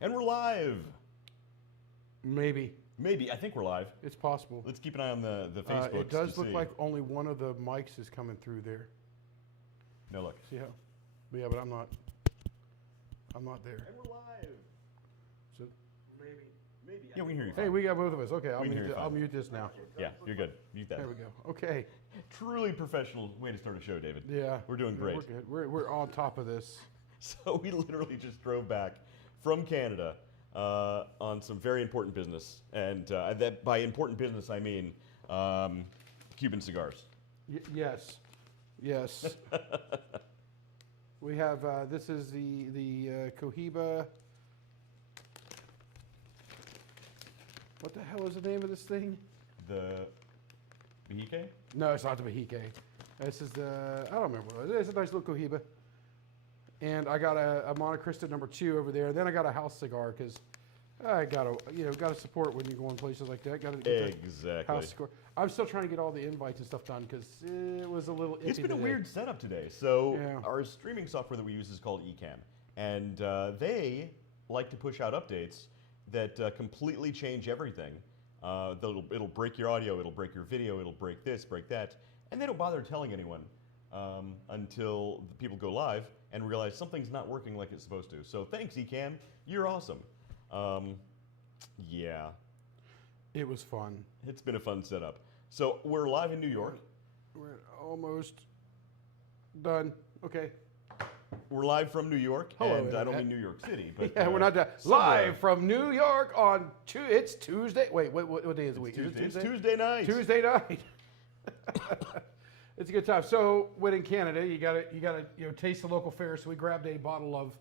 And we're live. Maybe. Maybe. I think we're live. It's possible. Let's keep an eye on the Facebook. It does look like only one of the mics is coming through there. No, look. See how? But yeah, but I'm not there. And we're live. So maybe. Yeah, we can hear you. Hey, Fine. we got both of us. Okay, I'll fine. mute this now. Yeah, you're good. Mute that. There we go. Okay. Truly professional way to start a show, David. Yeah. We're doing great. We're good. We're on top of this. So we literally just drove back from Canada on some very important business, and that by important business I mean Cuban cigars. Yes. We have this is the Cohiba. What the hell is the name of this thing? The Vehique? No, it's not the Vehique. This is the, I don't remember what it is. It's a nice little Cohiba. And I got a Monte Cristo #2 over there. Then I got a house cigar because I gotta support when you go in places like that. Gotta get Exactly. house cigar. I'm still trying to get all the invites and stuff done because it was a little iffy. It's been a today. weird setup today. So Yeah. our streaming software that we use is called Ecamm, and they like to push out updates that completely change everything. It'll break your audio, it'll break your video, it'll break this, break that, and they don't bother telling anyone until the people go live and realize something's not working like it's supposed to. So thanks, Ecamm, you're awesome. Yeah, It was fun. it's been a fun setup. So we're live in New York. We're almost done. Okay. We're live from New York, Hello, and I don't Internet. mean New York City, but Yeah, we're not done. somewhere. Live from New York on it's Tuesday. Wait, what day is the week? Tuesday. Is It's it Tuesday night. Tuesday night. It's a good time. So when in Canada, you gotta taste the local fare. So we grabbed a bottle of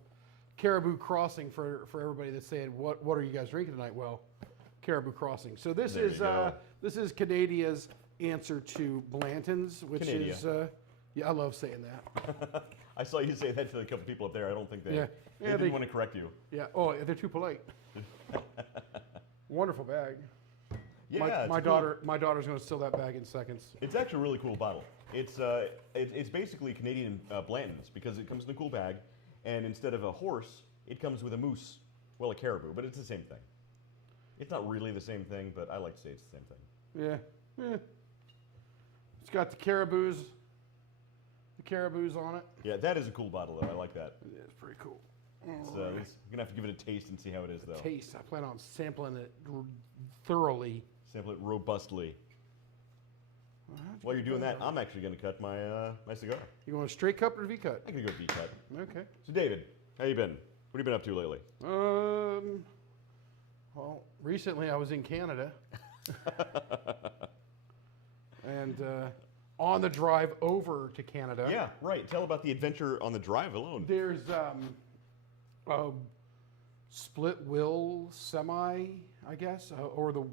Caribou Crossing for everybody that's saying, what are you guys drinking tonight? Well, Caribou Crossing. So this There you is go. this is Canadia's answer to Blanton's, which Canada. is yeah, I love saying that. I saw you say that to a couple people up there. I don't think they, Yeah. they Yeah, didn't they- want to correct you. Yeah. Oh, they're too polite. Wonderful bag. Yeah, my it's cool. my daughter's going to steal that bag in seconds. It's actually a really cool bottle. It's basically Canadian Blanton's because it comes in a cool bag, and instead of a horse, it comes with a moose. Well, a caribou, but it's the same thing. It's not really the same thing, but I like to say it's the same thing. Yeah. It's got the caribous on it. Yeah, that is a cool bottle, though. I like that. It's pretty cool. It's, you're going to have to give it a taste and see how it is, though. Taste. I plan on sampling it thoroughly. Sample it robustly. While you're doing that, I'm actually going to cut my my cigar. You going straight cut or V cut? I could go V-cut. Okay. So, David, how you been? What have you been up to lately? Well, recently I was in Canada. And on the drive over to Canada. Yeah, right. Tell about the adventure on the drive alone. There's a split wheel semi, I guess, or the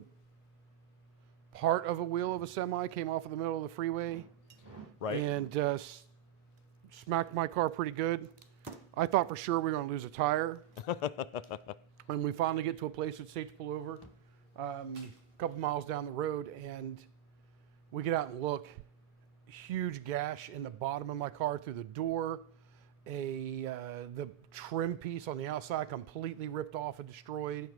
part of a wheel of a semi came off of the middle of the freeway. Right. And smacked my car pretty good. I thought for sure we were going to lose a tire. And we finally get to a place that's safe to pull over, a couple miles down the road, and we get out and look. Huge gash in the bottom of my car through the door. The trim piece on the outside completely ripped off and destroyed.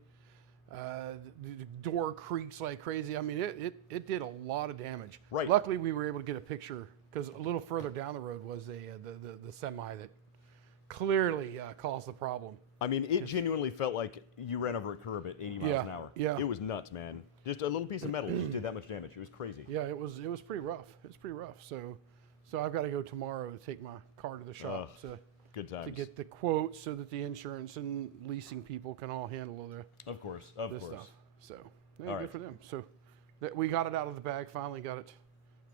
The door creaks like crazy. I mean, it did a lot of damage. Right. Luckily, we were able to get a picture because a little further down the road was the semi that clearly caused the problem. I mean, it genuinely felt like you ran over a curb at 80 miles an hour. Yeah. It was nuts, man. Just a little piece of metal just did that much damage. It was crazy. Yeah, it was pretty rough. It's pretty rough. So I've got to go tomorrow to take my car to the shop Good times. to get the quote so that the insurance and leasing people can all handle Of course. this stuff. So yeah, All good right. for them. So we got it out of the bag. Finally got it.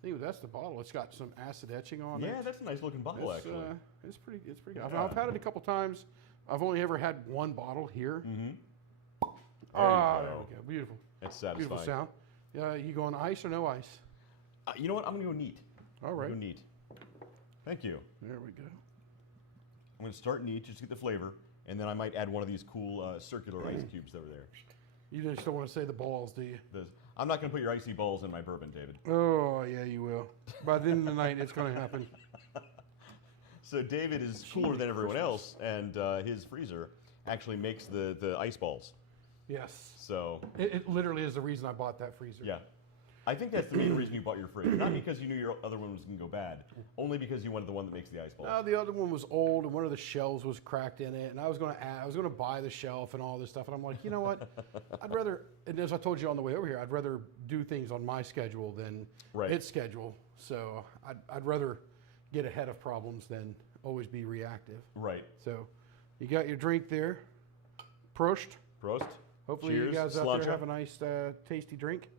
Ooh, that's the bottle. It's got some acid etching on it. Yeah, that's a nice looking bottle, It's, actually. it's pretty good. Yeah. I've had it a couple times. I've only ever had one bottle here. Mm-hmm. There we go. Beautiful. That's satisfying. Beautiful sound. You going ice or no ice? You know what? I'm going to go neat. All I'm right. gonna go neat. Thank you. There we go. I'm going to start neat just to get the flavor, and then I might add one of these cool circular ice cubes over there. You just don't want to say the balls, do you? I'm not going to put your icy balls in my bourbon, David. Oh, yeah, you will. By the end of the night, it's going to happen. So David is cooler than everyone else, and his freezer actually makes the ice balls. Yes. So It literally is the reason I bought that freezer. yeah, I think that's the main reason you bought your fridge. Not because you knew your other one was going to go bad, only because you wanted the one that makes the ice balls. The other one was old, and one of the shelves was cracked in it, and I was going to buy the shelf and all this stuff, and I'm like, you know what? I'd rather, and as I told you on the way over here, I'd rather do things on my schedule than its schedule. So I'd rather get ahead of problems than always be reactive. Right. So you got your drink there. Prost. Prost. Hopefully Cheers. you guys out there have a nice, tasty drink.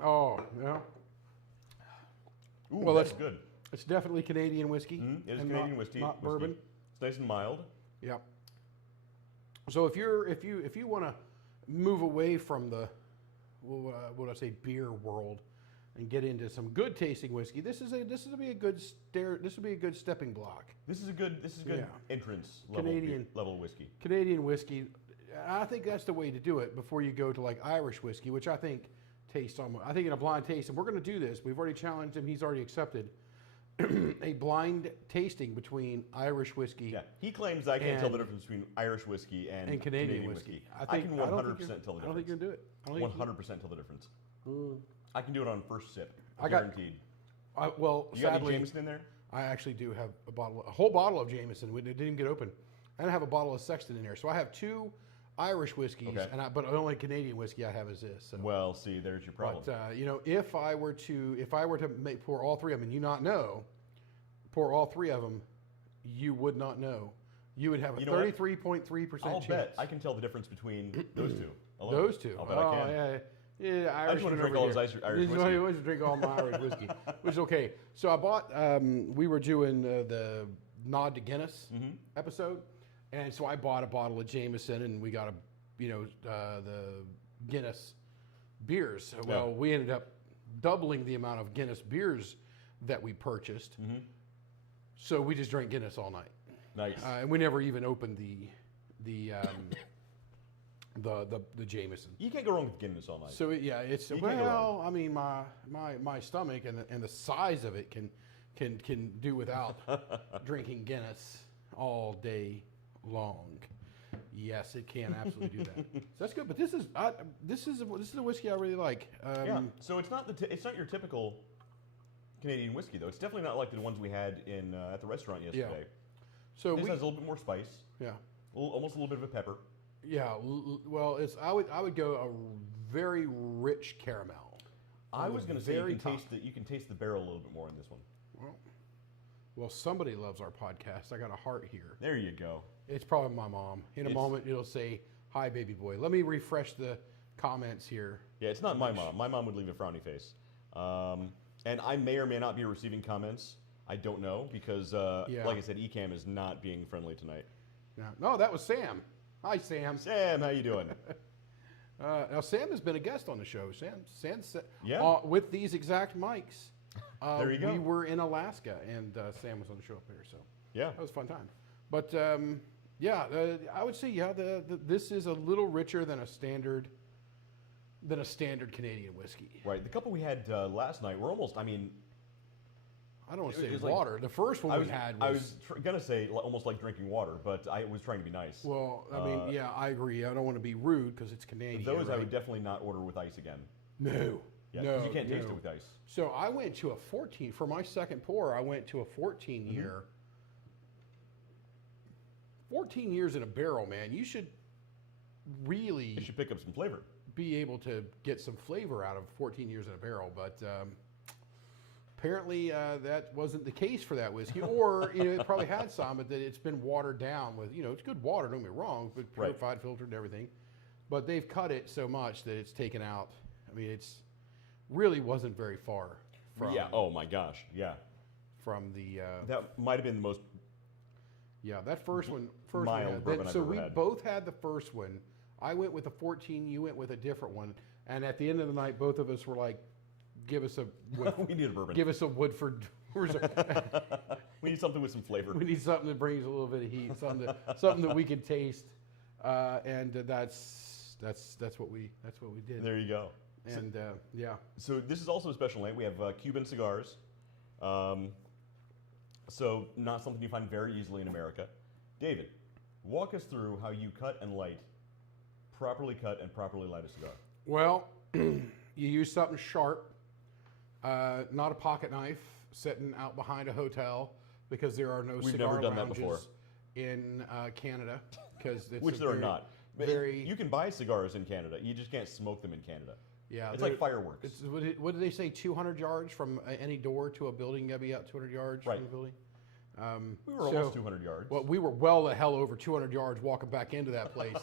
Oh, yeah. Ooh, Well, that's good. It's definitely Canadian whiskey. It is and Canadian not, whiskey. not bourbon. It's nice and mild. Yep. So if you want to move away from the what would I say beer world and get into some good tasting whiskey, this would be a good stepping block. This is a good entrance level whiskey. Canadian whiskey. I think that's the way to do it before you go to like Irish whiskey, which I think tastes almost. I think in a blind taste, and we're going to do this. We've already challenged him. He's already accepted a blind tasting between Irish whiskey. Yeah, he claims I can't tell the difference between Irish whiskey and Canadian whiskey. I can 100% tell the difference. I don't think you're going to do it. 100% tell the difference. I can do it on first sip. Guaranteed. You sadly, got any Jameson in there? I actually do have a whole bottle of Jameson. It didn't even get open. And I have a bottle of Sexton in there. So I have 2 Irish whiskeys, but the only Canadian whiskey I have is this. So. Well, see, there's your problem. But if I were to pour all 3 of them, and pour all 3 of them, you would not know. You would have a 33.3% I'll chance. bet I can tell the difference between those 2. Alone. Those 2. I'll bet I can. Yeah, I just want to drink all his Irish whiskey. He wants to drink all my Irish whiskey, which is okay. So I bought. We were doing the Nod to Guinness episode, and so I bought a bottle of Jameson, and we got the Guinness beers. Well, we ended up doubling the amount of Guinness beers that we purchased. So we just drank Guinness all night. Nice. And we never even opened the Jameson. You can't go wrong with Guinness all night. So it's I mean my stomach and the size of it can do without drinking Guinness all day long. Yes, it can absolutely do that. So that's good. But this is a whiskey I really like. So it's not your typical Canadian whiskey though. It's definitely not like the ones we had in at the restaurant yesterday. Yeah. So this has a little bit more spice. Yeah. Almost a little bit of a pepper. Yeah. Well, I would go a very rich caramel. I was going to say you can taste the barrel a little bit more in this one. Well, somebody loves our podcast. I got a heart here. There you go. It's probably my mom. In a moment, it'll say, "Hi, baby boy." Let me refresh the comments here. Yeah, it's not my mom. My mom would leave a frowny face. And I may or may not be receiving comments. I don't know because, like I said, Ecamm is not being friendly tonight. No, that was Sam. Hi, Sam. Sam, how you doing? Now, Sam has been a guest on the show. Sam with these exact mics. There you go. We were in Alaska, and Sam was on the show up there, so yeah, that was a fun time. But I would say this is a little richer than a standard Canadian whiskey. Right. The couple we had last night were almost. I mean, I don't want to say water. Like, the first one we had was... I was going to say almost like drinking water, but I was trying to be nice. Well, I mean, yeah, I agree. I don't want to be rude because it's Canadian. Those right? I would definitely not order with ice again. No. Yeah, because you can't taste it with ice. So I went to a 14... For my second pour, I went to a 14-year... 14 years in a barrel, man. You should really... You should pick up some flavor. Be able to get some flavor out of 14 years in a barrel, but... apparently, that wasn't the case for that whiskey, or it probably had some, but that it's been watered down with, it's good water. Don't get me wrong, but purified, filtered, and everything. But they've cut it so much that it's taken out. I mean, it's really wasn't very far from. Yeah. Oh my gosh. Yeah. From the. That might have been the most. Yeah, that first one. Mild bourbon I've ever had. Both had the first one. I went with a 14. You went with a different one, and at the end of the night, both of us were like, "Give us a." We need a bourbon. Give us a Woodford. We need something with some flavor. We need something that brings a little bit of heat, something that we can taste, and that's what we did. There you go. And yeah. So this is also a special night. We have Cuban cigars. So not something you find very easily in America. David, walk us through how you properly cut and properly light a cigar. Well, you use something sharp, not a pocket knife sitting out behind a hotel because there are no We've cigar never done that lounges before. in Canada. Which there are not. Very, You can buy cigars in Canada. You just can't smoke them in Canada. yeah, It's like fireworks. What did they say? 200 yards from any door to a building. You got to be out 200 yards Right. from the building. We were almost 200 yards. Well, we were well the hell over 200 yards walking back into that place.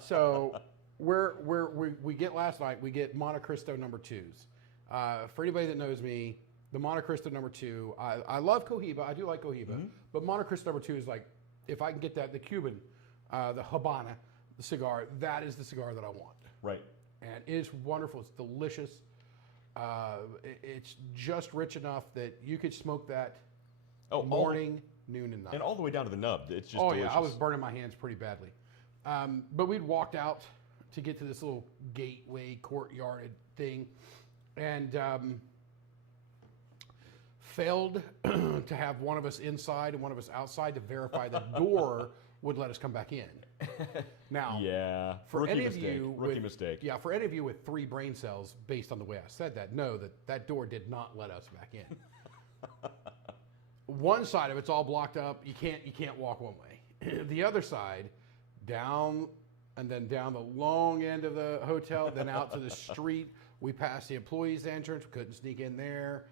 So we get last night. We get Monte Cristo number 2s. For anybody that knows me, the Monte Cristo number 2. I love Cohiba. I do like Cohiba, but Monte Cristo number 2 is like, if I can get that, the Cuban, the Habana, the cigar, that is the cigar that I want. Right. And it's wonderful. It's delicious. It's just rich enough that you could smoke that morning, noon, and night. And all the way down to the nub. It's just Oh delicious. yeah, I was burning my hands pretty badly. But we'd walked out to get to this little gateway courtyard thing, and failed to have one of us inside and one of us outside to verify the door would let us come back in. Now, yeah, for rookie any mistake. of you Rookie with, mistake. yeah, for any of you with 3 brain cells, based on the way I said that, know that that door did not let us back in. One side of it's all blocked up. You can't walk one way. The other side, down and then down the long end of the hotel, then out to the street. We passed the employees' entrance. We couldn't sneak in there.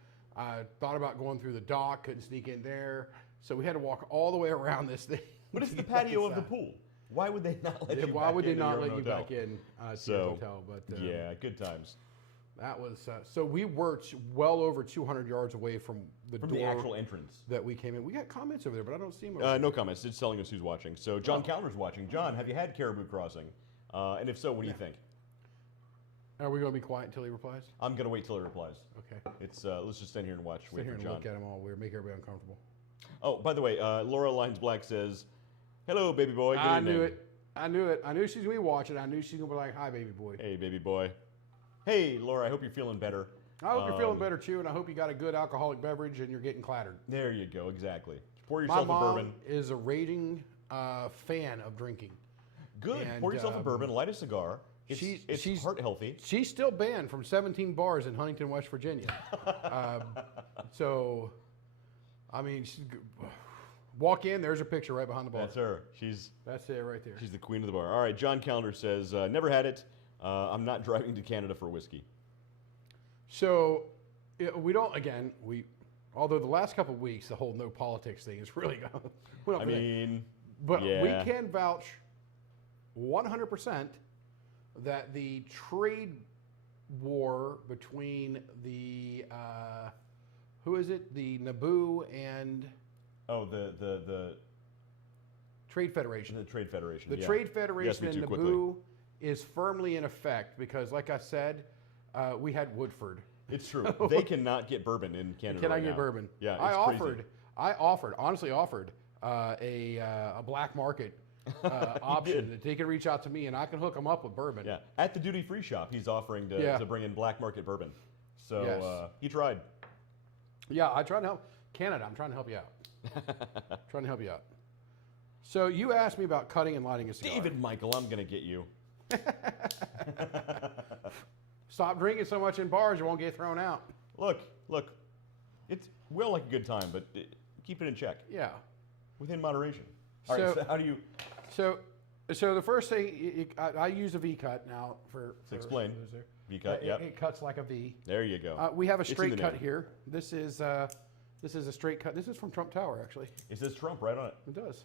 Thought about going through the dock. Couldn't sneak in there. So we had to walk all the way around this thing. But it's the patio of the pool. Why would they not let you Why back would they into not your let own you hotel? back in to So, your hotel? But yeah, good times. that was so we were well over 200 yards away from the From door the actual entrance. that we came in. We got comments over there, but I don't see them. Over No comments. It's telling us who's watching. So John Calner's watching. John, have you had Caribou Crossing? And if so, what do you think? Are we going to be quiet until he replies? I'm going to wait till he replies. Okay. It's Let's just stand here and watch. Sit Wait here for and John. look at him all weird, make everybody uncomfortable. Oh, by the way, Laura Lines Black says, "Hello, baby boy. Good I evening." knew it. I knew it. I knew she was going to be watching. I knew she was going to be like, "Hi, baby boy." Hey, baby boy. Hey, Laura. I hope you're feeling better. I hope you're feeling better too, and I hope you got a good alcoholic beverage and you're getting clattered. There you go. Exactly. Pour My yourself a mom bourbon. is a raging fan of drinking. Good. and, Pour yourself a bourbon. Light a cigar. It's she's heart healthy. She's still banned from 17 bars in Huntington, West Virginia. So, I mean, walk in. There's her picture right behind the bar. That's her. That's it right there. She's the queen of the bar. All right. John Calendar says, "Never had it. I'm not driving to Canada for whiskey." So, we don't. Again, although the last couple of weeks, the whole no politics thing is really going. I mean, but yeah. we can vouch 100% that the trade war between the who is it? The Naboo and Oh, the Trade Federation. The Trade Federation. The yeah. Trade You asked Federation me and too quickly. Naboo is firmly in effect because, like I said, we had Woodford. It's true. They cannot get bourbon in Canada. Can I right get now. bourbon? Yeah, I honestly offered a black market option that they can reach out to me and I can hook them up with bourbon. Yeah, at the duty free shop, he's offering to bring in black market bourbon. So Yes. he tried. Yeah, I try to help Canada. I'm trying to help you out. Trying to help you out. So you asked me about cutting and lighting a cigar. David Michael, I'm gonna get you. Stop drinking so much in bars, you won't get thrown out. Look. We all like a good time, but keep it in check Yeah. within moderation. All right. So how do you? So the first thing I use a V cut now for Explain. those there. V cut. It, Yep. it cuts like a V. There you go. We have a It's in straight the cut name. here. This is a straight cut. This is from Trump Tower, actually. It says Trump right on it. It does.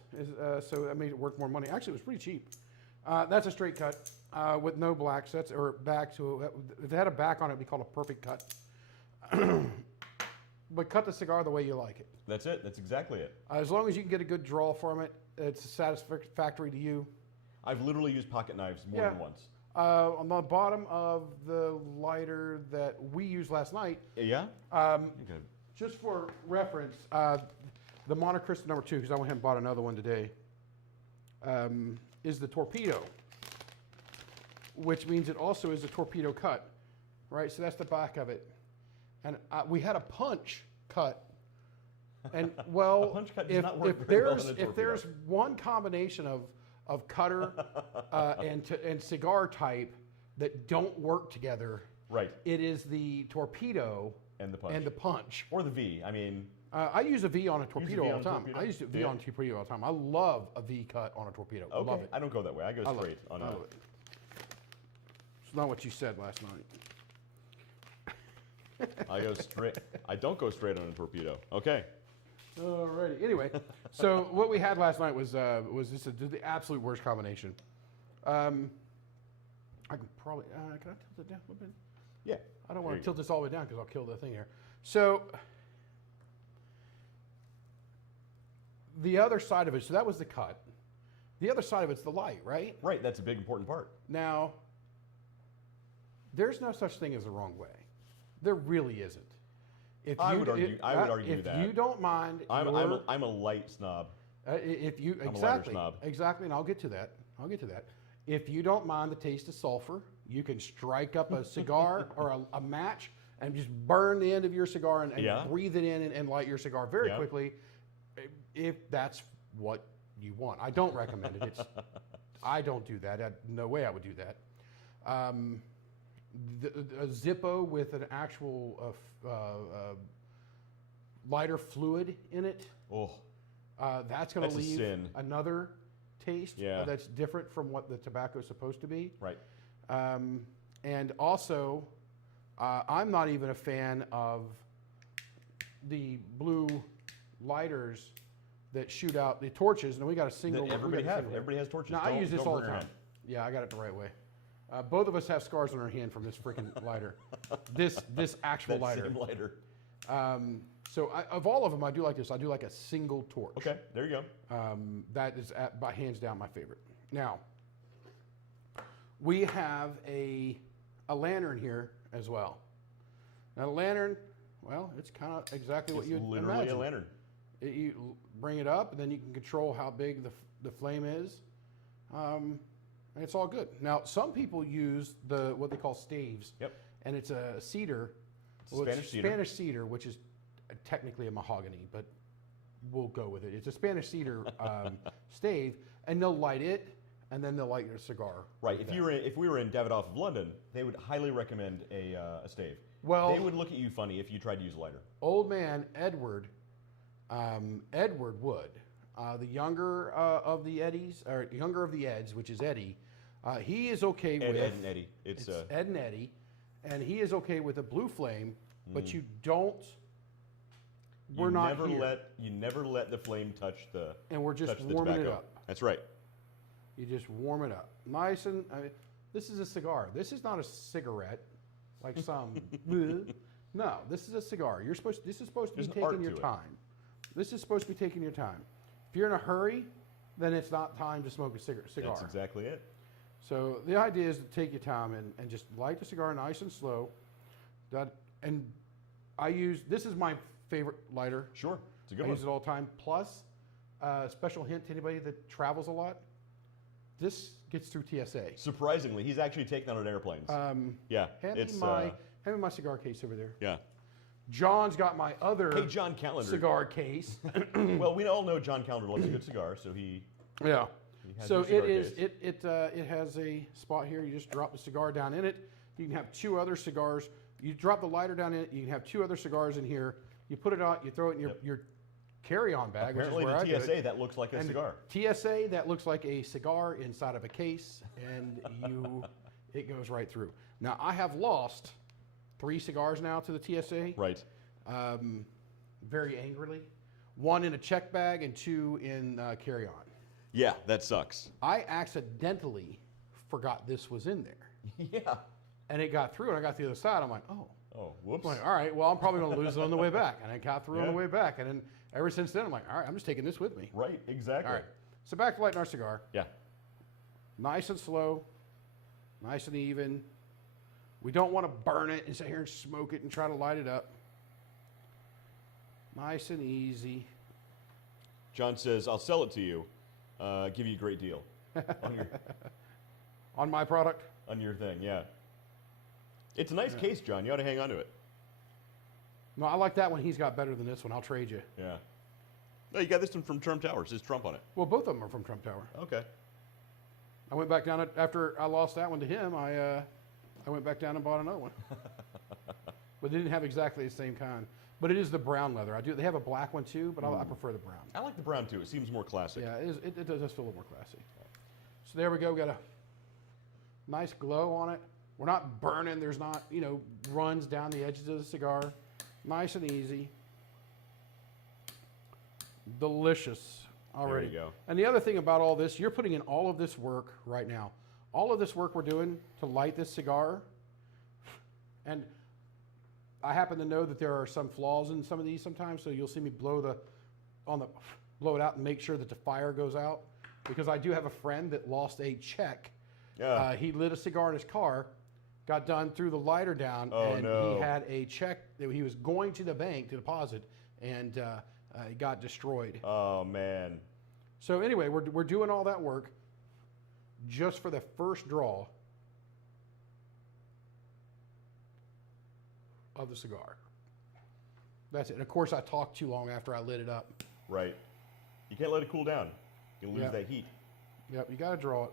So that made it worth more money. Actually, it was pretty cheap. That's a straight cut with no blacks. Or back. So if it had a back on it, it'd be called a perfect cut. But cut the cigar the way you like it. That's it. That's exactly it. As long as you can get a good draw from it, it's satisfactory to you. I've literally used pocket knives more than once. On the bottom of the lighter that we used last night, Yeah. um, Okay. just for reference, the Monte Cristo number 2, because I went ahead and bought another one today, is the torpedo, which means it also is a torpedo cut, right? So that's the back of it. And we had a punch cut And well, A punch cut does if, not work if very well there's in a if torpedo. there's one combination of cutter and cigar type that don't work together, Right. it is the torpedo And the punch. and the punch. Or the V. I mean, I use a V on a torpedo V all on the a time. torpedo? I use a V Yeah. on a torpedo all the time. I love a V cut on a torpedo. I okay. love it. I don't go that way. I go I love straight it. on I a. love it. It's not what you said last night. I go straight. I don't go straight on a torpedo. Okay. Alrighty. Anyway, so what we had last night was just the absolute worst combination. I can probably can I tilt it down a little bit? Yeah. I don't There want you to tilt this all the way down because I'll kill the thing here. So the other side of it. So that was the cut. The other side of it's the light, right? Right. That's a big important part. Now, there's no such thing as the wrong way. There really isn't. If I would argue if that. you don't mind, I'm a light snob. if you I'm a lighter exactly snob. exactly, and I'll get to that. If you don't mind the taste of sulfur, you can strike up a cigar or a match and just burn the end of your cigar and Yeah. breathe it in and light your cigar very Yeah. quickly, if that's what you want. I don't recommend it. I don't do that. No way I would do that. A Zippo with an actual lighter fluid in it, Oh, that's going That's to a leave sin. another taste Yeah. that's different from what the tobacco is supposed to be. right. And also, I'm not even a fan of the blue lighters that shoot out the torches. And we got a single. That everybody we got a has. single. Everybody has torches. Now, I use this Don't all the burn your time. hand. Yeah, I got it the right way. Both of us have scars on our hand from this freaking lighter. This actual That lighter. same lighter. So of all of them, I do like this. I do like a single torch. Okay, there you go. That is by hands down my favorite. Now, we have a lantern here as well. Now, the lantern, well, it's kind of exactly what It's you'd literally imagine. a lantern. You bring it up, and then you can control how big the flame is. And it's all good. Now, some people use what they call staves. Yep. And it's a cedar. It's Spanish cedar. Spanish cedar, which is technically a mahogany, but we'll go with it. It's a Spanish cedar stave, and they'll light it, and then they'll light your cigar. Right. with If we were in Davidoff of London, they would highly recommend a stave. Well- they would look at you funny if you tried to use a lighter. Old man Edward Wood, the younger of the Eddies, or younger of the Eds, which is Eddie, he is okay with Ed and Eddie. It's Ed and Eddie, and he is okay with a blue flame, but you don't. We're not here, You never let the flame touch the. and we're just touch the warming it tobacco. up. That's right. You just warm it up, nice and. This is a cigar. This is not a cigarette, like some. No, this is a cigar. This is supposed to There's be an art taking your to it. time. This is supposed to be taking your time. If you're in a hurry, then it's not time to smoke a cigar. That's exactly it. So the idea is to take your time and just light the cigar nice and slow. And this is my favorite lighter. Sure, it's a good I one. use it all the time. Plus, special hint to anybody that travels a lot, this gets through TSA. Surprisingly, he's actually taken on airplanes. Yeah, Hand it's me my cigar case over there. yeah. John's got my other Hey, John Callender. cigar case. Well, we all know John Callender loves a good cigar, so he. Yeah. has So your cigar it is. case. It has a spot here. You just drop the cigar down in it. You can have two other cigars. You drop the lighter down in it. You can have two other cigars in here. You put it out. You throw it in your carry-on bag, Apparently, which is where the I do TSA it. that looks like a And cigar. TSA that looks like a cigar inside of a case, and it goes right through. Now I have lost 3 cigars now to the TSA. Right. Very angrily. 1 in a check bag and 2 in carry-on. Yeah, that sucks. I accidentally forgot this was in there. Yeah. And it got through, and I got to the other side. I'm like, oh. Oh, whoops. I'm like, all right, well, I'm probably going to lose it on the way back. And I got through on the Yeah. way back. And then ever since then, I'm like, all right, I'm just taking this with me. Right, exactly. All right. So back to lighting our cigar. Yeah. Nice and slow, nice and even. We don't want to burn it and sit here and smoke it and try to light it up. Nice and easy. John says, I'll sell it to you, give you a great deal On my product? on your thing, yeah. It's a nice case, John. You ought to hang on to it. No, I like that one. He's got better than this one. I'll trade you. Yeah. No, you got this one from Trump Tower. It says Trump on it. Well, both of them are from Trump Tower. Okay. I went back down after I lost that one to him. I went back down and bought another one, but they didn't have exactly the same kind. But it is the brown leather. They have a black one too, but I prefer the brown. I like the brown too. It seems more classic. Yeah, it does feel a little more classy. So there we go. Got a nice glow on it. We're not burning. There's not runs down the edges of the cigar. Nice and easy. Delicious already. There you go. And the other thing about all this, you're putting in all of this work right now. All of this work we're doing to light this cigar. And I happen to know that there are some flaws in some of these sometimes, so you'll see me blow it out and make sure that the fire goes out. Because I do have a friend that lost a check. Yeah. He lit a cigar in his car, got done, threw the lighter down, and no. he had a check that he was going to the bank to deposit, and it got destroyed. Oh man. So anyway, we're doing all that work just for the first draw of the cigar. That's it. And of course, I talked too long after I lit it up. Right. You can't let it cool down. You'll lose that heat. Yep, you got to draw it.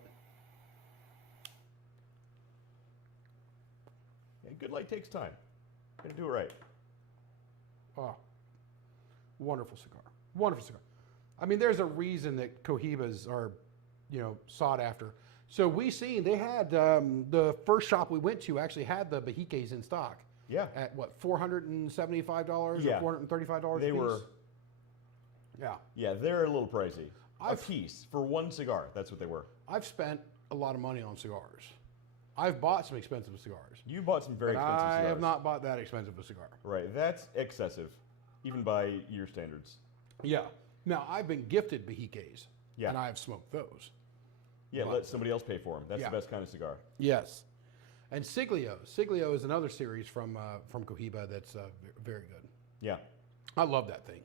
Yeah, good light takes time. Gotta do it right. Oh, wonderful cigar. Wonderful cigar. I mean, there's a reason that Cohibas are, sought after. So they had the first shop we went to actually had the Bahiques in stock. Yeah. At what, $475 Yeah. or $435 They a piece? were. Yeah. Yeah, they're a little pricey. A piece for one cigar. That's what they were. I've spent a lot of money on cigars. I've bought some expensive cigars. You bought some very But expensive cigars. I have not bought that expensive a cigar. Right. That's excessive, even by your standards. Yeah. Now, I've been gifted Bahiques. Yeah. And I've smoked those. Yeah, let somebody else pay for them. That's the best kind of cigar. Yes. And Siglio. Siglio is another series from Cohiba that's very good. Yeah. I love that thing.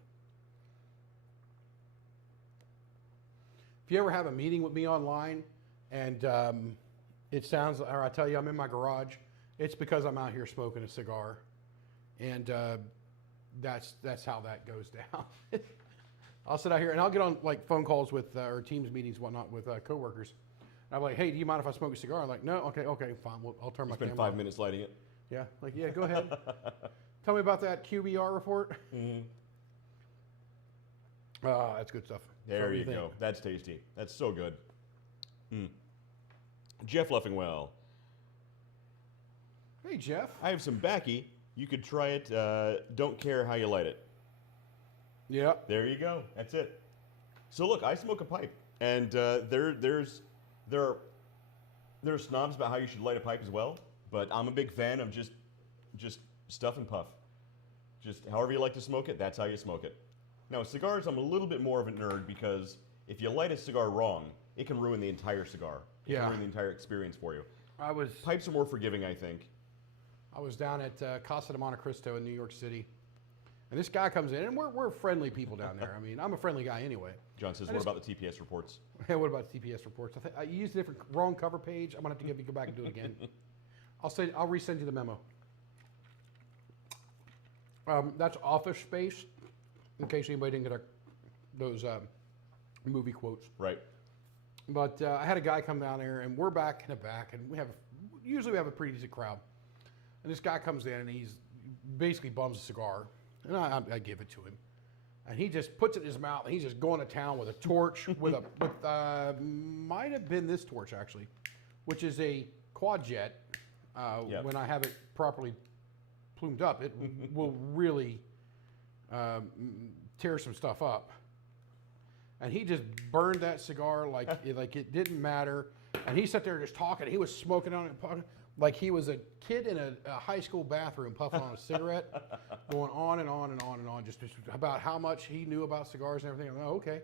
If you ever have a meeting with me online and it sounds, or I tell you I'm in my garage, it's because I'm out here smoking a cigar. And that's how that goes down. I'll sit out here and I'll get on like phone calls with, or Teams meetings, whatnot, with coworkers. And I'm like, hey, do you mind if I smoke a cigar? I'm like, no, okay, fine. I'll turn my camera Spend 5 on. minutes lighting it. Yeah, like, yeah, go ahead. Tell me about that QBR report. Mm-hmm. That's good stuff. There What do you think? go. That's tasty. That's so good. Jeff Leffingwell. Hey, Jeff. I have some Backy. You could try it. Don't care how you light it. Yeah. There you go. That's it. So look, I smoke a pipe, and there are snobs about how you should light a pipe as well. But I'm a big fan of just stuff and puff. Just however you like to smoke it, that's how you smoke it. Now cigars, I'm a little bit more of a nerd because if you light a cigar wrong, it can ruin the entire cigar. It can ruin the entire experience for you. Pipes are more forgiving, I think. I was down at Casa de Monte Cristo in New York City, and this guy comes in, and we're friendly people down there. I mean, I'm a friendly guy anyway. John says, what about the TPS reports? Hey, what about the TPS reports? I used a different wrong cover page. I'm gonna have to go back and do it again. I'll resend you the memo. That's Office Space, in case anybody didn't get those movie quotes. Right. But I had a guy come down there, and we're back in the back, and usually we have a pretty decent crowd. And this guy comes in, and he's basically bums a cigar, and I give it to him, and he just puts it in his mouth, and he's just going to town with a torch, with might have been this torch actually, which is a quad jet. Yep. When I have it properly plumed up, it will really tear some stuff up. And he just burned that cigar like it didn't matter. And he sat there just talking. He was smoking on it, like he was a kid in a high school bathroom puffing on a cigarette, going on and on and on and on, just about how much he knew about cigars and everything. I'm like, oh, okay.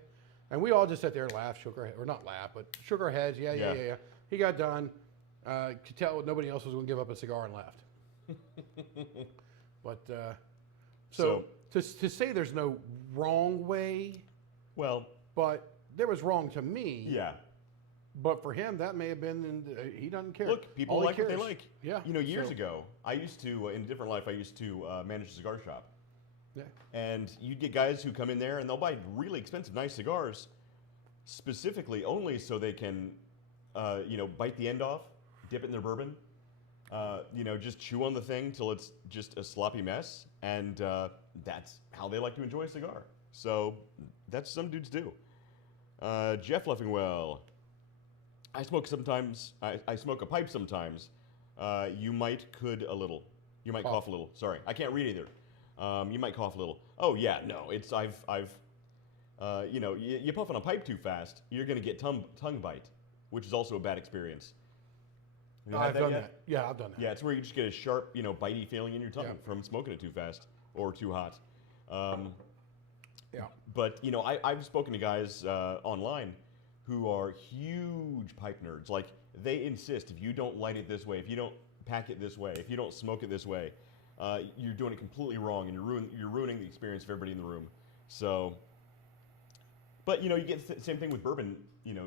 And we all just sat there and laughed, shook our head, or not laughed, but shook our heads. Yeah. He got done. Could tell nobody else was going to give up a cigar and left. But so to say there's no wrong way, well, but there was wrong to me. Yeah. But for him, that may have been, he doesn't care. Look, people All he like what they cares. like. Yeah. You know, years ago, I used to, in a different life, I used to manage a cigar shop. Yeah. And you get guys who come in there and they'll buy really expensive, nice cigars, specifically only so they can, bite the end off, dip it in their bourbon, just chew on the thing till it's just a sloppy mess, and that's how they like to enjoy a cigar. So that's some dudes do. Jeff Leffingwell, I smoke sometimes. I smoke a pipe sometimes. You could a little. You might cough a little. Sorry, I can't read either. You might cough a little. Oh yeah, no, it's you puff on a pipe too fast, you're gonna get tongue bite, which is also a bad experience. Have you had I've done yet? that. Yeah, I've done that. Yeah, it's where you just get a sharp, bitey feeling in your tongue from smoking it too fast or too hot. Yeah. But I've spoken to guys online who are huge pipe nerds. Like they insist if you don't light it this way, if you don't pack it this way, if you don't smoke it this way, you're doing it completely wrong, and you're ruining the experience of everybody in the room. So, but you get the same thing with bourbon,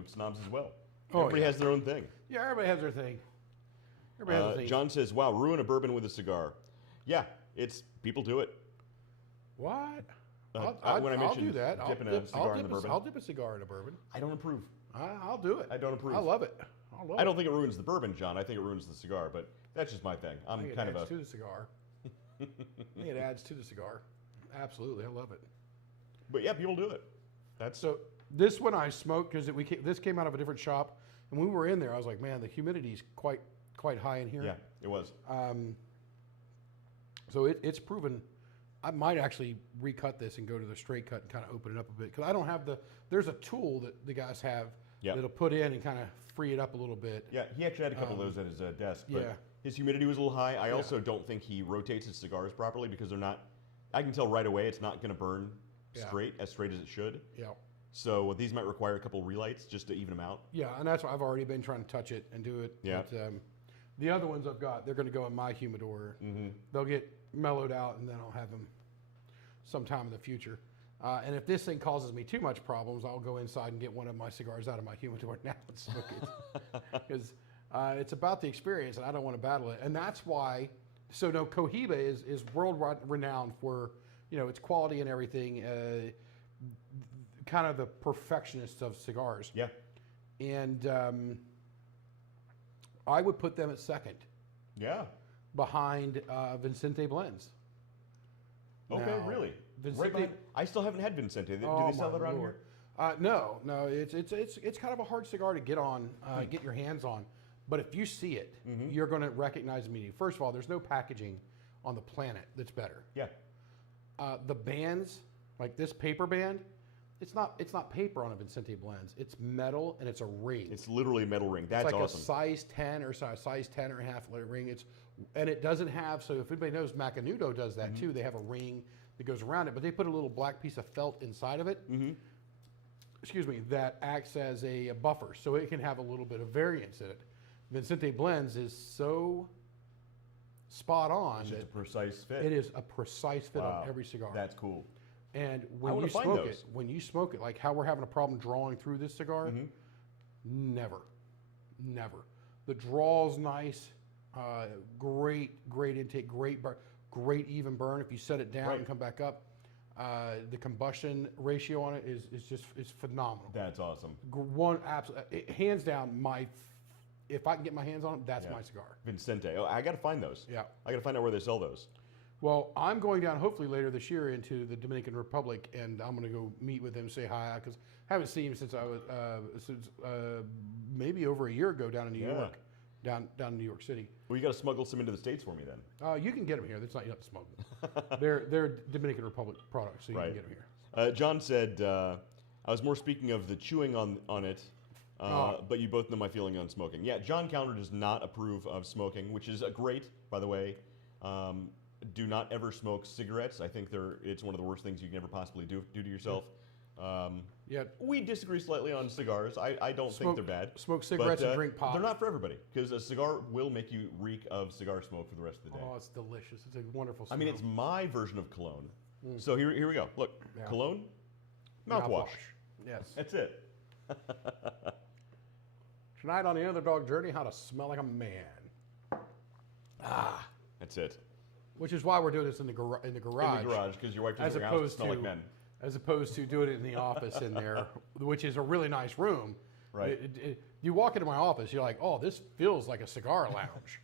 snobs as well. Everybody has their own thing. Yeah, everybody has their thing. Everybody has their thing. John says, "Wow, ruin a bourbon with a cigar." Yeah, people do it. What? When I mentioned do that. dipping a cigar in the bourbon, I'll dip a cigar in a bourbon. I don't approve. I'll do it. I don't approve. I love it. I don't think it ruins the bourbon, John. I think it ruins the cigar, but that's just my thing. I think it adds to the cigar. I think it adds to the cigar. Absolutely, I love it. But yeah, people do it. So this one I smoked because this came out of a different shop, and when we were in there, I was like, man, the humidity's quite high in here. Yeah, it was. So it's proven. I might actually recut this and go to the straight cut and kind of open it up a bit because I don't have there's a tool that the guys have that'll put in and kind of free it up a little bit. Yeah, he actually had a couple of those at his desk. But yeah. His humidity was a little high. I also don't think he rotates his cigars properly because they're not. I can tell right away it's not going to burn straight as it should. Yeah. So these might require a couple relights just to even them out. Yeah, and that's why I've already been trying to touch it and do it. Yeah. But, the other ones I've got, they're going to go in my humidor. Mm-hmm. They'll get mellowed out, and then I'll have them sometime in the future. And if this thing causes me too much problems, I'll go inside and get one of my cigars out of my humidor now and smoke it. Because it's about the experience, and I don't want to battle it. And that's why, Cohiba is world renowned for, its quality and everything, kind of the perfectionist of cigars. Yeah. And I would put them at second. Yeah. Behind Vincente blends. Okay, now, really? Vincente, I still haven't had Vincente. Do they sell that around here? No. It's kind of a hard cigar to get on, get your hands on. But if you see it, you're going to recognize immediately. First of all, there's no packaging on the planet that's better. Yeah. The bands, like this paper band, it's not paper on a Vincente blends. It's metal and it's a ring. It's literally a metal ring. That's it's like awesome. A size 10 or size 10 or a half ring. And it doesn't have. So if anybody knows, Macanudo does that too. They have a ring that goes around it, but they put a little black piece of felt inside of it. Excuse me, that acts as a buffer, so it can have a little bit of variance in it. Vincente blends is so spot on. It's just a precise fit. It is a precise fit on every cigar. That's cool. And when you smoke it, like how we're having a problem drawing through this cigar, never. The draw's nice, great intake, great even burn. If you set it down and come back up, the combustion ratio on it is phenomenal. That's awesome. Hands down, if I can get my hands on it, that's my cigar. Vincente. Oh, I got to find those. Yeah. I got to find out where they sell those. Well, I'm going down hopefully later this year into the Dominican Republic, and I'm going to go meet with him, say hi, because I haven't seen him since I was maybe over a year ago down in New York, down in New York City. Well, you got to smuggle some into the States for me then. You can get them here. That's not you have to smuggle them. They're Dominican Republic products, so you can get them here. John said, I was more speaking of the chewing on it, but you both know my feeling on smoking. Yeah, John Calendar does not approve of smoking, which is great, by the way. Do not ever smoke cigarettes. I think it's one of the worst things you can ever possibly do to yourself. We disagree slightly on cigars. I don't think they're bad. Smoke cigarettes and drink pop. They're not for everybody, because a cigar will make you reek of cigar smoke for the rest of the day. Oh, it's delicious. It's a wonderful smell. I mean, it's my version of cologne. So here we go. Look, cologne, mouthwash. Yes. That's it. Tonight on the Underdog Journey, how to smell like a man. That's it. Which is why we're doing this in the garage. In the garage, because your wife doesn't want your house to smell like men. As opposed to doing it in the office in there, which is a really nice room. Right. You walk into my office, you're like, oh, this feels like a cigar lounge.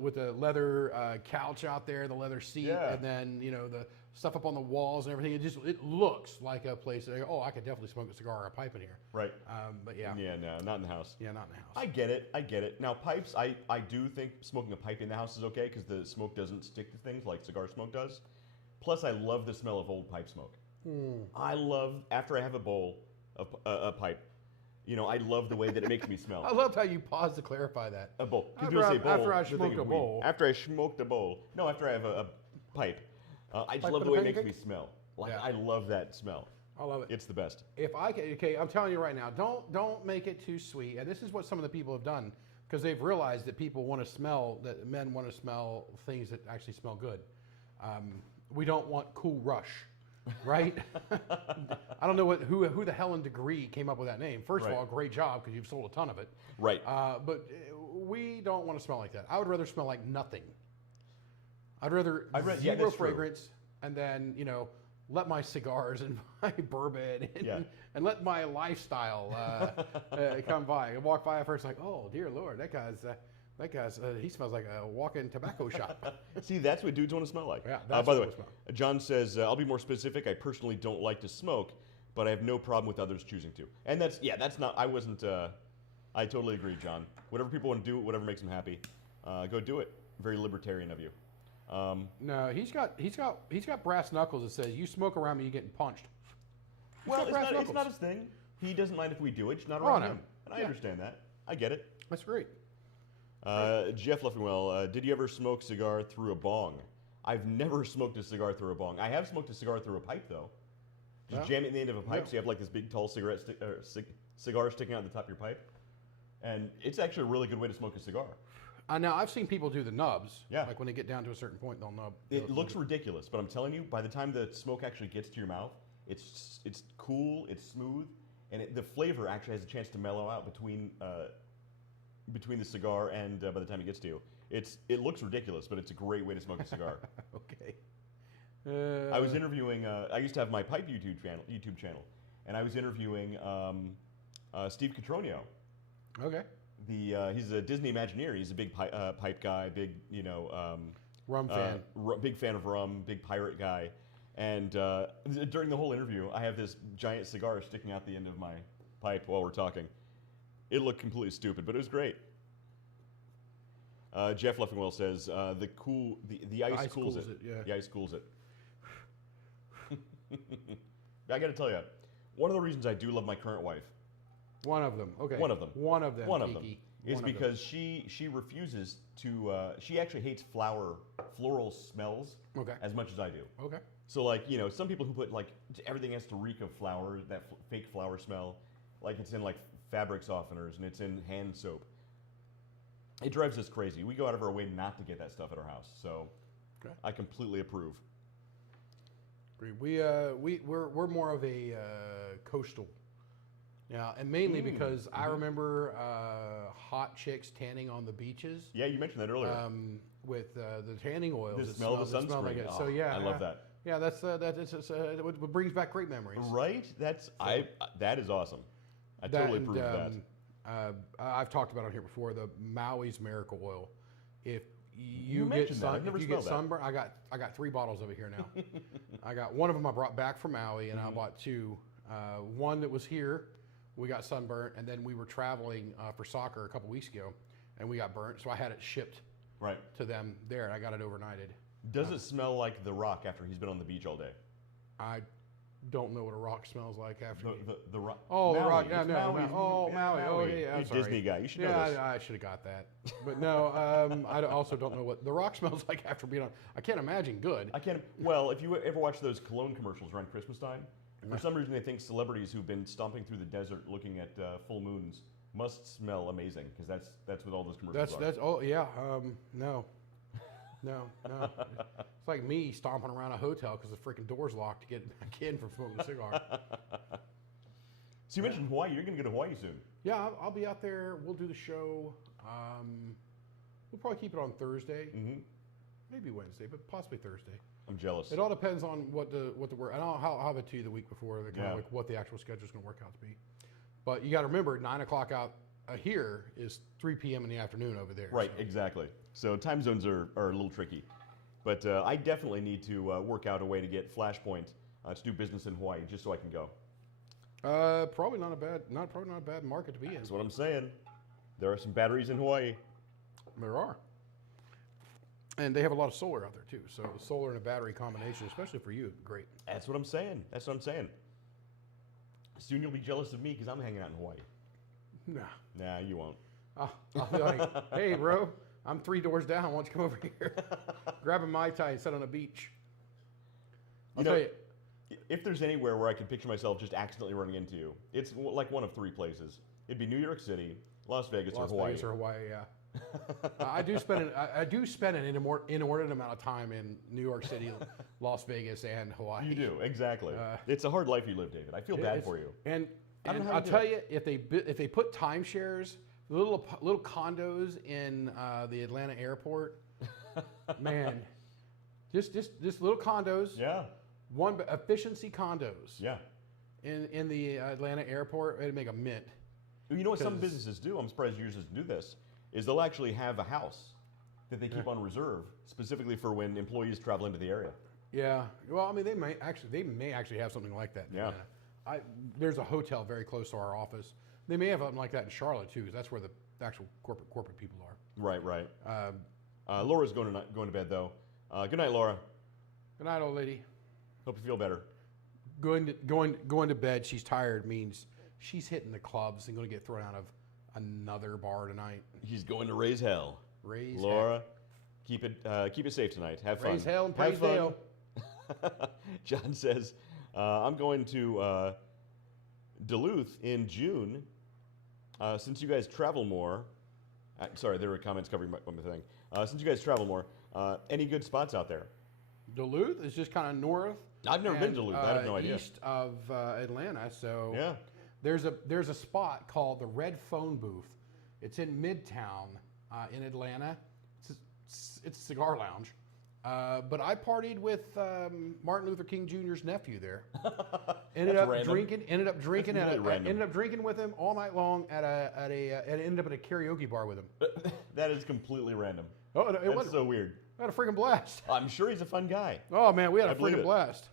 With the leather couch out there, the leather seat, and then the stuff up on the walls and everything. It looks like a place that I could definitely smoke a cigar or a pipe in here. Right. But yeah. Yeah, no, not in the house. Yeah, not in the house. I get it. Now pipes, I do think smoking a pipe in the house is okay because the smoke doesn't stick to things like cigar smoke does. Plus, I love the smell of old pipe smoke. I love after I have a bowl of a pipe. I love the way that it makes me smell. I loved how you paused to clarify that. A bowl. After I smoked a bowl. After I smoked a bowl. No, after I have a pipe. I just love the way it makes me smell. I love that smell. I love it. It's the best. If I can, okay, I'm telling you right now, don't make it too sweet. And this is what some of the people have done because they've realized that people want to smell, that men want to smell things that actually smell good. We don't want Cool Rush, right? I don't know who the hell in Degree came up with that name. First of all, great job because you've sold a ton of it. Right. But we don't want to smell like that. I would rather smell like nothing. I'd rather zero fragrance and then, let my cigars and my bourbon and let my lifestyle come by. I walk by at first like, oh, dear Lord, that guy's he smells like a walk-in tobacco shop. See, that's what dudes want to smell like. Yeah, that's by the way, John says, I'll be more specific. I personally don't like to smoke, but I have no problem with others choosing to. And that's not, I totally agree, John. Whatever people want to do, whatever makes them happy, go do it. Very libertarian of you. No, he's got brass knuckles that says, you smoke around me, you're getting punched. Well, it's not his thing. He doesn't mind if we do it. It's not around him. And I understand that. I get it. That's great. Jeff Leffenwell, did you ever smoke cigar through a bong? I've never smoked a cigar through a bong. I have smoked a cigar through a pipe, though. Just jam it in the end of a pipe, so you have like this big, tall cigar sticking out the top of your pipe. And it's actually a really good way to smoke a cigar. Now, I've seen people do the nubs. Yeah. Like when they get down to a certain point, they'll nub. It looks ridiculous, but I'm telling you, by the time the smoke actually gets to your mouth, it's cool, it's smooth, and the flavor actually has a chance to mellow out between the cigar and by the time it gets to you. It looks ridiculous, but it's a great way to smoke a cigar. Okay. I was interviewing. I used to have my pipe YouTube channel, and I was interviewing Steve Cotroneo. Okay. He's a Disney Imagineer. He's a big pipe guy, big rum fan, big fan of rum, big pirate guy. And during the whole interview, I have this giant cigar sticking out the end of my pipe while we're talking. It looked completely stupid, but it was great. Jeff Leffenwell says the ice cools it. Yeah. The ice cools it. I got to tell you, one of the reasons I do love my current wife. One of them. Okay. One of them. Kiki. Is because she refuses to. She actually hates floral smells. Okay. As much as I do. Okay. So some people who put everything has to reek of flower, that fake flower smell, like it's in fabric softeners and it's in hand soap. It drives us crazy. We go out of our way not to get that stuff at our house. So, I completely approve. We're more of a coastal. Yeah, and mainly because I remember hot chicks tanning on the beaches. Yeah, you mentioned that earlier. With the tanning oils. The smell of the sunscreen. Like so I love that. Yeah, it brings back great memories. Right? That is awesome. I totally approve of that. I've talked about it here before. The Maui's Miracle Oil. If you get sunburn, I got 3 bottles of it here now. I got one of them I brought back from Maui, and I bought 2. One that was here. We got sunburnt, and then we were traveling for soccer a couple weeks ago, and we got burnt. So I had it shipped to them there, and I got it overnighted. Does it smell like The Rock after he's been on the beach all day? I don't know what a rock smells like after. The Rock. Oh, Maui. The Rock. Yeah, it's no. Maui. Oh, Maui. Oh, yeah. You're I'm a sorry. Disney guy. You should know this. I should have got that. But no, I also don't know what The Rock smells like after being on. I can't imagine good. Well, if you ever watch those cologne commercials around Christmas time, for some reason they think celebrities who've been stomping through the desert looking at full moons must smell amazing because that's what all those commercials are. That's oh yeah. No. It's like me stomping around a hotel because the freaking door's locked to get back in from smoking a cigar. So you mentioned Hawaii. You're going to go to Hawaii soon. Yeah, I'll be out there. We'll do the show. We'll probably keep it on Thursday. Mm-hmm. maybe Wednesday, but possibly Thursday. I'm jealous. It all depends on what the work. And I'll have it to you the week before, kind Yeah. of like what the actual schedule is going to work out to be. But you got to remember, 9 o'clock out here is 3 p.m. in the afternoon over there. Right, so. exactly. So time zones are a little tricky. But I definitely need to work out a way to get Flashpoint to do business in Hawaii, just so I can go. Probably not a bad market to be in. That's what I'm saying. There are some batteries in Hawaii. There are. And they have a lot of solar out there too. So solar and a battery combination, especially for you, great. That's what I'm saying. That's what I'm saying. Soon you'll be jealous of me because I'm hanging out in Hawaii. Nah. Nah, you won't. I'll be like, hey, bro, I'm 3 doors down. Why don't you come over here? Grab a Mai Tai and sit on a beach. I'll tell you. If there's anywhere where I could picture myself just accidentally running into you, it's like one of 3 places. It'd be New York City, Las Vegas, or Hawaii. Vegas or Hawaii, yeah. I do spend an inordinate amount of time in New York City, Las Vegas, and Hawaii. You do, exactly. It's a hard life you live, David. I feel bad for you. And I don't know how I'll you do tell it. you, if they put timeshares, little condos in the Atlanta airport, man, just little condos. Yeah, One efficiency condos. yeah. In the Atlanta airport, it'd make a mint. You know what some businesses do? I'm surprised yours doesn't do this. Is they'll actually have a house that they keep on reserve specifically for when employees travel into the area. Yeah. Well, I mean, they may actually have something like that. In Yeah. Atlanta. There's a hotel very close to our office. They may have something like that in Charlotte too, because that's where the actual corporate people are. Right, right. Laura's going to bed though. Good night, Laura. Good night, old lady. Hope you feel better. Going to bed. She's tired means she's hitting the clubs and going to get thrown out of another bar tonight. He's going to raise hell. Raise Laura, keep it safe tonight. Have fun. Raise hell and praise Have fun. Dale. John says, I'm going to Duluth in June. Since you guys travel more, sorry, there were comments covering my thing. Since you guys travel more, any good spots out there? Duluth is just kind of north. I've never been to Duluth. I have no idea. East of Atlanta. So Yeah. there's a spot called the Red Phone Booth. It's in Midtown in Atlanta. It's a cigar lounge. But I partied with Martin Luther King Jr.'s nephew there. Ended up drinking with him all night long ended up at a karaoke bar with him. That is completely random. Oh, it That's was so weird. I had a freaking blast. I'm sure he's a fun guy. Oh man, we had a believe freaking it. blast.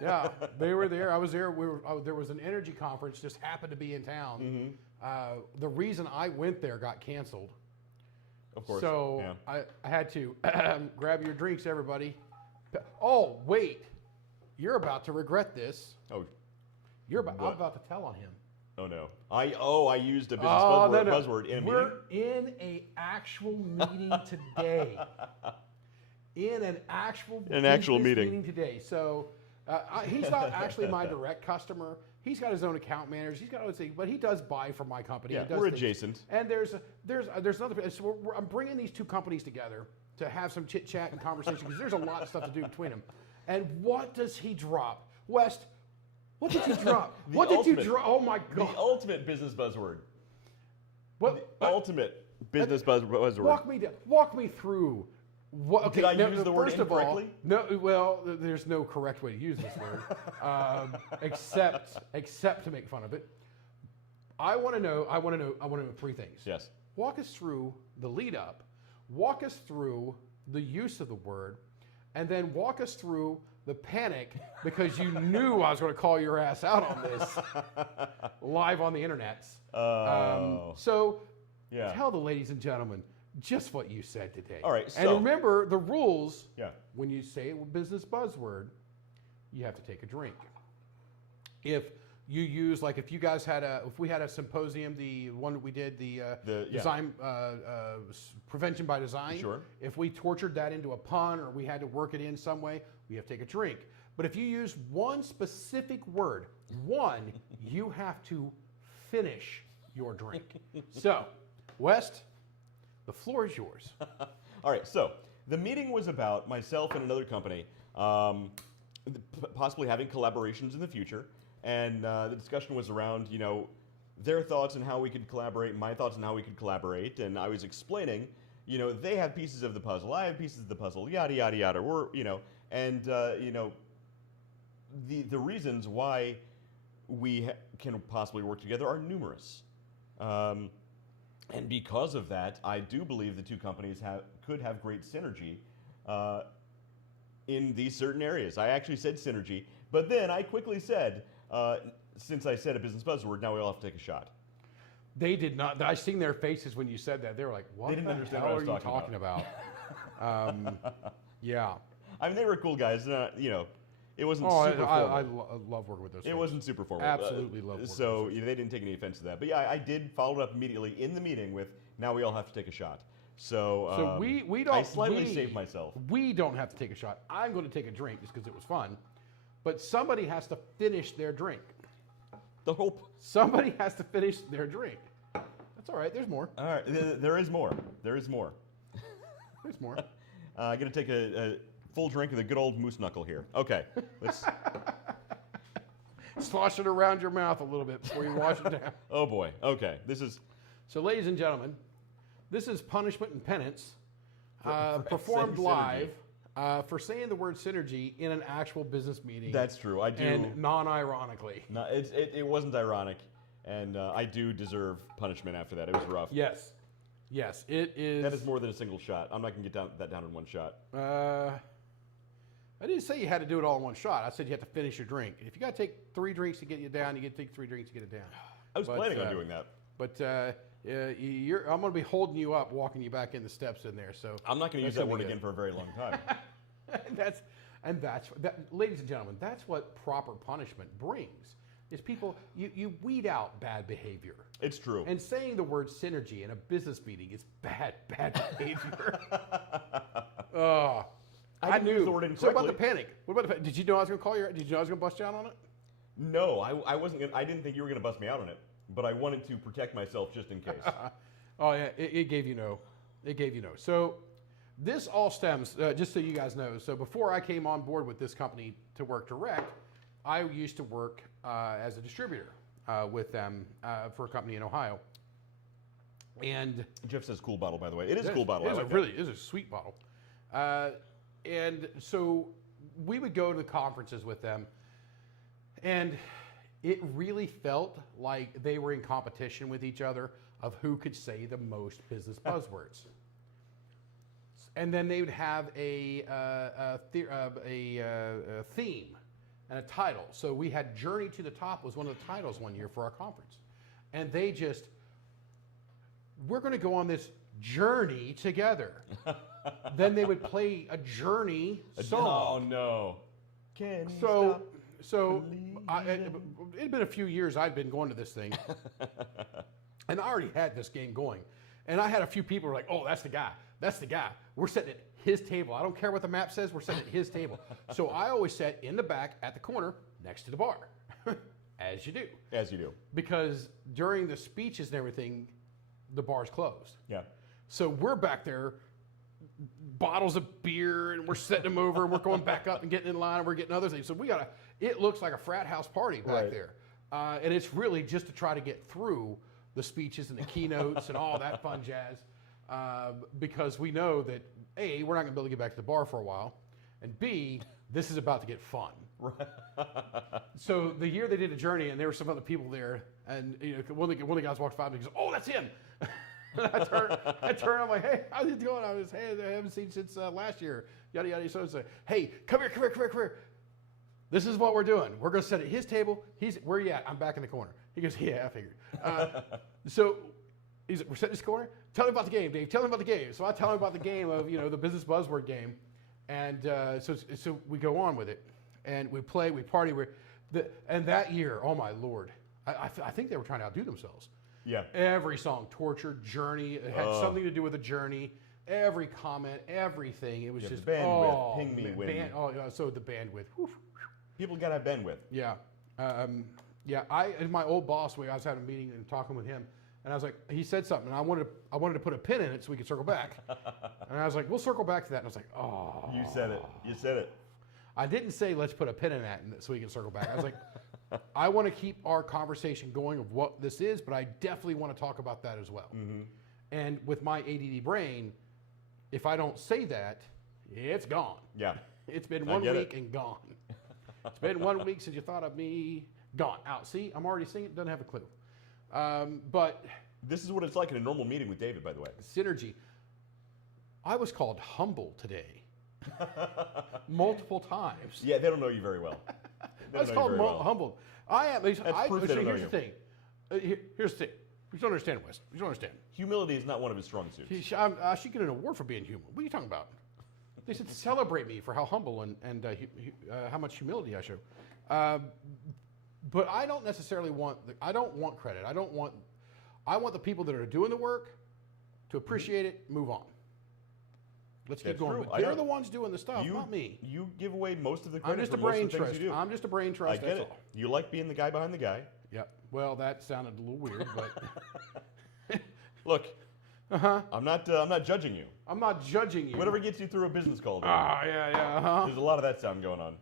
Yeah, they were there. I was there. There was an energy conference just happened to be in town. The reason I went there got canceled. Of course. So yeah. I had to grab your drinks, everybody. Oh wait, you're about to regret this. Oh, I'm about to tell on him. oh no. I used a business buzzword in a We're meeting. in a actual meeting today. In an actual actual business meeting today. So he's not actually my direct customer. He's got his own account managers. He's got thing, but he does buy from my company. Yeah, He does we're things. adjacent. And there's another. So I'm bringing these two companies together to have some chit chat and conversation because there's a lot of stuff to do between them. And what does he drop, West? What did you drop? What did you drop? Oh my God! The ultimate business buzzword. What? The ultimate business buzzword. Walk me through. What, okay, Did I use the word first of all, incorrectly? no. Well, there's no correct way to use this word, except to make fun of it. I want to know 3 things. Yes. Walk us through the lead up. Walk us through the use of the word, and then walk us through the panic because you knew I was going to call your ass out on this live on the internet. So Yeah. tell the ladies and gentlemen just what you said today. All right, and so- remember the rules. Yeah. When you say a business buzzword, you have to take a drink. If you use, like, if we had a symposium, the one that we did, the design prevention by design. Sure. If we tortured that into a pun or we had to work it in some way, we have to take a drink. But if you use one specific word, you have to finish your drink. So, West, the floor is yours. All right, so the meeting was about myself and another company possibly having collaborations in the future, and the discussion was around, their thoughts on how we could collaborate, my thoughts on how we could collaborate, and I was explaining, they have pieces of the puzzle. I have pieces of the puzzle. Yada yada yada. We're and the reasons why we can possibly work together are numerous. And because of that, I do believe the two companies could have great synergy in these certain areas. I actually said synergy, but then I quickly said, since I said a business buzzword, now we all have to take a shot. They did not. I seen their faces when you said that. They were like, "What They didn't the understand hell what I are was you talking about?" Yeah. I mean, they were cool guys. It wasn't Oh, super formal. I love working with those. It folks. wasn't super formal. Absolutely love working So with those they didn't take any offense to that. But yeah, I did follow it up immediately in the meeting with, now we all have to take a shot. So we don't. I slightly saved myself. We don't have to take a shot. I'm going to take a drink just because it was fun, but somebody has to finish their drink. The hope. Somebody has to finish their drink. That's all right. There's more. All right, there is more. There is more. There's more. I'm going to take a full drink of the good old moose knuckle here. Okay, let's. Slosh it around your mouth a little bit before you wash it down. Oh boy. Okay, this is. So, ladies and gentlemen, this is Punishment and Penance, For performed saying live for saying the word synergy in an actual business meeting. That's true. I do. And non-ironically. No, it wasn't ironic, and I do deserve punishment after that. It was rough. Yes. Yes, it is. That is more than a single shot. I'm not going to get that down in one shot. I didn't say you had to do it all in one shot. I said you had to finish your drink. If you got to take 3 drinks to get you down, you get to take 3 drinks to get it down. I was planning on doing that. But I'm going to be holding you up, walking you back in the steps in there. So I'm not going to use that word again for a very long time. that's ladies and gentlemen, that's what proper punishment brings. Is people you weed out bad behavior. It's true. And saying the word synergy in a business meeting is bad behavior. I knew. The word incorrectly. So about the panic. What about the panic? Did you know I was going to call you? Did you know I was going to bust you out on it? No, I wasn't. I didn't think you were going to bust me out on it, but I wanted to protect myself just in case. Oh yeah, it gave you no. It gave you no. So this all stems, just so you guys know. So before I came on board with this company to work direct, I used to work as a distributor with them for a company in Ohio. And Jeff says cool bottle, by the way. It is a cool bottle. It is a sweet bottle. And so we would go to conferences with them, and it really felt like they were in competition with each other of who could say the most business buzzwords. And then they would have a theme and a title. So we had Journey to the Top was one of the titles one year for our conference. And they just, we're going to go on this journey together. Then they would play a Journey song. Oh no! Can you So it had been a few years I'd been going to this thing, and I already had this game going, and I had a few people who were like, "Oh, that's the guy. That's the guy. We're sitting at his table. I don't care what the map says. We're sitting at his table." So I always sat in the back at the corner next to the bar, as you do. As you do. Because during the speeches and everything, the bar's closed. Yeah. So we're back there, bottles of beer, and we're setting them over, and we're going back up and getting in line, and we're getting other things. So it looks like a frat house party back there. And it's really just to try to get through the speeches and the keynotes and all that fun jazz. Because we know that, A, we're not going to be able to get back to the bar for a while, and B, this is about to get fun. So the year they did a Journey, and there were some other people there, and one of the guys walked by and he goes, "Oh, that's him." And I turn, I'm like, "Hey, how's it going?" I haven't seen since last year. Yada yada. So I say, "Hey, come here. This is what we're doing. We're going to sit at his table. Where you at? I'm back in the corner." He goes, "Yeah, I figured." So we're sitting in this corner. "Tell me about the game, Dave. Tell me about the game." So I tell him about the game of the business buzzword game, and so we go on with it, and we play, we party. And that year, oh my Lord, I think they were trying to outdo themselves. Yeah. Every song, Torture, Journey, it had something to do with a journey. Every comment, everything. It was just bandwidth. Ping me when. So the bandwidth. Whew. People gotta have bandwidth. Yeah. And my old boss, I was having a meeting and talking with him, and I was like, he said something, and I wanted to put a pin in it so we could circle back. And I was like, we'll circle back to that. And I was like, oh. You said it. I didn't say let's put a pin in that so we can circle back. I was like, I want to keep our conversation going of what this is, but I definitely want to talk about that as well. Mm-hmm. And with my ADD brain, if I don't say that, it's gone. Yeah. It's been I 1 get week it. and gone. It's been 1 week since you thought of me. Gone. Out. See, I'm already seeing it. Doesn't have a clue. But This is what it's like in a normal meeting with David, by the way. synergy. I was called humble today. Multiple times. Yeah, they don't know you very well. They I was don't know you called very well. humbled. I am. proof they don't know here's you. the thing. Here's the thing. You don't understand, Wes. You don't understand. Humility is not one of his strong suits. I should get an award for being human. What are you talking about? They should celebrate me for how humble and how much humility I show. But I don't necessarily want. I don't want credit. I want the people that are doing the work to appreciate it. Move on. Let's keep That's going. true. But they're the ones doing the stuff, not me. You give away most of the I'm credit just for a most brain of the things trust. you do. I'm just a brain trust. I get That's it. all. You like being the guy behind the guy. Yep. Well, that sounded a little weird, but Look, I'm not judging you. I'm not judging you. Whatever gets you through a business call, dude. Yeah. There's a lot of that sound going on.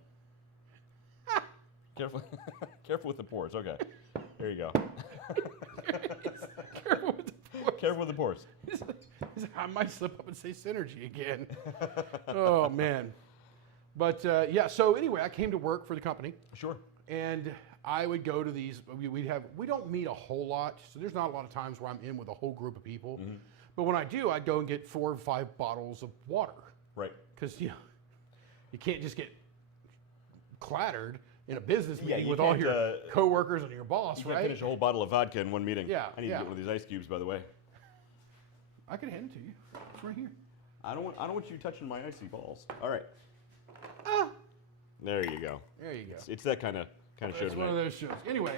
Careful, careful with the pores. Okay, there you go. Careful with the voice. Careful with the pores. I might slip up and say synergy again. Oh man. But yeah. So anyway, I came to work for the company, Sure. and I would go to these. We don't meet a whole lot, so there's not a lot of times where I'm in with a whole group of people. Mm-hmm. But when I do, I'd go and get 4 or 5 bottles of water Right. because you can't just get clattered in a business Yeah, meeting you with all can't, your coworkers and your boss, You can't right? finish a whole bottle of vodka in one meeting. Yeah, I need to yeah. get one of these ice cubes, by the way. I could hand it to you. It's right here. I don't want you touching my icy balls. All right. Ah, There you go. there you go. It's that kind of show It's one of tonight. those shows. Anyway,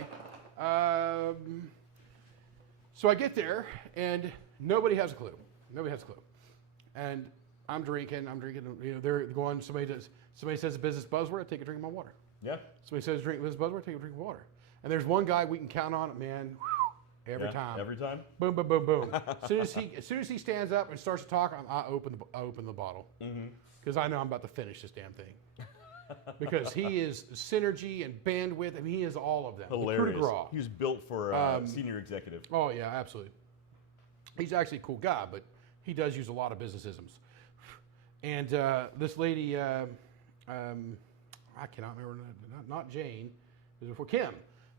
so I get there and nobody has a clue. Nobody has a clue. And I'm drinking. You know, they're going. Somebody says a business buzzword. I take a drink of my water. Yeah. Somebody says drink business buzzword. I take a drink of water. And there's one guy we can count on. Man, every Yeah, time. Every time. Boom, boom, boom, boom. As soon as he stands up and starts to talk, I open the bottle because I know I'm about to finish this damn thing. Because he is synergy and bandwidth. I mean, he is all of them. The coup de Hilarious. grace. He was built for senior executive. Oh yeah, absolutely. He's actually a cool guy, but he does use a lot of businessisms. And this lady, I cannot remember, not Jane, it was before Kim.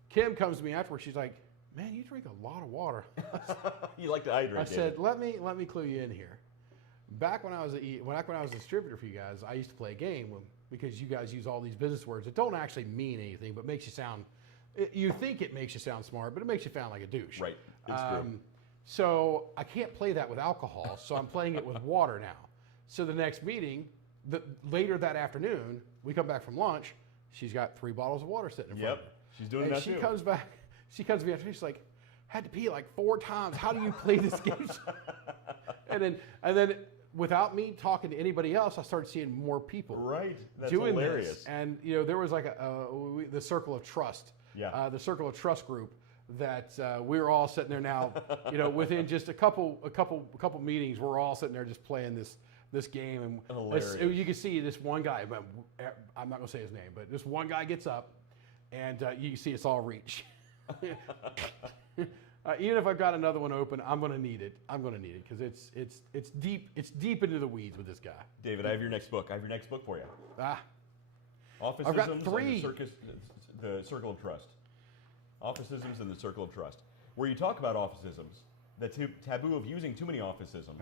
Kim comes to me afterwards. She's like, "Man, you drink a lot of water." You like to hydrate. I said, David. "Let me clue you in here. Back when I was a distributor for you guys, I used to play a game because you guys use all these business words that don't actually mean anything, but makes you sound. You think it makes you sound smart, but it makes you sound like a douche. Right. It's true. So I can't play that with alcohol, so I'm playing it with water now. So the next meeting, later that afternoon, we come back from lunch. She's got 3 bottles of water sitting in front of her. Yep. She's doing And that she too. comes back. She comes to me after. She's like, "Had to pee like 4 times. How do you play this game?" and then without me talking to anybody else, I started seeing more people Right. That's doing hilarious. this. And you know, there was like the circle of trust. Yeah. The circle of trust group that we were all sitting there now. You know, within just a couple meetings, we're all sitting there just playing this game, and Hilarious. you can see this one guy. I'm not gonna say his name, but this one guy gets up, and you can see it's all reach. Even if I've got another one open, I'm gonna need it. I'm gonna need it because it's deep. It's deep into the weeds with this guy. David, I have your next book. I have your next book for you. Officeisms I've got and 3. the Circle of Trust. Officeisms and the Circle of Trust. Where you talk about officeisms, the taboo of using too many officeisms,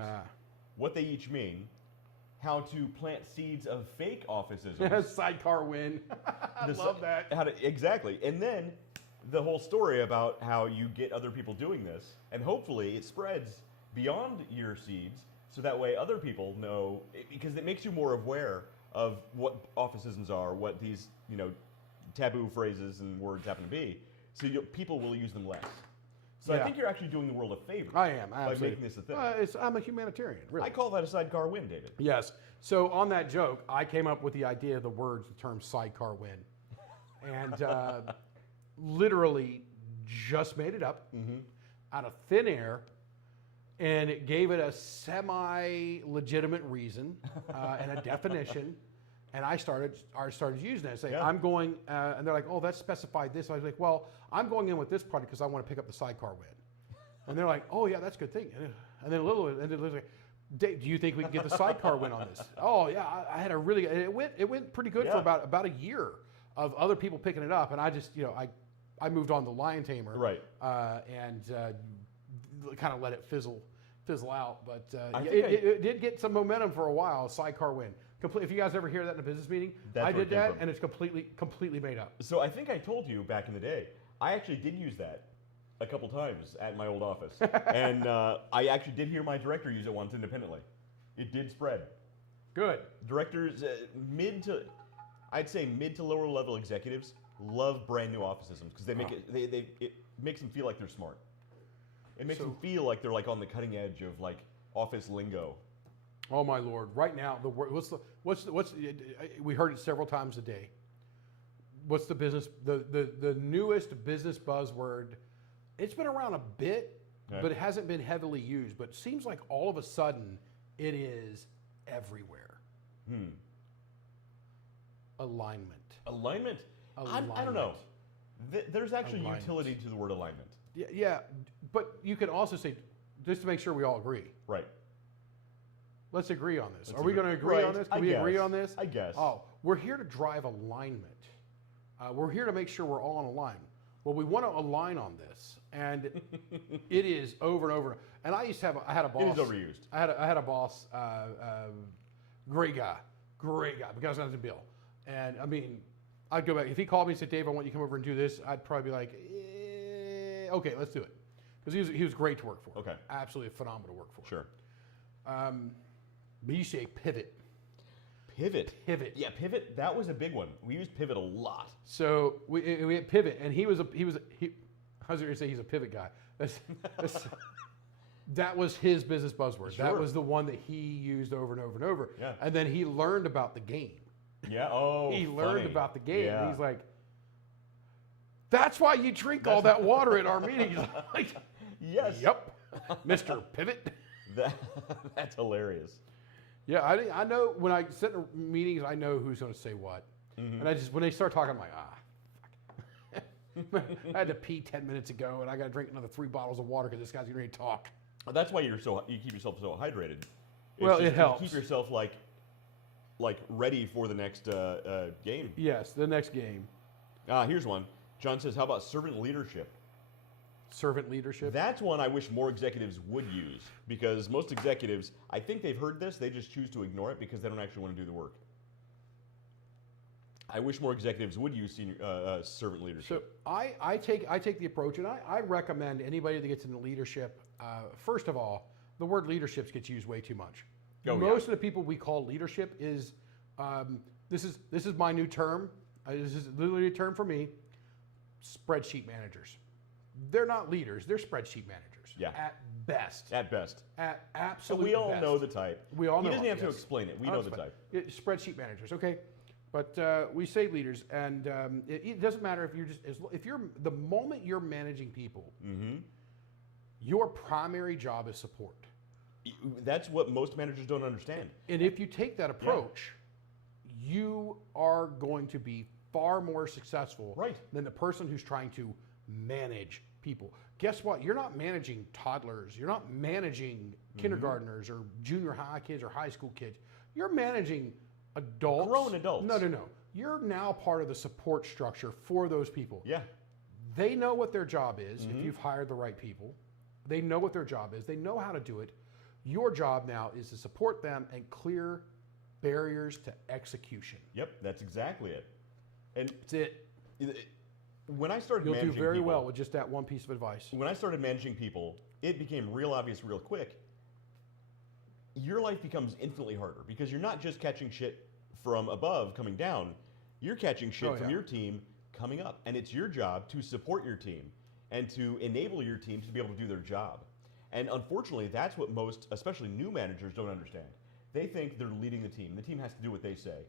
what they each mean, how to plant seeds of fake officeisms. Sidecar win. I love that. Exactly. And then the whole story about how you get other people doing this, and hopefully it spreads beyond your seeds, so that way other people know, because it makes you more aware of what officeisms are, what these taboo phrases and words happen to be, so people will use them less. So Yeah. I think you're actually doing the world a favor. I am by absolutely. making this a thing. I'm a humanitarian, really. I call that a sidecar win, David. Yes. So on that joke, I came up with the idea, the words, the term sidecar win, and literally just made it up out of thin air, and it gave it a semi-legitimate reason and a definition. And I started using it. Saying, Yeah. I'm going, and they're like, "Oh, that's specified this." I was like, "Well, I'm going in with this product because I want to pick up the sidecar win." And they're like, "Oh yeah, that's a good thing." And then a little, and then like, Dave, do you think we can get the sidecar win on this? Oh yeah, I had a really. It went pretty good for Yeah. about a year of other people picking it up, and I just I moved on to Lion Tamer, Right. and kind of let it fizzle out. But I yeah, think it did get some momentum for a while. Sidecar win. If you guys ever hear that in a business meeting, That's I where it did came that, from. and it's completely made up. So I think I told you back in the day, I actually did use that a couple times at my old office. And I actually did hear my director use it once independently. It did spread. Good. Directors, I'd say mid to lower level executives love brand new office systems because they make it makes them feel like they're smart. It makes them feel like they're like on the cutting edge of like office lingo. Oh my Lord! Right now, we heard it several times a day. What's the newest business buzzword? It's been around a bit, Okay. but it hasn't been heavily used. But it seems like all of a sudden it is everywhere. Alignment. Alignment. I don't know. There's actually Alignment. utility to the word alignment. Yeah, but you could also say, just to make sure we all agree. Right. Let's agree on this. Let's Are we agree. going to agree Right, on this? I Can we agree guess. on this? I guess. Oh, we're here to drive alignment. We're here to make sure we're all on a line. Well, we want to align on this, and it is over and over. And I had a boss. It is overused. I had a boss, great guy, because I was in Bill. And I mean, I'd go back if he called me and said, "Dave, I want you to come over and do this." I'd probably be like, "Okay, let's do it," because he was great to work for. Okay. Absolutely phenomenal to work for. Sure. But you say pivot. Pivot. Pivot. Yeah, pivot. That was a big one. We used pivot a lot. So we had pivot, and I was going to say he's a pivot guy. That was his business buzzword. Sure. That was the one that he used over and over and over. Yeah. And then he learned about the game. Yeah. Oh. He learned funny. about the game. Yeah. And he's like, "That's why you drink all that water at our meetings." Like, Yes. yep, Mr. Pivot. That's hilarious. Yeah, I know when I sit in meetings, I know who's going to say what. Mm-hmm. And when they start talking, I'm like, fuck. I had to pee 10 minutes ago, and I got to drink another 3 bottles of water because this guy's getting ready to talk. That's why you keep yourself so hydrated. Well, just it helps. You keep yourself like ready for the next game. Yes, the next game. Here's one. John says, "How about servant leadership?" Servant leadership. That's one I wish more executives would use because most executives, I think they've heard this, they just choose to ignore it because they don't actually want to do the work. I wish more executives would use servant leadership. So I take the approach, and I recommend anybody that gets into leadership. First of all, the word leadership gets used way too much. Oh, Most of the people we call leadership is this is my new term. This is literally a term for me. Spreadsheet managers. They're not leaders. They're spreadsheet managers. Yeah. At best. At best. At So absolute we all best. know the type. We all know. He doesn't them, have to yes. explain it. We I know don't the explain. type. Spreadsheet managers, okay? But we say leaders, and it doesn't matter if you're the moment you're managing people, your primary job is support. That's what most managers don't understand. And if you take that approach, you are going to be far more successful Right. than the person who's trying to manage people. Guess what? You're not managing toddlers. You're not managing kindergartners or junior high kids or high school kids. You're managing adults. Grown adults. No. You're now part of the support structure for those people. Yeah. They know what their job is if you've hired the right people. They know what their job is. They know how to do it. Your job now is to support them and clear barriers to execution. Yep, that's exactly it. And That's it. when I started You'll do managing very people, well with just that one piece of advice. when I started managing people, it became real obvious real quick. Your life becomes infinitely harder because you're not just catching shit from above coming down. You're catching shit from your team coming up. And it's your job to support your team and to enable your team to be able to do their job. And unfortunately, that's what most, especially new managers, don't understand. They think they're leading the team. The team has to do what they say.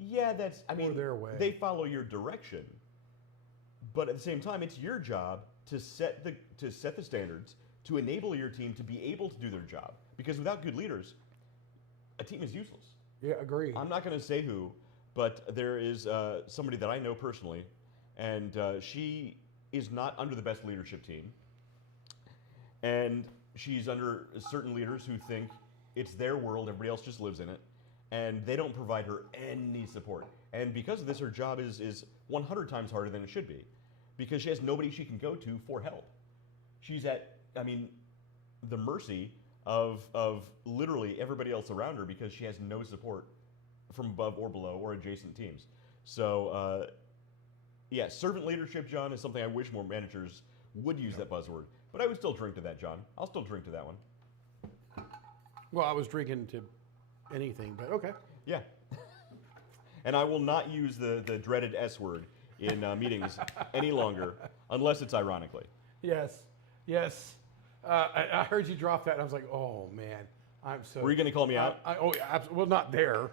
Yeah, their way. They follow your direction. But at the same time, it's your job to set the standards, to enable your team to be able to do their job. Because without good leaders, a team is useless. Yeah, agree. I'm not going to say who, but there is somebody that I know personally, and she is not under the best leadership team. And she's under certain leaders who think It's their world. Everybody else just lives in it. And they don't provide her any support. And because of this, her job is 100 times harder than it should be. Because she has nobody she can go to for help. She's at, the mercy of literally everybody else around her because she has no support from above or below or adjacent teams. So, yeah, servant leadership, John, is something I wish more managers would use that buzzword. But I would still drink to that, John. I'll still drink to that one. Well, I was drinking to anything, but okay. Yeah. And I will not use the dreaded S word in meetings any longer, unless it's ironically. Yes. I heard you drop that, and I was like, oh, man. I'm so... Were you going to call me out? Well, not there.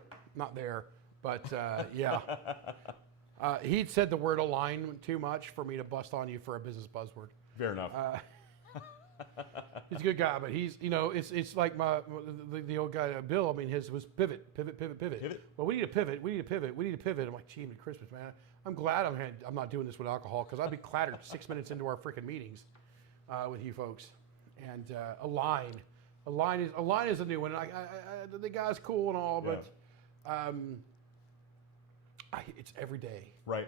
But, yeah. He'd said the word align too much for me to bust on you for a business buzzword. Fair enough. He's a good guy, but he's, it's like the old guy, Bill. I mean, his was pivot. Pivot? Well, we need a pivot. I'm like, gee, Christmas, man. I'm glad I'm not doing this with alcohol because I'd be clattered 6 minutes into our freaking meetings with you folks. And align is a new one. The guy's cool and all, but it's every day. Right.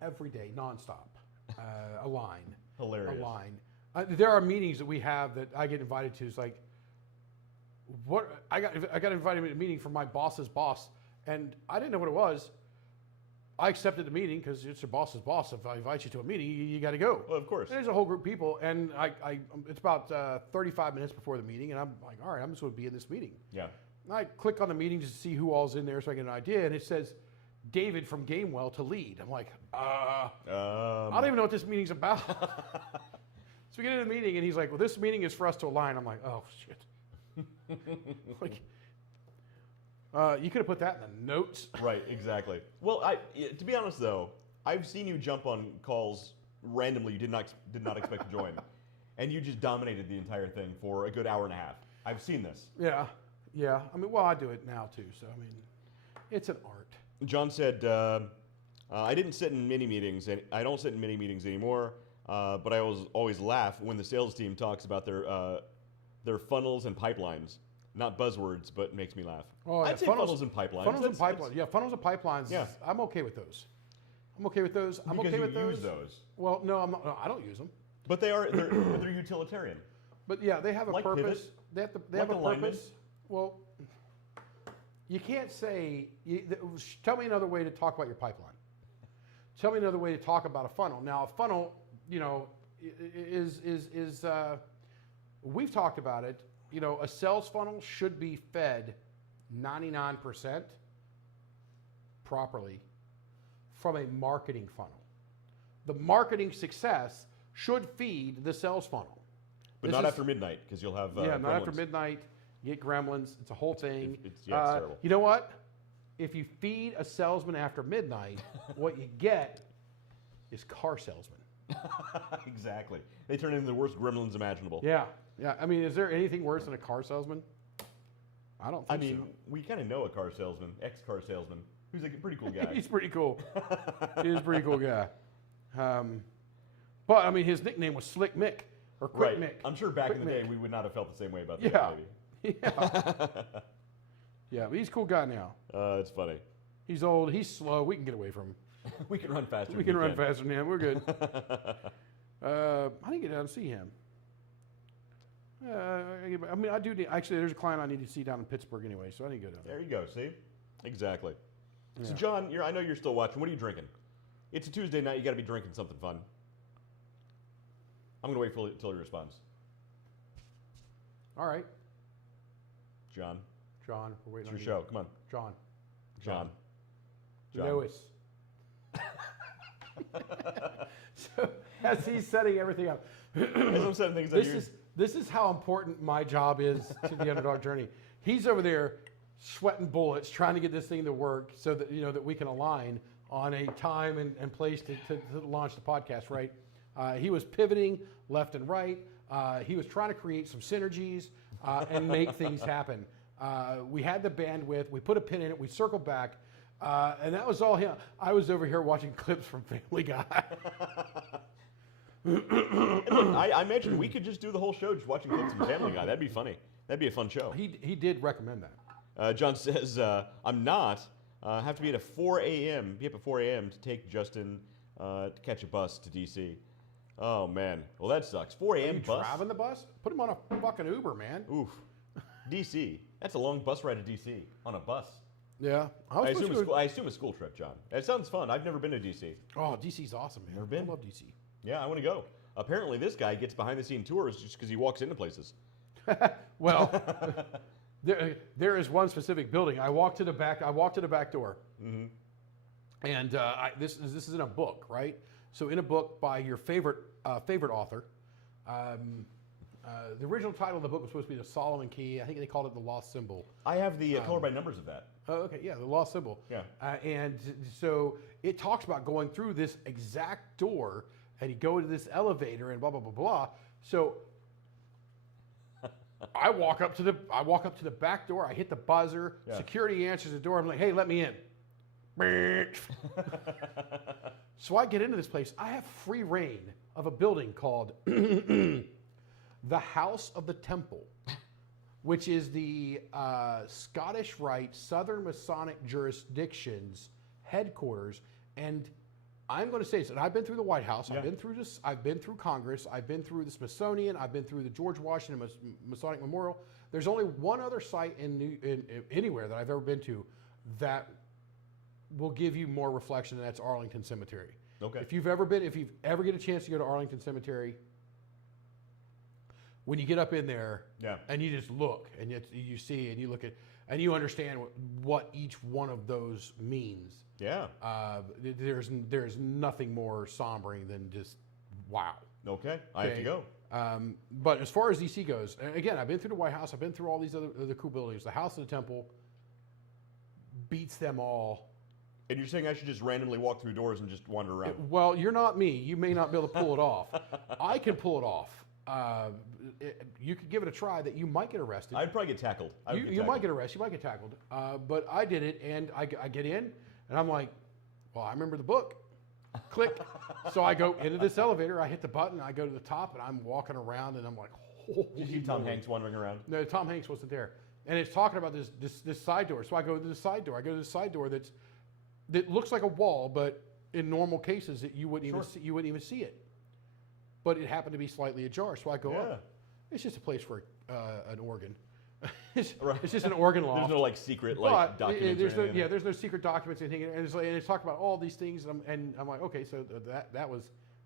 Every day, nonstop. Align. Hilarious. Align. There are meetings that we have that I get invited to. It's like, what? I got invited to a meeting from my boss's boss, and I didn't know what it was. I accepted the meeting because it's your boss's boss. If I invite you to a meeting, you got to go. Well, of course. And there's a whole group of people, and it's about 35 minutes before the meeting, and I'm like, all right, I'm just going to be in this meeting. Yeah. And I click on the meeting just to see who all's in there so I get an idea, and it says David from Gamewell to lead. I'm like, I don't even know what this meeting's about. So we get into the meeting, and he's like, well, this meeting is for us to align. I'm like, oh, shit. Like, you could have put that in the notes. Right, exactly. Well, to be honest, though, I've seen you jump on calls randomly you did not expect to join, and you just dominated the entire thing for a good hour and a half. I've seen this. Yeah. I mean, well, I do it now, too. So, I mean, it's an art. John said, I didn't sit in mini meetings, and I don't sit in mini meetings anymore. But I always laugh when the sales team talks about their funnels and pipelines. Not buzzwords, but makes me laugh. Oh, yeah. I'd say funnels and pipelines. Funnels and pipelines. Yeah, funnels and pipelines. Yeah. I'm okay with those. I'm okay with those. Because you use those. Well, no, I'm not. No, I don't use them. But they're utilitarian. But yeah, they have a Like purpose. pivot, They have a alignment. purpose. Well, you can't say. Tell me another way to talk about your pipeline. Tell me another way to talk about a funnel. Now, a funnel, is we've talked about it. A sales funnel should be fed 99% properly from a marketing funnel. The marketing success should feed the sales funnel. But not after midnight, because you'll have not gremlins. after midnight. You get gremlins. It's a whole thing. It's terrible. You know what? If you feed a salesman after midnight, what you get is car salesmen. Exactly. They turn into the worst gremlins imaginable. Yeah. I mean, is there anything worse than a car salesman? I don't think so. We kind of know a car salesman, ex-car salesman, who's a pretty cool guy. He's pretty cool. He's a pretty cool guy. But, I mean, his nickname was Slick Mick, or Quick Mick. I'm sure back Quick in the day Mick. we would not have felt the same way about that maybe. Yeah, but he's a cool guy now. It's funny. He's old. He's slow. We can get away from him. We can run faster. We can run faster than him. We're good. I didn't get down to see him. I mean, I do need, actually, there's a client I need to see down in Pittsburgh anyway, so I need to go down there. There you go. See? Exactly. Yeah. So, John, I know you're still watching. What are you drinking? It's a Tuesday night. You got to be drinking something fun. I'm going to wait until he responds. All right. John, we're waiting it's your on show. Come on. John. John. Lois. So, as he's setting everything up, As I'm setting things up, this is how important my job is to the Underdog journey. He's over there sweating bullets, trying to get this thing to work so that that we can align on a time and place to launch the podcast. Right? He was pivoting left and right. He was trying to create some synergies and make things happen. We had the bandwidth. We put a pin in it. We circled back. And that was all him. I was over here watching clips from Family Guy. And look, I mentioned we could just do the whole show just watching clips from Family Guy. That'd be funny. That'd be a fun show. He did recommend that. John says, I'm not. Have to be at a 4 a.m. Be up at 4 a.m. to take Justin to catch a bus to D.C. Oh, man. Well, that sucks. 4 a.m. bus? Driving the bus? Put him on a fucking Uber, man. Oof. D.C. That's a long bus ride to D.C. on a bus. Yeah. I assume a school trip, John. It sounds fun. I've never been to D.C. Oh, D.C.'s awesome, man. Never been? I love D.C. Yeah, I want to go. Apparently, this guy gets behind-the-scene tours just because he walks into places. Well, there is one specific building. I walked to the back door, and this is in a book, right? So in a book by your favorite author. The original title of the book was supposed to be The Solomon Key. I think they called it The Lost Symbol. I have the color by numbers of that. Oh, okay, yeah, The Lost Symbol. Yeah. And so it talks about going through this exact door, and you go into this elevator, and blah blah blah blah. So I walk up to the back door. I hit the buzzer. Yeah. Security answers the door. I'm like, "Hey, let me in." So I get into this place. I have free reign of a building called the House of the Temple, which is the Scottish Rite Southern Masonic Jurisdiction's headquarters. And I'm going to say this, and I've been through the White House, Yeah. I've been through Congress, I've been through the Smithsonian, I've been through the George Washington Masonic Memorial. There's only one other site in anywhere that I've ever been to that will give you more reflection, and that's Arlington Cemetery. Okay. If you ever get a chance to go to Arlington Cemetery, when you get up in there, Yeah. and you just look, and you see, and you look at, and you understand what each one of those means. Yeah. There's nothing more sombering than just wow. Okay. I have to go. But as far as DC goes, again, I've been through the White House. I've been through all these other cool buildings. The House of the Temple beats them all. And you're saying I should just randomly walk through doors and just wander around? Well, you're not me. You may not be able to pull it off. I can pull it off. You could give it a try. That you might get arrested. I'd probably get tackled. You might get arrested. You might get tackled. But I did it, and I get in, and I'm like, well, I remember the book. Click. So I go into this elevator. I hit the button. I go to the top, and I'm walking around, and I'm like, holy Did you see Tom moly. Hanks wandering around? No, Tom Hanks wasn't there. And it's talking about this side door. So I go to the side door. I go to the side door that looks like a wall, but in normal cases that you wouldn't even see it. But it happened to be slightly ajar. So I go up. It's just a place for an organ. It's just an organ loft. There's no like secret But documents. there's no secret documents or anything. And it's talking about all these things. And I'm like, okay, so that was,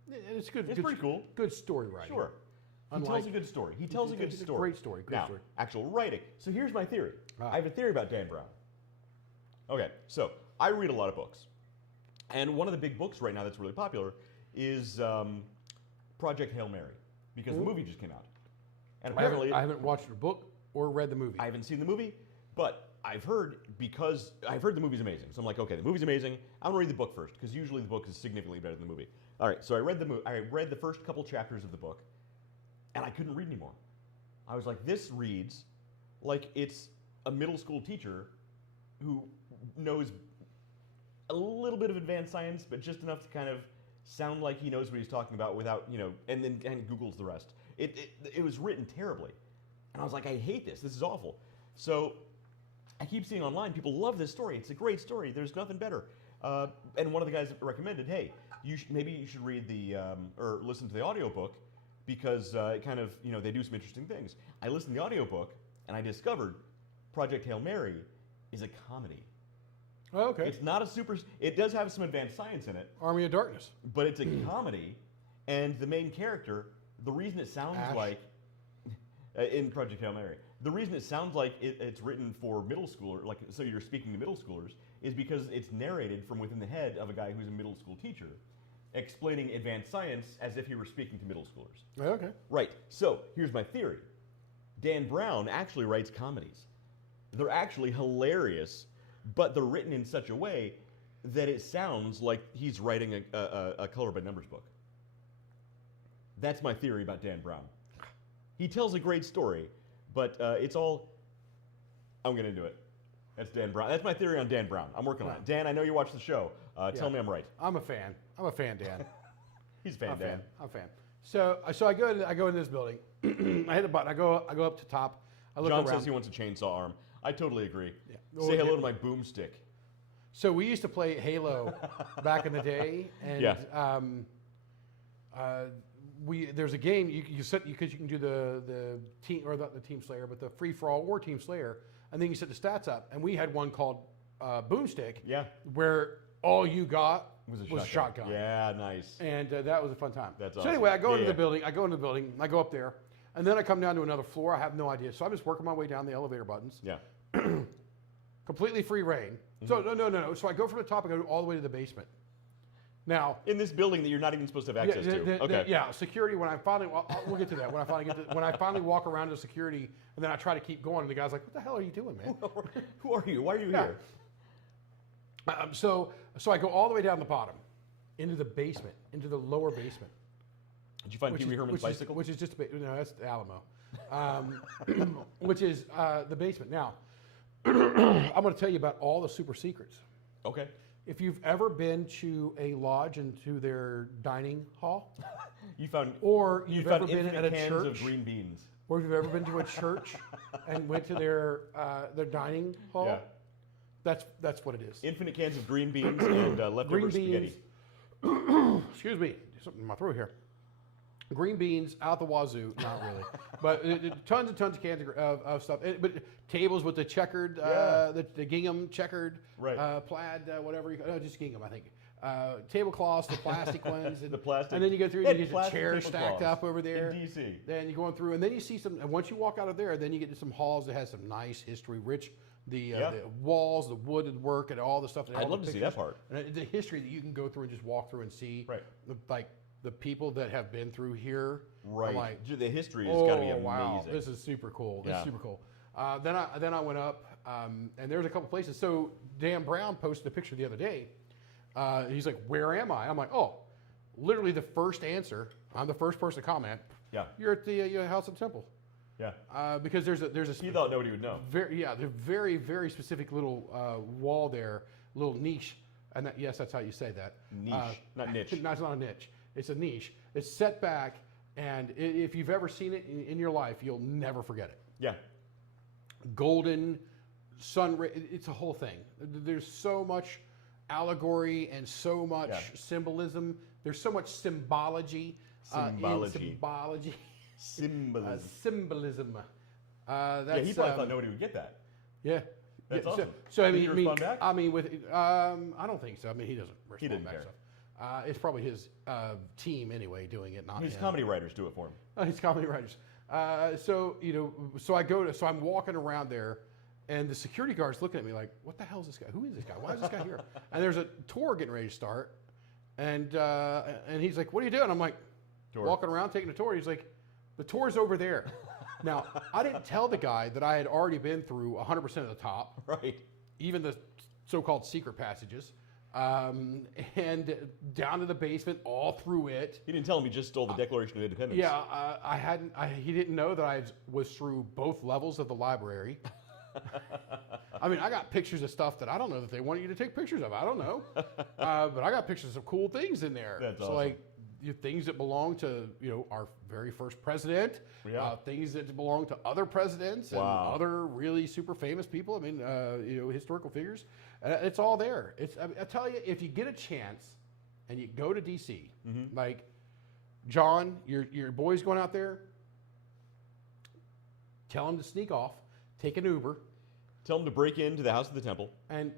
it's good. It's pretty cool. Good story writing. Sure. He tells a good story. He tells a good it's story. Great story. Great Now, story. actual writing. So here's my theory. Ah. I have a theory about Dan Brown. Okay, so I read a lot of books. And one of the big books right now that's really popular is Project Hail Mary, because the movie just came out. And apparently, I haven't watched the book or read the movie. I haven't seen the movie, but I've heard the movie's amazing. So I'm like, okay, the movie's amazing. I'm gonna read the book first, because usually the book is significantly better than the movie. All right, so I read the first couple chapters of the book, and I couldn't read anymore. I was like, this reads like it's a middle school teacher who knows a little bit of advanced science, but just enough to kind of sound like he knows what he's talking about without, and then kind of Googles the rest. It was written terribly. And I was like, I hate this. This is awful. So I keep seeing online, people love this story. It's a great story. There's nothing better. And one of the guys recommended, hey, maybe you should read or listen to the audiobook, because it kind of, they do some interesting things. I listened to the audiobook, and I discovered Project Hail Mary is a comedy. Oh, okay. It's not it does have some advanced science in it. Army of Darkness. But it's a comedy, and the main character, the reason it sounds Ash. like, in Project Hail Mary, the reason it sounds like it's written for middle schooler, like so you're speaking to middle schoolers, is because it's narrated from within the head of a guy who's a middle school teacher, explaining advanced science as if he were speaking to middle schoolers. Oh, okay. Right, so here's my theory. Dan Brown actually writes comedies. They're actually hilarious, but they're written in such a way that it sounds like he's writing a color by numbers book. That's my theory about Dan Brown. He tells a great story, but it's all, I'm going to do it. That's Dan Brown. That's my theory on Dan Brown. I'm working on it. Dan, I know you watch the show. Tell me I'm right. I'm a fan, Dan. He's a fan, Dan. I'm a fan. So I go into this building. I hit a button. I go up to top. I look John around. says he wants a chainsaw arm. I totally agree. Yeah. Say hello to my boomstick. So we used to play Halo back in the day, and Yeah. there's a game you set because you can do the team or the team slayer, but the free for all or team slayer, and then you set the stats up. And we had one called Boomstick, Yeah. where all you got Was a shotgun. Yeah, nice. And that was a fun time. That's so awesome. anyway, I go into Yeah. the building. I go up there, and then I come down to another floor. I have no idea. So I'm just working my way down the elevator buttons. Yeah. Completely free reign. So no. So I go from the top. I go all the way to the basement. Now, In this building that you're not even supposed to have access to. Okay. yeah, security. When I finally, we'll get to that. When I finally walk around to security, and then I try to keep going, and the guy's like, "What the hell are you doing, man?" Who are you? Why are you Yeah. here? So I go all the way down the bottom, into the basement, into the lower basement. Did you find Pee Wee Herman's bicycle? Which is just no, that's the Alamo, which is the basement. Now, I'm going to tell you about all the super secrets. Okay. If you've ever been to a lodge and to their dining hall, You found or you you've found ever been infinite at a cans church, of green beans. or if you've ever been to a church and went to their dining hall, Yeah. that's what it is. Infinite cans of green beans and leftover Green spaghetti. beans. Excuse me, something in my throat here. Green beans out the wazoo, not really, but tons and tons of cans of stuff. But tables with the checkered, the gingham checkered, Right. plaid, whatever. Just gingham, I think. Tablecloths, the plastic ones, and, The plastic. and then you go through They and had you get the plastic chairs tablecloths stacked up over there. in DC. Then you're going through, and then you see some. And once you walk out of there, then you get to some halls that has some nice history, rich. The walls, the wooded work, and all the stuff. I'd love to see that part. And the history that you can go through and just walk through and see. Right. Like the people that have been through here. Right. I'm like, Dude, the history has got to be amazing. wow, this is super cool. This Yeah. is super cool. Then I went up, and there's a couple places. So Dan Brown posted a picture the other day. He's like, "Where am I?" I'm like, "Oh, literally the first answer. I'm the first person to comment. Yeah. You're at the House of the Temple." Yeah. Because there's a He thought nobody would know. the very very specific little wall there, little niche, and that's how you say that. Niche, not niche. No, it's not a niche. It's a niche. It's set back, and if you've ever seen it in your life, you'll never forget it. Yeah. Golden sun ray. It's a whole thing. There's so much allegory and so much symbolism. There's so much symbology. Symbology. Symbolism. Symbolism. That's, Yeah, he probably thought nobody would get that. Yeah. That's Yeah, awesome. So I Did mean, he respond back? I mean, I don't think so. I mean, he doesn't respond He didn't back. care. So. It's probably his team anyway doing it, not His him. comedy writers do it for him. His comedy writers. So I'm walking around there, and the security guard's looking at me like, "What the hell is this guy? Who is this guy? Why is this guy here?" And there's a tour getting ready to start, and he's like, "What are you doing?" I'm like, Tour. "Walking around taking a tour." He's like, "The tour's over there." Now, I didn't tell the guy that I had already been through 100% of the top, Right. even the so-called secret passages, and down to the basement, all through it. He didn't tell him he just stole the Declaration of Independence. Yeah, he didn't know that I was through both levels of the library. I mean, I got pictures of stuff that I don't know that they want you to take pictures of. I don't know, but I got pictures of cool things in there. That's so awesome. like things that belong to our very first president, things that belong to other presidents and other really super famous people. I mean, historical figures. It's all there. I tell you, if you get a chance and you go to DC, like John, your boy's going out there. Tell him to sneak off, take an Uber. Tell him to break into the House of the Temple. And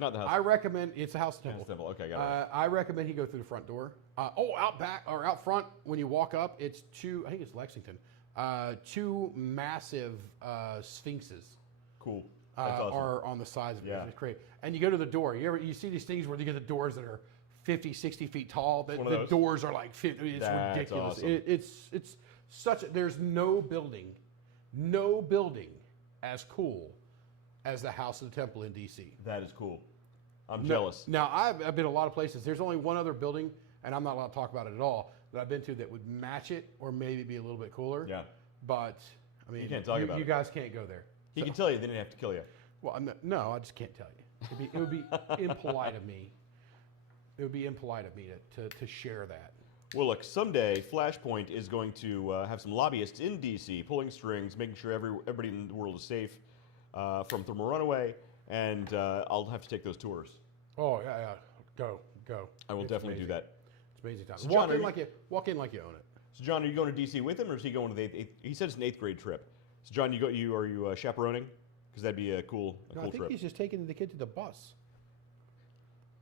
Not the house. I recommend it's a House of Temple. Temple. Okay, got it. I recommend he go through the front door. Out back or out front when you walk up, it's two. I think it's Lexington. Two massive sphinxes Cool. That's awesome. are on the sides of it. Yeah. It's great. And you go to the door. You see these things where you get the doors that are 50, 60 feet tall. One of The those? doors are like 50. It's That's ridiculous. awesome. It's such. There's no building as cool as the House of the Temple in D.C. That is cool. I'm jealous. Now, I've been a lot of places. There's only one other building, and I'm not allowed to talk about it at all, that I've been to that would match it or maybe be a little bit cooler. Yeah. But, I mean, You can't talk about you it. guys can't go there. He can tell you, they didn't have to kill you. Well, no, I just can't tell you. It would be impolite of me. It would be impolite of me to share that. Well, look, someday Flashpoint is going to have some lobbyists in D.C. pulling strings, making sure everybody in the world is safe from thermal runaway, and I'll have to take those tours. Oh yeah. Go. I will definitely do that. It's amazing time. So walk John, in like you own it. So, John, are you going to D.C. with him, or is he going to the eighth? He said it's an 8th grade trip. So, John, are you chaperoning? Because that'd be a cool I think trip. he's just taking the kid to the bus.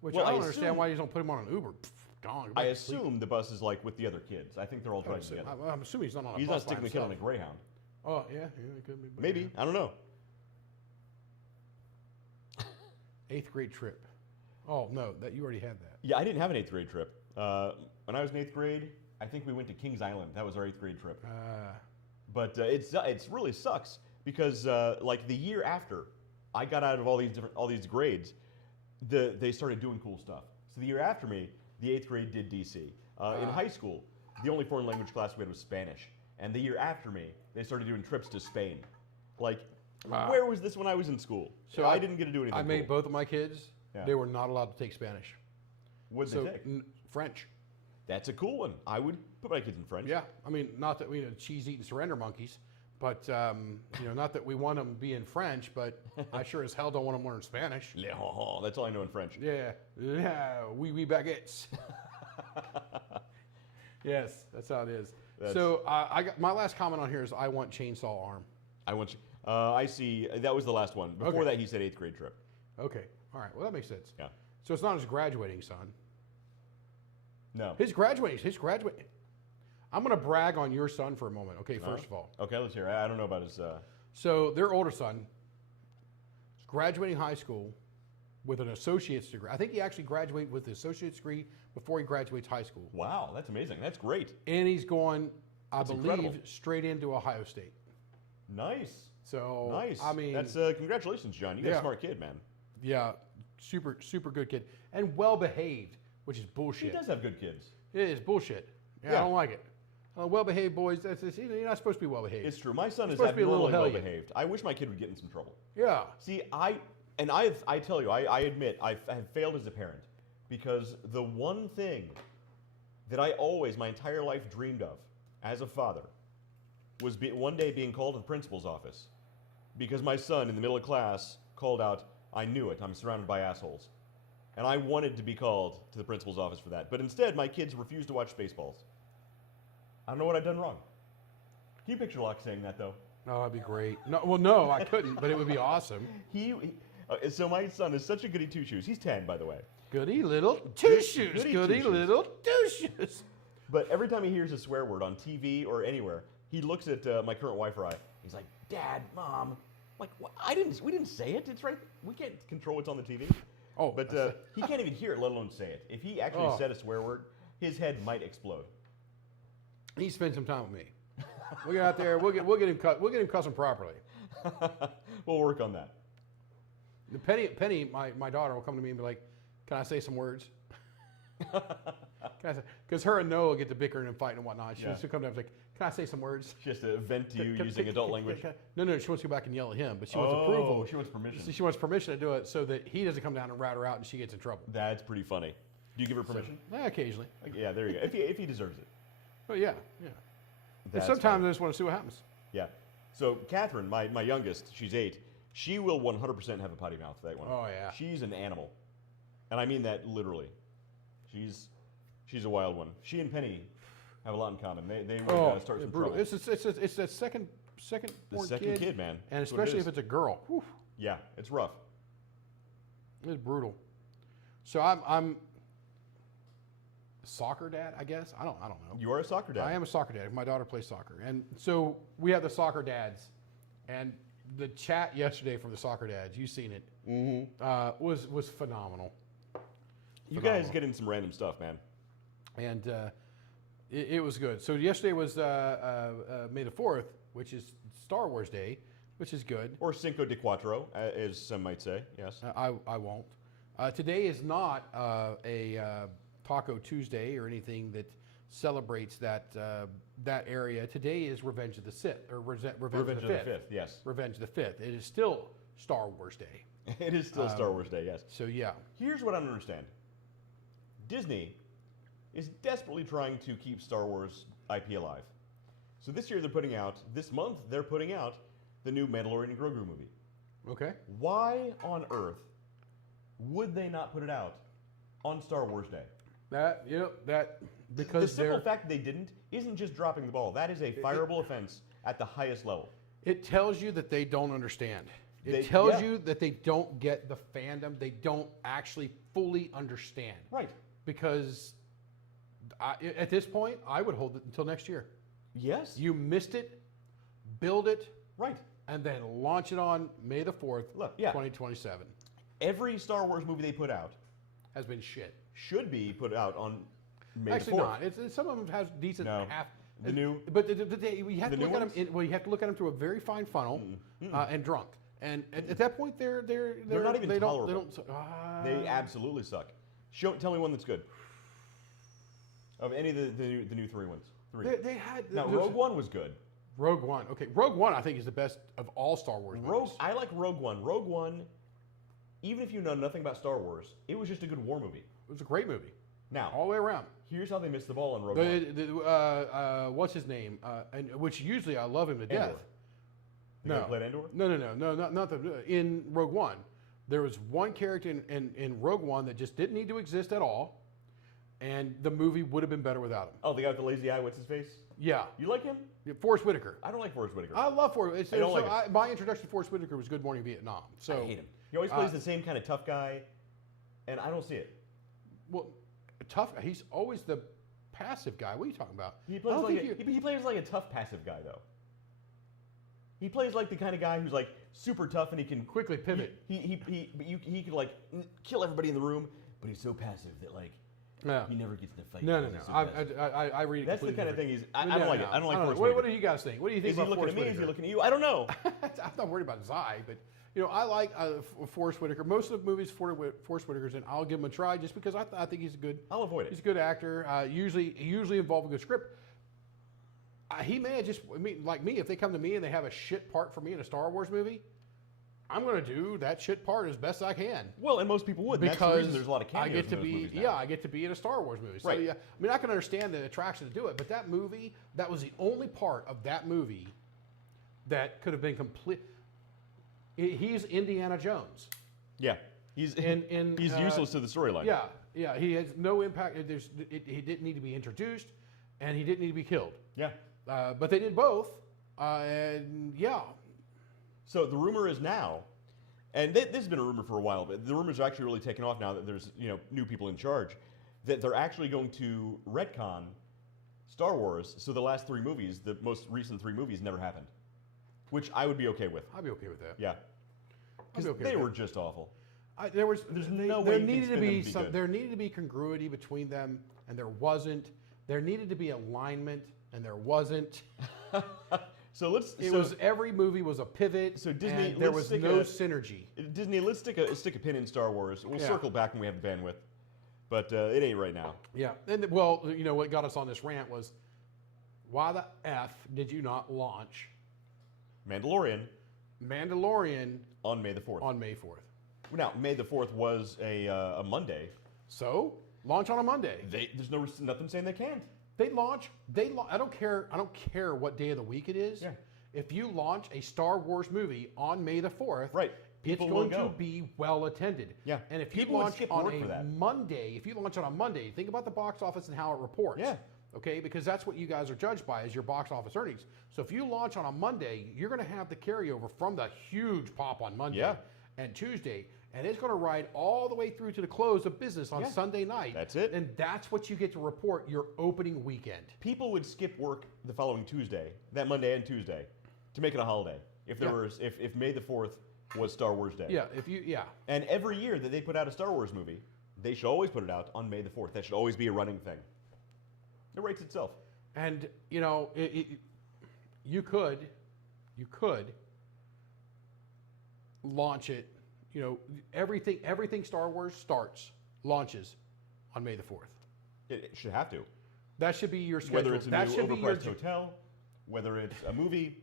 Which Well, I I don't understand assume- why you don't put him on an Uber. Gone. I assume the bus is like with the other kids. I think they're all driving together. I'm assuming he's not on a He's bus not sticking by the kid on a himself. Greyhound. Oh, yeah, it could be. but Maybe. I don't know. yeah. 8th grade trip. Oh, no, that you already had that. Yeah, I didn't have an 8th grade trip. When I was in 8th grade, I think we went to Kings Island. That was our 8th grade trip. But it's really sucks because like the year after I got out of all these grades, they started doing cool stuff. So the year after me, the 8th grade did DC. In high school, the only foreign language class we had was Spanish. And the year after me, they started doing trips to Spain. Like, where was this when I was in school? So I didn't get to do anything I made cool. both of my kids. Yeah. They were not allowed to take Spanish. What did they take? French. That's a cool one. I would put my kids in French. Yeah, I mean, not that we cheese-eating surrender monkeys, but not that we want them being French, but I sure as hell don't want them learning Spanish. That's all I know in French. Yeah, oui baguettes. Yes, that's how it is. So I got my last comment on here is I want chainsaw arm. I see. That was the last one. Before Okay. that, he said 8th grade trip. Okay, all right. Well, that makes sense. Yeah. So it's not his graduating son. No. His graduating. I'm going to brag on your son for a moment. Okay, first of all. Okay, let's hear it. I don't know about his. So their older son is graduating high school with an associate's degree. I think he actually graduated with the associate's degree before he graduates high school. Wow, that's amazing. That's great. And he's going, I believe, incredible. straight into Ohio State. Nice. So Nice. I mean, that's congratulations, John. You got a smart kid, man. yeah, super good kid and well behaved, which is He bullshit. does have good kids. It is bullshit. Yeah, Yeah. I don't like it. Well behaved boys. You're not supposed to be well behaved. It's true. My son is supposed to be a little abnormally well hellion. behaved. I wish my kid would get in some trouble. Yeah. See, I tell you, I admit, I have failed as a parent because the one thing that I always, my entire life, dreamed of as a father was one day being called to the principal's office because my son, in the middle of class, called out, "I knew it. I'm surrounded by assholes." And I wanted to be called to the principal's office for that. But instead, my kids refused to watch Spaceballs. I don't know what I've done wrong. Can you picture Locke saying that, though? No, that'd be great. No, I couldn't, but it would be awesome. So my son is such a goody two-shoes. He's 10, by the way. Goody little two-shoes. Goody Goody two-shoes. little two-shoes. But every time he hears a swear word on TV or anywhere, he looks at my current wife or I. He's like, "Dad, Mom." I'm like, what? We didn't say it. It's right. We can't control what's on the TV. Oh, But he can't even hear it, let alone say it. If he actually said a swear word, his head might explode. he spends some time with me. We'll get out there. We'll get him cut. We'll get him cussing properly. We'll work on that. The Penny, my daughter will come to me and be like, "Can I say some words?" Because her and Noah will get to bickering and fighting and whatnot. She'll come down and be like, "Can I say some words?" She has to vent to you using adult language. No, she wants to go back and yell at him, but she wants approval. She wants permission. She wants permission to do it so that he doesn't come down and rat her out and she gets in trouble. That's pretty funny. Do you give her permission? Occasionally. Yeah, there you go. If he deserves it. But yeah. And That's sometimes funny. I just want to see what happens. Yeah. So Catherine, my youngest, she's 8. She will 100% have a potty mouth. That one. Oh, yeah. She's an animal, and I mean that literally. She's a wild one. She and Penny have a lot in common. They would start some brutal. trouble. It's that second The second kid, man. and That's what it especially is. if it's a girl. Whew, Yeah, it's rough. it's brutal. So I'm soccer dad, I guess. I don't know. You are a soccer dad. I am a soccer dad. My daughter plays soccer, and so we have the soccer dads. And the chat yesterday from the soccer dads, you've seen it, was phenomenal. You guys get in some random stuff, man. And it was good. So yesterday was May the 4th, which is Star Wars Day, which is good. Or Cinco de Cuatro, as some might say. Yes. I won't. Today is not a Taco Tuesday or anything that celebrates that area. Today is Revenge of the Sith, or Revenge of the Fifth. Yes. Revenge of the Fifth. It is still Star Wars Day. It is still Star Wars Day. Yes. So yeah. Here's what I don't understand. Disney is desperately trying to keep Star Wars IP alive. So this year this month they're putting out the new Mandalorian and Grogu movie. Okay. Why on earth would they not put it out on Star Wars Day? Because the simple fact they didn't isn't just dropping the ball. That is a fireable offense at the highest level. It tells you that they don't understand. It tells you that they don't get the fandom. They don't actually fully understand. Right. Because at this point, I would hold it until next year. Yes. You missed it, build it, right, and then launch it on May the 4th, 2027. Every Star Wars movie they put out has been shit. Should be put out on May Actually, the 4th. not. Some of them have decent half. The new, but we have to look at them. You have to look at them through a very fine funnel and drunk. And at that point, they're not even tolerable. They don't. They absolutely suck. Tell me one that's good. Of any of the new three ones. They had. Now, Rogue One was good. Rogue One, okay. Rogue One, I think, is the best of all Star Wars movies. I like Rogue One. Rogue One, even if you know nothing about Star Wars, it was just a good war movie. It was a great movie. Now, all the way around. Here's how they missed the ball on Rogue One. What's his name? Which usually I love him to death. The guy who played Endor? No, not the. In Rogue One, there was one character in Rogue One that just didn't need to exist at all, and the movie would have been better without him. Oh, the guy with the lazy eye, what's his face? Yeah. You like him? Yeah, Forrest Whitaker. I don't like Forrest Whitaker. I love Forrest. Like my introduction to Forrest Whitaker was Good Morning Vietnam. So I hate him. He always plays the same kind of tough guy, and I don't see it. Well, tough. He's always the passive guy. What are you talking about? He plays like a tough passive guy, though. He plays like the kind of guy who's like super tough and he can quickly pivot. He could like kill everybody in the room, but he's so passive that like he never gets in a fight. No. I read it. That's the kind of thing he's. I don't like it. I don't like Forrest What do you guys think? What do you think about Forrest Whitaker? Is he looking at me? Is he looking at you? I don't know. I'm not worried about Zai, but I like Forrest Whitaker. Most of the movies Forrest Whitaker's in, I'll give him a try just because I think he's a good. I'll avoid it. He's a good actor. Usually involve a good script. He may have just, like me, if they come to me and they have a shit part for me in a Star Wars movie, I'm going to do that shit part as best I can. Well, and most people would. Because that's the reason there's a lot of cameos I get to in those be, movies now. I get to be in a Star Wars movie. So, right. I can understand the attraction to do it, but that movie, that was the only part of that movie that could have been complete. He's Indiana Jones. Yeah. He's useless to the storyline. Yeah. He has no impact. He didn't need to be introduced, and he didn't need to be killed. Yeah. But they did both, and yeah. So the rumor is now, and this has been a rumor for a while, but the rumors are actually really taking off now that there's new people in charge, that they're actually going to retcon Star Wars. So the last three movies, the most recent three movies, never happened, which I would be okay with. I'd be okay with that. Yeah, because they were just awful. There's no way there needed to be congruity between them, and there wasn't. There needed to be alignment, and there wasn't. Every movie was a pivot. So Disney, and there was no synergy. Disney, let's stick a pin in Star Wars. We'll circle back when we have the bandwidth, but it ain't right now. Yeah, and what got us on this rant was, why the f did you not launch Mandalorian on May the 4th? On May 4th. Now, May the 4th was a Monday. So launch on a Monday. There's nothing saying they can't. They launch. I don't care what day of the week it is. Yeah. If you launch a Star Wars movie on May the 4th, right, it's going to be well attended. Yeah. And if you launch on a Monday, think about the box office and how it reports. Yeah. Okay, because that's what you guys are judged by is your box office earnings. So if you launch on a Monday, you're going to have the carryover from the huge pop on Monday and Tuesday. And it's going to ride all the way through to the close of business on Sunday night. That's it. And that's what you get to report your opening weekend. People would skip work the following Tuesday, that Monday and Tuesday, to make it a holiday. If May the 4th was Star Wars Day. Yeah, And every year that they put out a Star Wars movie, they should always put it out on May the 4th. That should always be a running thing. It rates itself. And you could launch it. Everything Star Wars launches on May the 4th. It should have to. That should be your schedule. Whether it's a new overpriced hotel, whether it's a movie.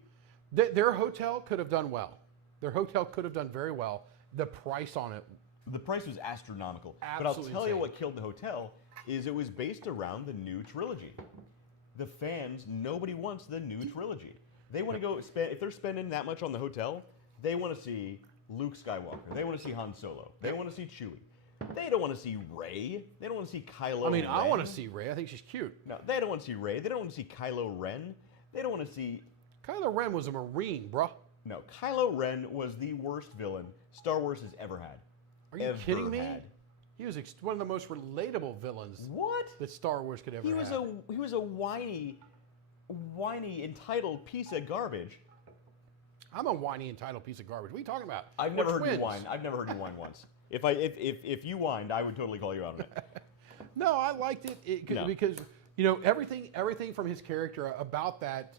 Their hotel could have done well. Their hotel could have done very well. The price on it The price was astronomical. Absolutely but I'll tell you insane. what killed the hotel is it was based around the new trilogy. The fans, nobody wants the new trilogy. They want to go spend, if they're spending that much on the hotel, they want to see Luke Skywalker. They want to see Han Solo. They want to see Chewie. They don't want to see Rey. They don't want to see Kylo I mean, Ren. I want to see Rey. I think she's cute. No, they don't want to see Rey. They don't want to see Kylo Ren. They don't want to see... Kylo Ren was a Marine, bruh. No, Kylo Ren was the worst villain Star Wars has ever had. Are you Ever kidding me? had. He was one of the most relatable villains What? that Star Wars could ever He was have. a whiny, entitled piece of garbage. I'm a whiny, entitled piece of garbage. What are you talking about? I've We're never heard you twins. whine. I've never heard you whine once. If you whined, I would totally call you out on it. No, I liked it, No. because everything from his character about that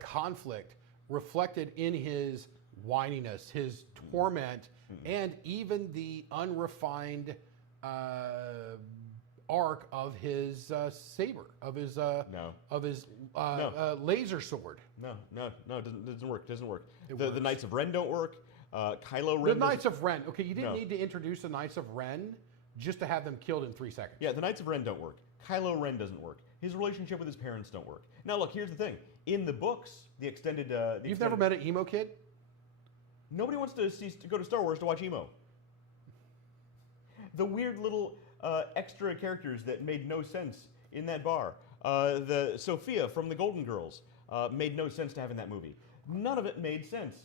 conflict reflected in his whininess, his torment, and even the unrefined arc of his saber, of his laser sword. No, it doesn't work. Doesn't work. It The works. Knights of Ren don't work. Kylo The Ren. Knights of Ren. Okay, you didn't No. need to introduce the Knights of Ren just to have them killed in 3 seconds. Yeah, the Knights of Ren don't work. Kylo Ren doesn't work. His relationship with his parents don't work. Now, look, here's the thing. In the books, the extended... You've never met an emo kid? Nobody wants to go to Star Wars to watch emo. The weird little extra characters that made no sense in that bar. The Sophia from the Golden Girls made no sense to have in that movie. None of it made sense.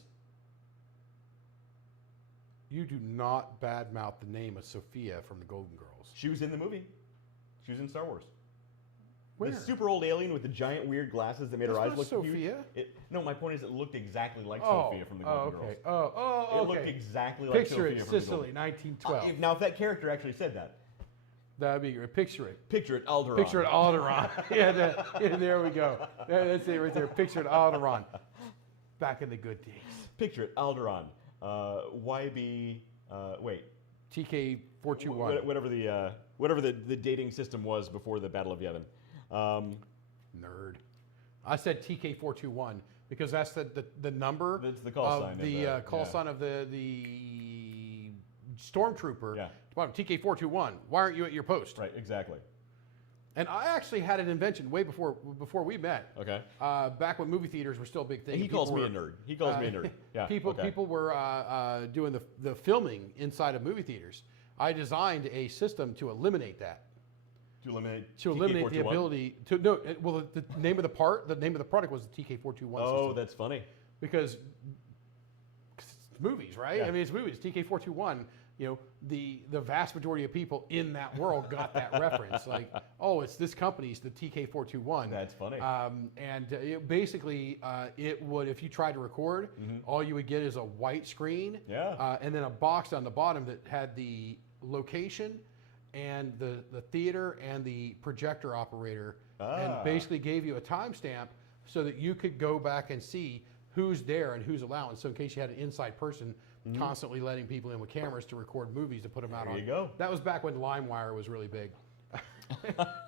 You do not badmouth the name of Sophia from the Golden Girls. She was in the movie. She was in Star Wars. Where? The super old alien with the giant weird glasses that made her That's eyes not look huge. Sophia. No, my point is it looked exactly like Sophia from the Golden okay. Girls. Okay. It looked exactly like Picture Sophia it, from the Sicily, Golden 1912. Now, if that character actually said that, That'd be great. Picture it. picture it, Alderaan. Picture it, Alderaan. yeah, there we go. That's it right there. Picture it, Alderaan. Back in the good days. Picture it, Alderaan. YB, wait. TK421. Whatever the dating system was before the Battle of Yavin. Nerd. I said TK421 because that's the number. That's the call of sign. The call sign of the stormtrooper. Yeah. Bottom, TK421. Why aren't you at your post? Right, exactly. And I actually had an invention way before we met. Okay. Back when movie theaters were still a big thing. He calls me a nerd. He calls me a nerd. Yeah. People were doing the filming inside of movie theaters. I designed a system to eliminate that. To eliminate The ability to the name of the product was the TK421 Oh, system. that's funny. Because it's movies, right? Yeah. I mean, it's movies. TK421. The vast majority of people in that world got that reference. Like, oh, it's this company's the TK421. That's funny. Basically, it would, if you tried to record, all you would get is a white screen, Yeah. and then a box on the bottom that had the location and the theater and the projector operator, and basically gave you a timestamp so that you could go back and see who's there and who's allowing. So in case you had an inside person constantly letting people in with cameras to record movies to put them out on. There you go. That was back when LimeWire was really big.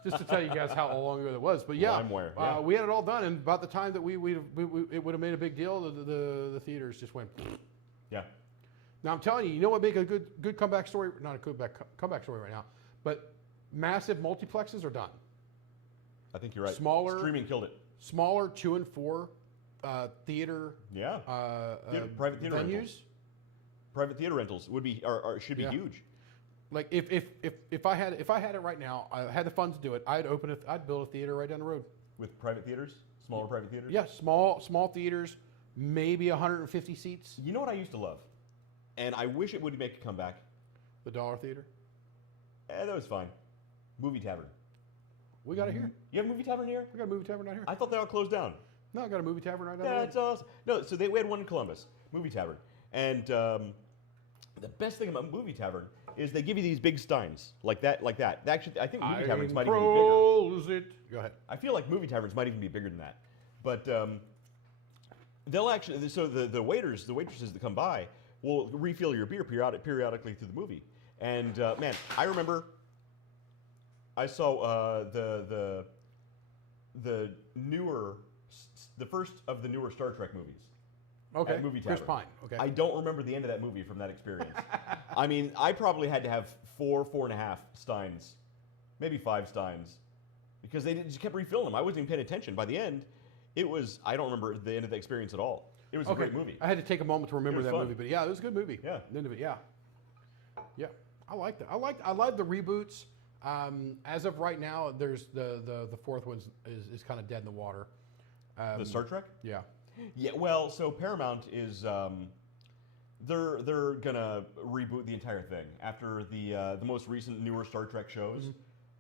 Just to tell you guys how long ago that was. But yeah, LimeWire, yeah. We had it all done, and about the time that it would have made a big deal, the theaters just went. Yeah. Now I'm telling you, you know what make a good comeback story? Not a comeback story right now, but massive multiplexes are done. I think you're right. Smaller- Streaming killed it. Smaller 2 and 4 theater Yeah. Private theater venues. rentals. Private theater rentals would be should be Yeah. huge. Like if I had it right now, I had the funds to do it. I'd build a theater right down the road. With private theaters, smaller private theaters. Yeah, small theaters, maybe 150 seats. You know what I used to love, and I wish it would make a comeback. The Dollar Theater. That was fine. Movie Tavern. We got it here. You have a movie tavern here? We got a movie tavern right here. I thought they all closed down. No, I got a movie tavern right down the road. That's awesome. No, so we had one in Columbus, Movie Tavern. And the best thing about Movie Tavern is they give you these big steins like that. Actually, I think Movie Taverns might even be bigger. Go ahead. I feel like Movie Taverns might even be bigger than that. But they'll actually, so the waitresses that come by will refill your beer periodically through the movie. And man, I remember I saw the first of the newer Star Trek movies. Okay. At Movie Chris Tavern. Pine. Okay. I don't remember the end of that movie from that experience. I mean, I probably had to have 4.5 steins, maybe 5 steins, because they just kept refilling them. I wasn't even paying attention. By the end, it was, I don't remember the end of the experience at all. It was a great movie. I had to take a moment to remember that fun. movie, but yeah, it was a good movie. Yeah. The end of it, yeah. Yeah, I like that. I like the reboots. As of right now, there's the fourth one is kind of dead in the water. The Star Trek? Yeah. Yeah, well, so Paramount is they're gonna reboot the entire thing after the most recent newer Star Trek shows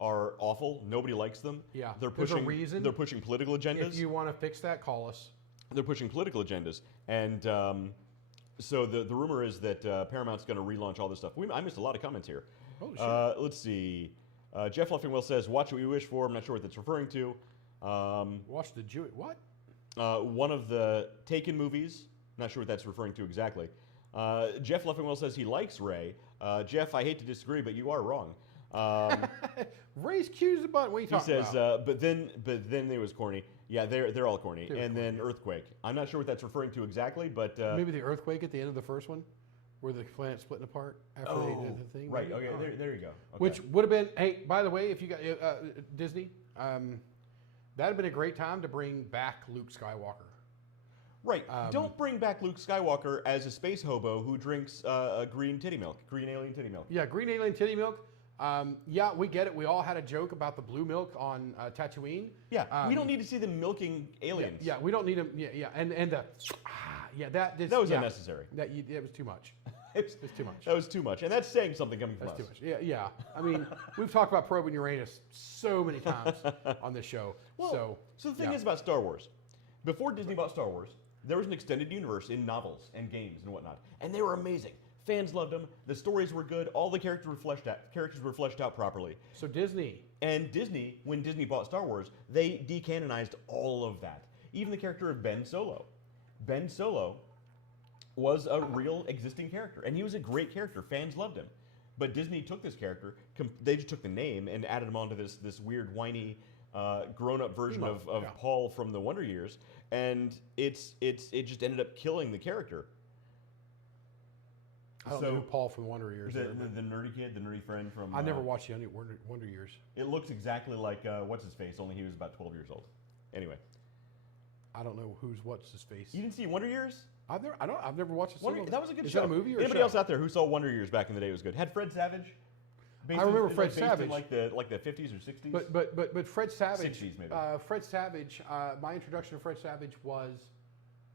are awful. Nobody likes them. Yeah. They're There's a pushing reason. They're pushing political agendas. If you want to fix that, call us. They're pushing political agendas, and so the rumor is that Paramount's going to relaunch all this stuff. I missed a lot of comments here. Holy shit. Let's see. Jeff Leffingwell says, "Watch what you wish for." I'm not sure what that's referring to. Watch the Jewish what? One of the Taken movies. Not sure what that's referring to exactly. Jeff Leffingwell says he likes Ray. Jeff, I hate to disagree, but you are wrong. Ray's cute as a button. What are you He talking says, about? but then it was corny. Yeah, they're all corny. And then Earthquake. I'm not sure what that's referring to exactly, but Maybe the earthquake at the end of the first one, where the planet's splitting apart after they did the thing. Right. maybe? Okay. Oh. There you go. Okay. Which would have been. Hey, by the way, if you got Disney, that'd have been a great time to bring back Luke Skywalker. Right. Don't bring back Luke Skywalker as a space hobo who drinks green alien titty milk. Yeah, green alien titty milk. Yeah, we get it. We all had a joke about the blue milk on Tatooine. Yeah, we don't need to see them milking aliens. Yeah, we don't need them. Yeah, and the that was unnecessary. It was too much. It's too much. That was too much, and that's saying something coming from That's us. too much. Yeah. I mean, we've talked about probing Uranus so many times on this show. Well, so the thing is about Star Wars. Before Disney bought Star Wars, there was an extended universe in novels and games and whatnot, and they were amazing. Fans loved them. The stories were good. All the characters were fleshed out properly. So Disney. And Disney, when Disney bought Star Wars, they decanonized all of that. Even the character of Ben Solo. Ben Solo was a real existing character, and he was a great character. Fans loved him. But Disney took this character, they just took the name and added him onto this weird, whiny, grown-up version of Paul from the Wonder Years, and it just ended up killing the character. I don't know who Paul from Wonder Years is. The nerdy kid, the nerdy friend from... I never watched the Wonder Years. It looks exactly like, what's-his-face, only he was about 12 years old. Anyway. I don't know what's-his-face. You didn't see Wonder Years? I've never watched it. That was a good show. Is that a movie or Anybody a show? else out there who saw Wonder Years back in the day was good? Had Fred Savage? I remember Fred Savage. In like the 50s or 60s? But Fred Savage... 60s maybe. Fred Savage, my introduction to Fred Savage was...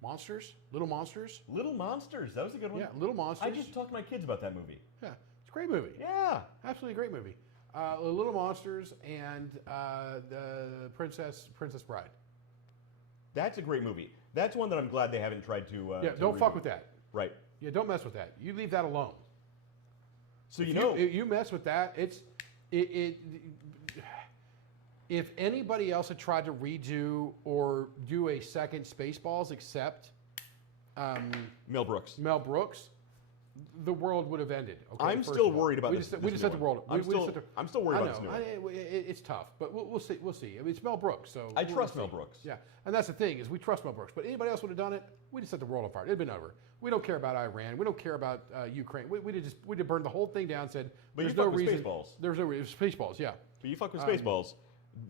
Monsters? Little Monsters? Little Monsters. That was a good one. Yeah, Little Monsters. I just talked to my kids about that movie. Yeah, it's a great movie. Yeah. Absolutely great movie. Little Monsters and the Princess Bride. That's a great movie. That's one that I'm glad they haven't tried to don't fuck with that. Right. Yeah, don't mess with that. You leave that alone. So if you mess with that, if anybody else had tried to redo or do a second Spaceballs except Mel Brooks, the world would have ended. Okay, I'm still worried about this. We just said the world. I'm still worried about this new one. It's tough, but we'll see. We'll see. I mean, it's Mel Brooks, so I trust Mel Brooks. Yeah, and that's the thing is we trust Mel Brooks. But anybody else would have done it, we just set the world on fire. It'd been over. We don't care about Iran. We don't care about Ukraine. We just burned the whole thing down. Said there's no reason. Spaceballs. There's no reason. Spaceballs. Yeah. But you fuck with Spaceballs,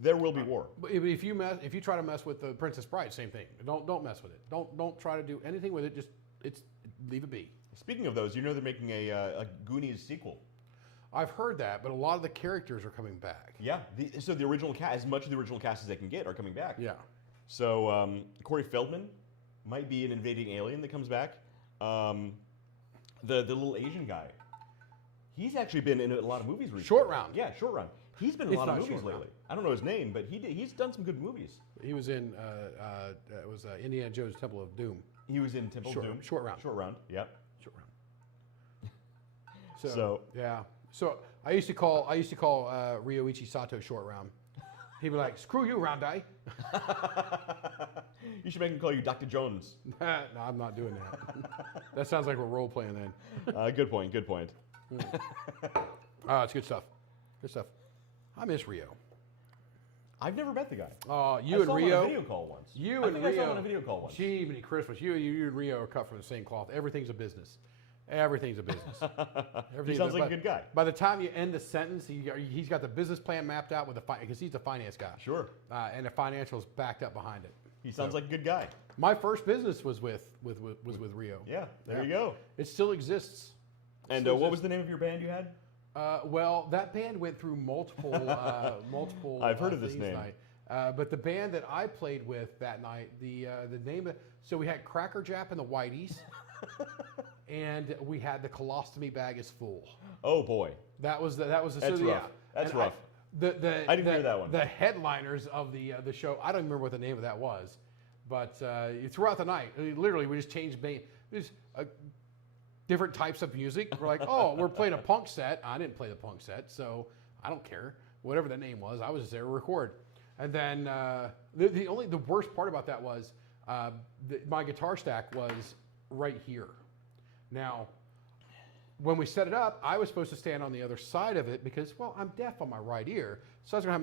there will be war. But if you try to mess with the Princess Bride, same thing. Don't mess with it. Don't try to do anything with it. Just leave it be. Speaking of those, they're making a Goonies sequel. I've heard that, but a lot of the characters are coming back. Yeah. So the original cast, as much of the original cast as they can get, are coming back. Yeah. So Corey Feldman might be an invading alien that comes back. The little Asian guy. He's actually been in a lot of movies recently. Short Round. Yeah, Short Round. He's been in a lot of movies lately. I don't know his name, but he's done some good movies. He was in it was Indiana Jones Temple of Doom. He was in Temple of Doom. Short Round. Short Round. Yep. Short Round. So yeah. So I used to call Ryoichi Sato Short Round. He'd be like, "Screw you, Round Eye." You should make him call you Dr. Jones. No, I'm not doing that. That sounds like we're role playing then. Good point. Good point. It's good stuff. Good stuff. I miss Rio. I've never met the guy. You and Rio. I saw him on a video call once. I saw him on a video call once. Gee, many Christmas. You and Rio are cut from the same cloth. Everything's a business. Everything's a business. He sounds like a good guy. By the time you end the sentence, he's got the business plan mapped out with because he's a finance guy. Sure. And the financials backed up behind it. He sounds like a good guy. My first business was with Rio. Yeah, there you go. It still exists. And what was the name of your band you had? Well, that band went through multiple multiple. I've heard of this name. But the band that I played with that night, the name so we had Cracker Jap and the Whiteys, and we had the Colostomy Bag is Full. Oh boy, that was that's rough. Yeah, that's rough. I didn't hear that one. The headliners of the show, I don't remember what the name of that was, but throughout the night, literally we just changed different types of music. We're like, oh, we're playing a punk set. I didn't play the punk set, so I don't care. Whatever the name was, I was just there to record. And then the worst part about that was my guitar stack was right here. Now, when we set it up, I was supposed to stand on the other side of it because, well, I'm deaf on my right ear, so I was gonna have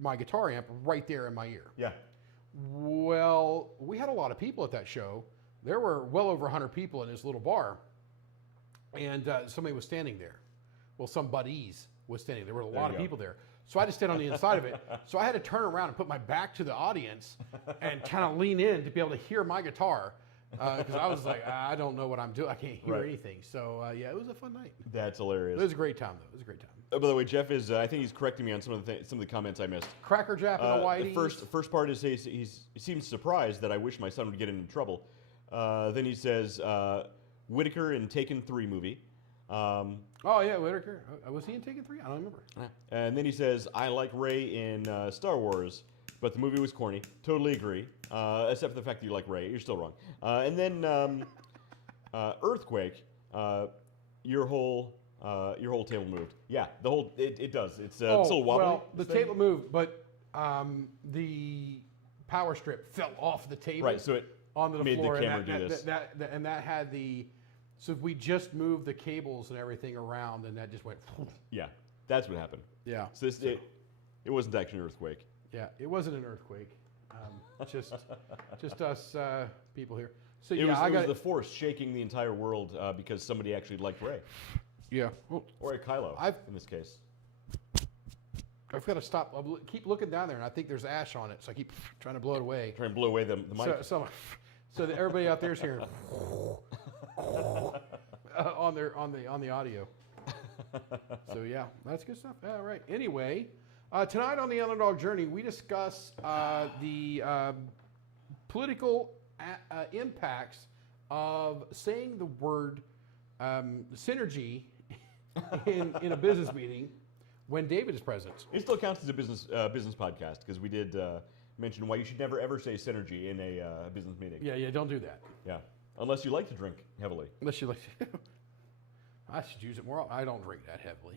my guitar amp right there in my ear. Yeah. Well, we had a lot of people at that show. There were well over 100 people in this little bar, and somebody was standing there. Well, some buddies was standing there. There were a lot of people there. So I had to stand on the inside of it. So I had to turn around and put my back to the audience and kind of lean in to be able to hear my guitar. Because I was like, I don't know what I'm doing. I can't hear anything. So, yeah, it was a fun night. That's hilarious. It was a great time, though. It was a great time. Oh, by the way, Jeff is, I think he's correcting me on some of the comments I missed. Cracker Jap and the Whiteys. The first part is he seems surprised that I wish my son would get into trouble. Then he says, Whitaker in Taken 3 movie. Oh, yeah, Whitaker. Was he in Taken 3? I don't remember. And then he says, I like Ray in Star Wars, but the movie was corny. Totally agree. Except for the fact that you like Ray. You're still wrong. And then Earthquake, your whole table moved. Yeah, the whole, it does. It's a little wobbly. Well, the table moved, but the power strip fell off the table. Right, so it onto the made floor, the camera do this. And that had so we just moved the cables and everything around, and that just went. Yeah, that's what happened. Yeah. So it wasn't actually an earthquake. Yeah, it wasn't an earthquake. Just us people here. So it was the force shaking the entire world because somebody actually liked Ray. Yeah. Or Kylo, in this case. I've got to stop. I keep looking down there, and I think there's ash on it, so I keep trying to blow it away. Trying to blow away the mic. So that everybody out there is hearing on the audio. So yeah, that's good stuff. All right. Anyway, tonight on the Underdog Journey, we discuss the political impacts of saying the word synergy in a business meeting when David is present. It still counts as a business podcast because we did mention why you should never ever say synergy in a business meeting. Yeah, don't do that. Yeah, unless you like to drink heavily. Unless you like to. I should use it more. I don't drink that heavily.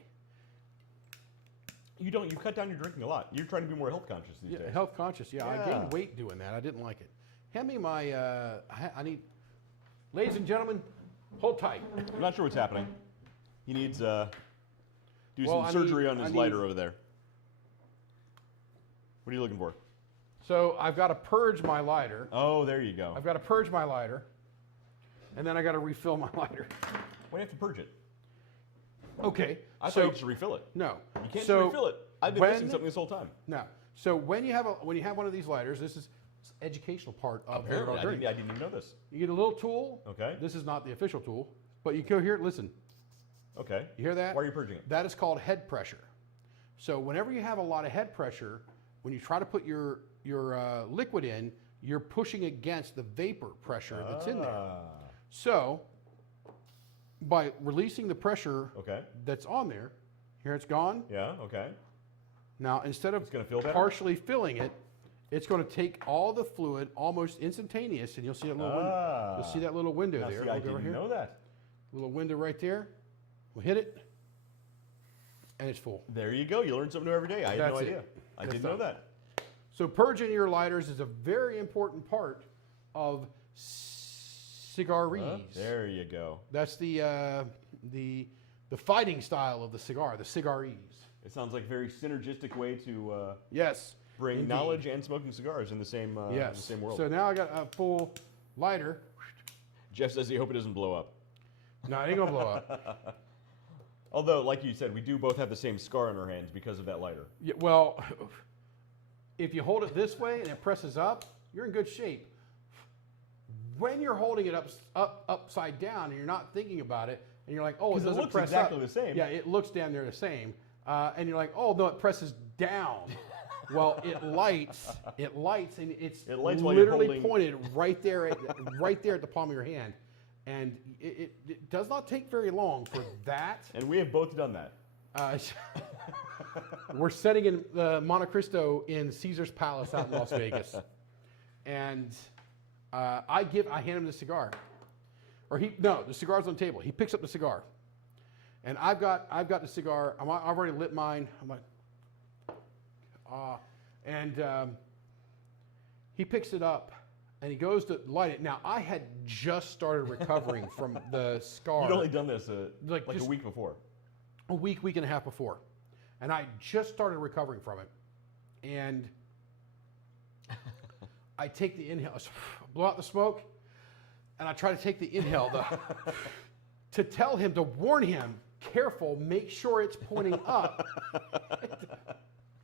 You don't. You cut down your drinking a lot. You're trying to be more health conscious these days. Health conscious. Yeah, I gained weight doing that. I didn't like it. Hand me my. I need. Ladies and gentlemen, hold tight. I'm not sure what's happening. He needs do some surgery on his lighter over there. What are you looking for? So I've got to purge my lighter. Oh, there you go. I've got to purge my lighter, and then I got to refill my lighter. Why do you have to purge it? Okay. I thought you just refill it. No. You can't just refill it. I've been missing something this whole time. No. So when you have one of these lighters, this is educational part of Apparently, I didn't even know this. You get a little tool. Okay. This is not the official tool, but you go here. Listen. Okay. You hear that? Why are you purging it? That is called head pressure. So whenever you have a lot of head pressure, when you try to put your liquid in, you're pushing against the vapor pressure that's in there. So by releasing the pressure that's on there, here it's gone. Yeah, okay. Now instead of partially filling it, it's going to take all the fluid almost instantaneous, and you'll see that little window. You'll see that little window there. See, I didn't know that. Little window right there. We'll hit it, and it's full. There you go. You learn something new every day. I had no idea. I didn't know that. So purging your lighters is a very important part of cigarees. There you go. That's the fighting style of the cigar, the cigarees. It sounds like a very synergistic way to bring knowledge and smoking cigars in the same in the same world. So now I got a full lighter. Jeff says he hope it doesn't blow up. No, it ain't gonna blow up. Although, like you said, we do both have the same scar on our hands because of that lighter. Yeah, well, if you hold it this way and it presses up, you're in good shape. When you're holding it upside down and you're not thinking about it, and you're like, oh, it doesn't looks press exactly up. the same. Yeah, it looks damn near the same. And you're like, oh no, it presses down. Well, it lights, and it's while you're literally holding... pointed right there at the palm of your hand. And it does not take very long for that. And we have both done that. We're setting in Monte Cristo in Caesar's Palace out in Las Vegas, and I hand him the cigar, the cigar's on the table. He picks up the cigar, and I've got the cigar. I've already lit mine. I'm like, and he picks it up. And he goes to light it. Now, I had just started recovering from the scar. You'd only done this like a week before. A week and a half before. And I just started recovering from it. And I take the inhale, blow out the smoke, and I try to take the inhale to tell him, to warn him, careful, make sure it's pointing up.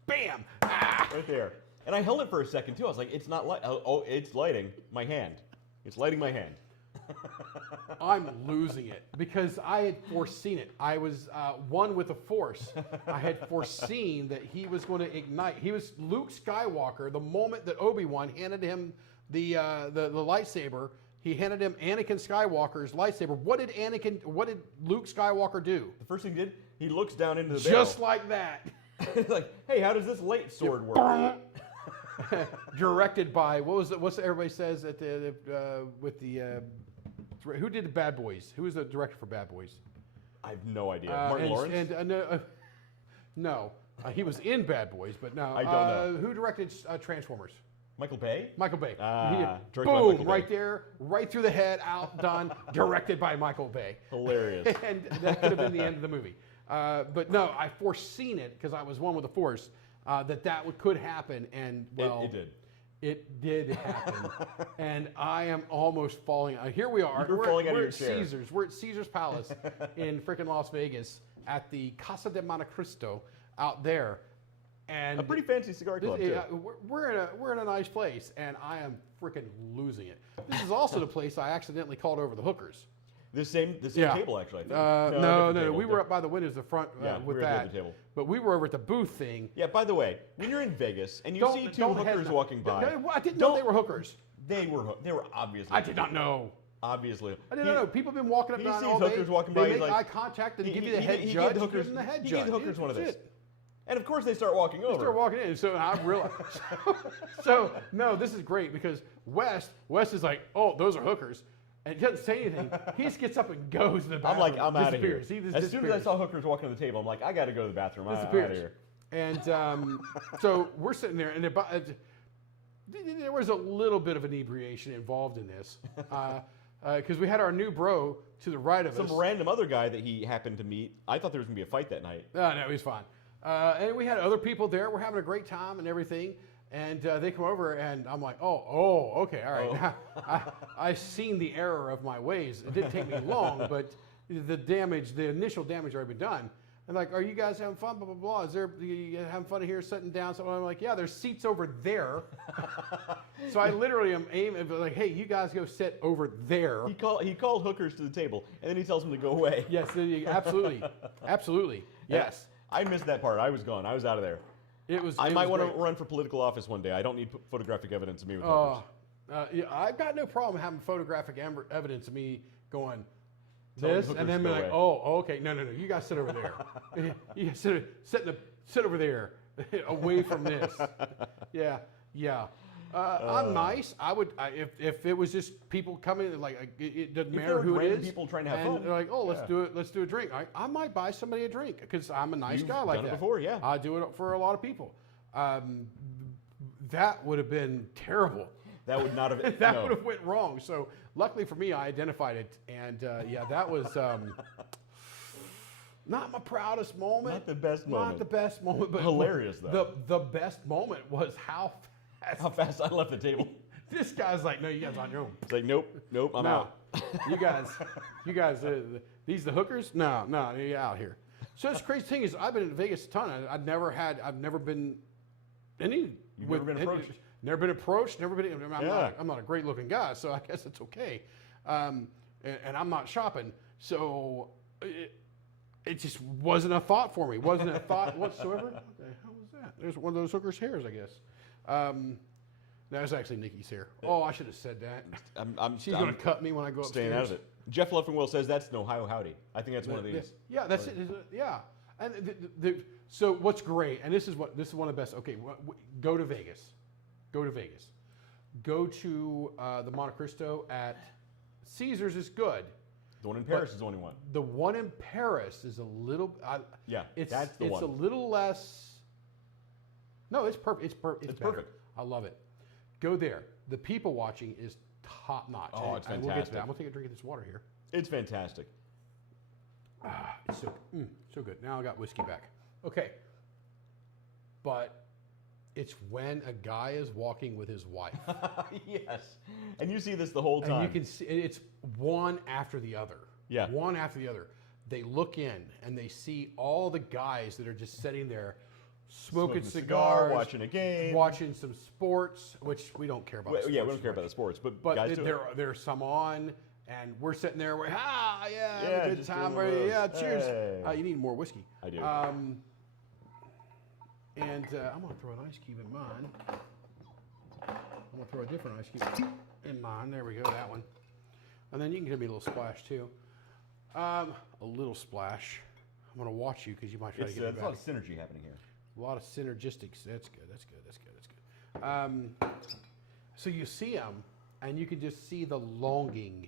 Bam! Ah! Right there. And I held it for a second, too. I was like, it's not light. Oh, it's lighting my hand. It's lighting my hand. I'm losing it because I had foreseen it. I was one with the Force. I had foreseen that he was going to ignite. He was Luke Skywalker. The moment that Obi-Wan handed him the lightsaber, he handed him Anakin Skywalker's lightsaber. What did Luke Skywalker do? The first thing he did, he looks down into the barrel. Just like that. Like, hey, how does this light sword work? Directed by what's everybody says at who did the Bad Boys? Who was the director for Bad Boys? I have no idea. Martin Lawrence? No, he was in Bad Boys, but no. I don't know. Who directed Transformers? Michael Bay? Michael Bay. Boom! Right there, right through the head, out, done. Directed by Michael Bay. Hilarious. And that could have been the end of the movie. But no, I foreseen it because I was one with the Force. That could happen, and well, it did. It did happen, and I am almost falling. Here we are. We're falling out of your at chair. Caesars. We're at Caesar's Palace in freaking Las Vegas at the Casa de Monte Cristo out there, and a pretty fancy cigar club too. We're in a nice place, and I am freaking losing it. This is also the place I accidentally called over the hookers. The same table, actually. I think. No. We were up by the windows, the front with we were that. at the table. But we were over at the booth thing. Yeah. By the way, when you're in Vegas and you see two hookers walking by, no, I didn't know they were hookers. They were obviously. I did not know. Obviously. I didn't know. People have been walking up and down all day. He sees day. hookers walking by. They make like, eye contact and give you the head judge. He gave the hookers one of this. And of course they start walking over. They start walking in. So I realized. No, this is great because West is like, oh, those are hookers. And he doesn't say anything. He just gets up and goes to the bathroom. I'm like, I'm out of here. As soon as I saw hookers walking to the table, I'm like, I got to go to the bathroom. I'm out of here. And so we're sitting there, and there was a little bit of inebriation involved in this. Because we had our new bro to the right of us. Some random other guy that he happened to meet. I thought there was going to be a fight that night. No, he was fine. And we had other people there. We're having a great time and everything. And they come over, and I'm like, oh, okay, all right. Now, I've seen the error of my ways. It didn't take me long, but the initial damage had already been done. And like, are you guys having fun? Blah, blah, blah. You having fun here, sitting down? So I'm like, yeah, there's seats over there. So I literally am aiming, like, hey, you guys go sit over there. He called hookers to the table, and then he tells them to go away. Yes, absolutely. Yes. I missed that part. I was gone. I was out of there. I might want to run for political office one day. I don't need photographic evidence of me with hookers. Yeah, I've got no problem having photographic evidence of me going this, and then be like, oh, okay, no, you guys sit over there. You guys sit over there, away from this. Yeah. I'm nice. I would if it was just people coming, like it doesn't matter who it is. People trying to have and fun. They're like, oh, let's do a drink. I might buy somebody a drink because I'm a nice guy like that. You've done it before, yeah. I do it for a lot of people. That would have been terrible. That would not have. That would have went wrong. So luckily for me, I identified it, and that was. Not my proudest moment. Not the best moment. Not the best moment, but hilarious though. The best moment was how fast I left the table. This guy's like, no, you guys on your own. It's like, nope, I'm out. You guys, these the hookers? No, you're out here. So the crazy thing is, I've been in Vegas a ton. I've never been any. You've never been approached. Never been approached. Never been. I'm not a great looking guy, so I guess it's okay. And I'm not shopping, so it just wasn't a thought for me. Wasn't a thought whatsoever. What the hell was that? There's one of those hookers' hairs, I guess. No, it's actually Nikki's hair. Oh, I should have said that. She's going to cut me when I go upstairs. Staying out of it. Jeff Leffingwell says that's an Ohio howdy. I think that's one of these. Yeah, that's it. Yeah. And so what's great, and this is one of the best. Okay, go to Vegas. Go to Vegas. Go to the Monte Cristo at Caesars is good. The one in Paris is the only one. The one in Paris is a little. That's the one. It's a little less. No, it's perfect. It's perfect. I love it. Go there. The people watching is top notch. Oh, it's fantastic. We'll get to that. I'm gonna take a drink of this water here. It's fantastic. It's so good. Now I got whiskey back. Okay, but it's when a guy is walking with his wife. Yes, and you see this the whole time. And you can see it's one after the other. Yeah, one after the other. They look in and they see all the guys that are just sitting there. Smoking cigars, watching a game, watching some sports, which we don't care about. Well, yeah, we don't care about the sports, but guys there's some on, and we're sitting there. We're good time. Cheers. Hey. You need more whiskey. I do. And I'm gonna throw an ice cube in mine. I'm gonna throw a different ice cube in mine. There we go, that one. And then you can give me a little splash too. A little splash. I'm gonna watch you because you might try to get it back. There's a lot of synergy happening here. A lot of synergistics. That's good. So you see them, and you can just see the longing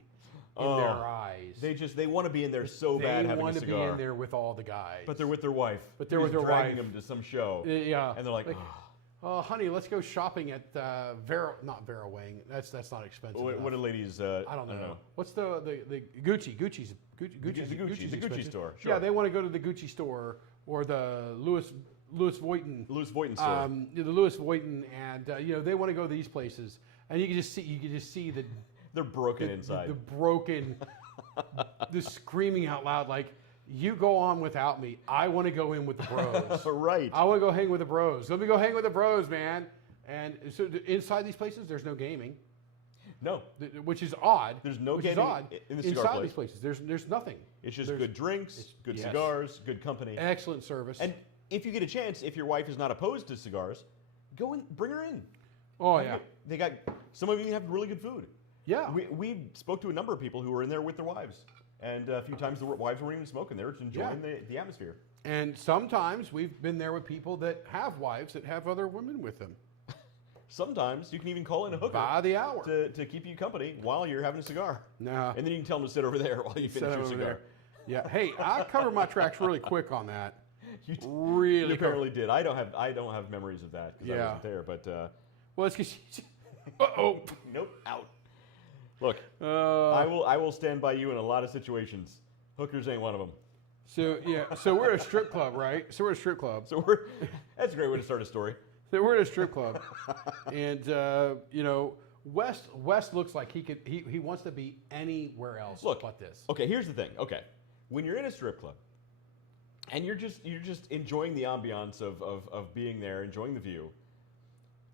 in their eyes. They want to be in there so bad having a cigar. They want to be in there with all the guys. But they're with their wife. But they're with their wife. Dragging them to some show. Yeah. And they're like, oh, honey, let's go shopping at not Vera Wang. That's not expensive. What are ladies? I don't know. What's the Gucci? Gucci's the Gucci store. Sure. Yeah, they want to go to the Gucci store or the Louis Vuitton store. The Louis Vuitton, and they want to go to these places, and you can just see the they're broken inside. The broken, the screaming out loud like, "You go on without me. I want to go in with the bros. Right. I want to go hang with the bros. Let me go hang with the bros, man." And so inside these places, there's no gaming. No, which is odd. There's no gaming in the cigar inside these places. There's nothing. It's just good drinks, good cigars, good company, excellent service, and if you get a chance, if your wife is not opposed to cigars, go and bring her in. Oh, yeah. They got, some of you have really good food. Yeah. We spoke to a number of people who were in there with their wives. And a few times the wives weren't even smoking. They were just enjoying the atmosphere. And sometimes we've been there with people that have wives that have other women with them. Sometimes you can even call in a hooker. By the hour. To keep you company while you're having a cigar. No. And then you can tell them to sit over there while you finish your cigar. There. Yeah. Hey, I covered my tracks really quick on that. You really apparently did. I don't have memories of that because I wasn't there. But well, it's because. Nope. Out. Look, I will stand by you in a lot of situations. Hookers ain't one of them. So we're at a strip club, right? That's a great way to start a story. So we're at a strip club, and West looks like he wants to be anywhere else but this. Okay, here's the thing. Okay, when you're in a strip club. And you're just enjoying the ambiance of being there, enjoying the view.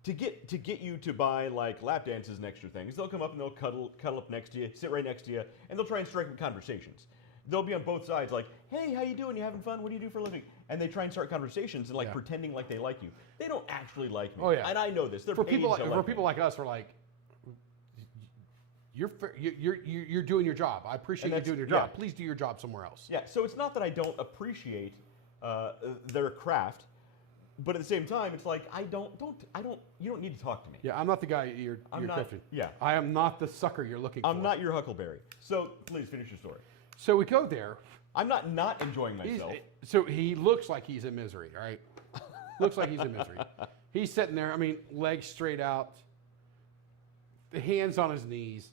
To get you to buy like lap dances and extra things, they'll come up and they'll cuddle up next to you, sit right next to you, and they'll try and strike up conversations. They'll be on both sides, like, "Hey, how you doing? You having fun? What do you do for a living?" And they try and start conversations and pretending like they like you. They don't actually like me. Oh yeah, and I know this. They're for people like us, we're like, You're doing your job. I appreciate you doing your job. Please do your job somewhere else. Yeah. So it's not that I don't appreciate their craft, but at the same time, it's like you don't need to talk to me. Yeah, I'm not the guy you're drifting. Yeah. I am not the sucker you're looking for. I'm not your Huckleberry. So please finish your story. So we go there. I'm not enjoying myself. So he looks like he's in misery, right? Looks like he's in misery. He's sitting there, legs straight out, the hands on his knees.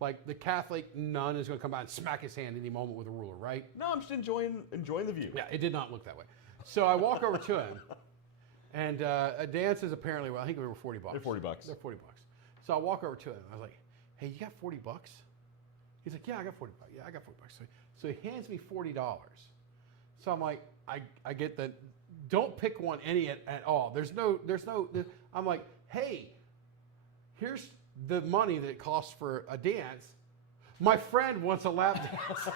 Like the Catholic nun is going to come out and smack his hand any moment with a ruler, right? No, I'm just enjoying the view. Yeah, it did not look that way. So I walk over to him, and a dance is apparently, I think they were $40. They're $40. They're $40. So I walk over to him. I was like, "Hey, you got $40?" He's like, yeah, I got 40 bucks. Yeah, I got 40 bucks. So he hands me $40. So I'm like, I get that. Don't pick one at all. I'm like, hey, here's the money that it costs for a dance. My friend wants a lap dance.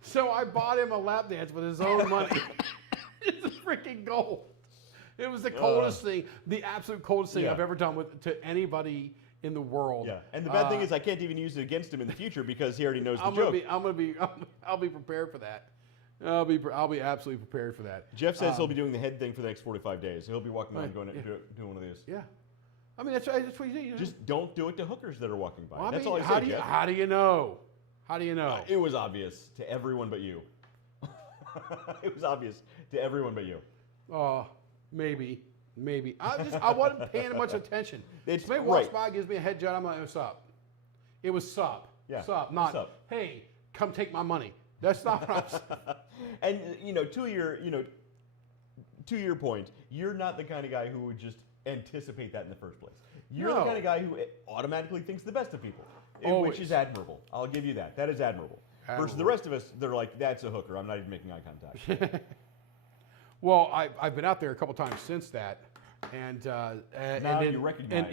So I bought him a lap dance with his own money. It's a freaking gold. It was the coldest thing, the absolute coldest thing I've ever done to anybody in the world. Yeah, and the bad thing is I can't even use it against him in the future because he already knows the joke. I'll be prepared for that. I'll be absolutely prepared for that. Jeff says he'll be doing the head thing for the next 45 days. He'll be walking around doing one of these. Yeah. I mean, that's what you do. You know? Just don't do it to hookers that are walking by. Well, that's all I say, Jeff. How do you know? How do you know? It was obvious to everyone but you. It was obvious to everyone but you. Maybe. I wasn't paying much attention. Somebody walks by, gives me a head jab. I'm like, what's up? It was sup. Yeah. Sup. Not, sup. Hey, come take my money. That's not what I'm saying. And to your point, you're not the kind of guy who would just anticipate that in the first place. You're the kind of guy who automatically thinks the best of people, which is admirable. I'll give you that. That is admirable. Versus the rest of us, they're like, that's a hooker. I'm not even making eye contact. Well, I've been out there a couple times since that, and now you recognize.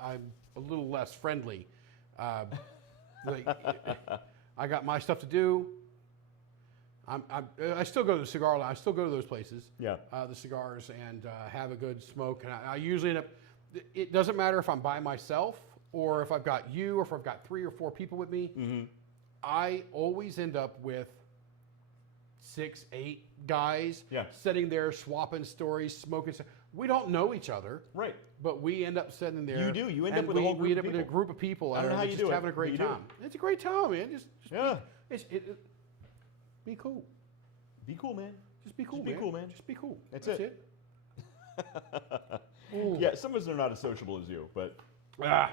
I'm a little less friendly. I got my stuff to do. I still go to the cigar lounge. I still go to those places. Yeah. The cigars and have a good smoke. And I usually end up. It doesn't matter if I'm by myself or if I've got you or if I've got 3 or 4 people with me. Mm-hmm. I always end up with 6, 8 guys sitting there swapping stories, smoking. We don't know each other, right? But we end up sitting there. You do. You end up with a whole group. We end up with a group of people. I don't know how you do it. Having a great time. It's a great time, man. Just be cool. Be cool, man. Just be cool, man. Be cool, man. Just be cool. That's it. Yeah, some of us are not as sociable as you, but yeah.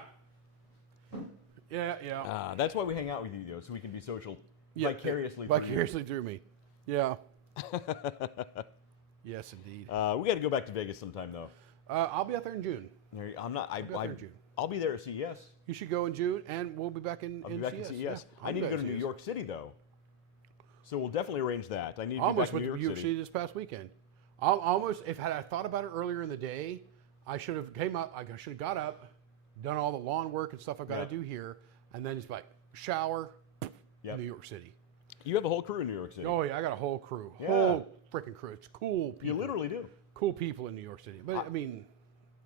That's why we hang out with you, though, so we can be social vicariously through me. Yeah. Yes, indeed. We got to go back to Vegas sometime, though. I'll be out there in June. I'm not. I'll be there at CES. You should go in June, and we'll be back in. I'll be back in CES. Yeah, I need to go to New York City, though. So we'll definitely arrange that. I need to almost be back in New York City this past weekend. Had I thought about it earlier in the day, I should have got up, done all the lawn work and stuff I've got to do here, and then just like shower, New York City. You have a whole crew in New York City. Oh yeah, I got a whole crew, whole freaking crew. It's cool people. You literally do. Cool people in New York City, but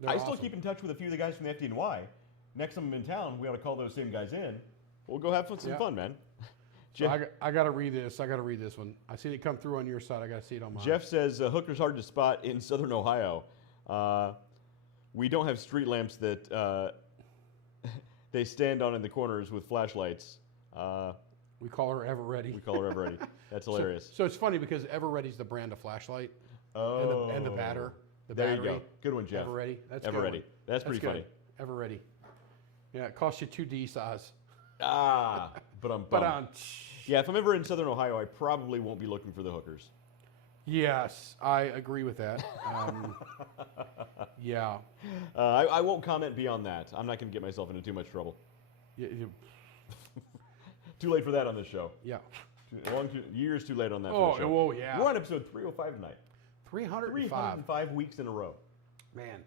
I still keep in touch with a few of the guys from the FDNY. Next time I'm in town, we ought to call those same guys in. We'll go have some fun, man. So I got to read this. I got to read this one. I see it come through on your side. I got to see it on mine. Jeff says hooker's hard to spot in Southern Ohio. We don't have street lamps that they stand on in the corners with flashlights. We call her Ever Ready. That's hilarious. So it's funny because Ever Ready's the brand of flashlight. Oh. And the batter. There you go. Good one, Jeff. Ever Ready. That's Ever Ready. That's pretty funny. Ever Ready. Yeah, it costs you 2D size. But yeah, if I'm ever in Southern Ohio, I probably won't be looking for the hookers. Yes, I agree with that. Yeah. I won't comment beyond that. I'm not going to get myself into too much trouble. Too late for that on this show. Yeah. Years too late on that for the show. Oh, yeah. We're on episode 305 tonight. 305 weeks in a row. Man.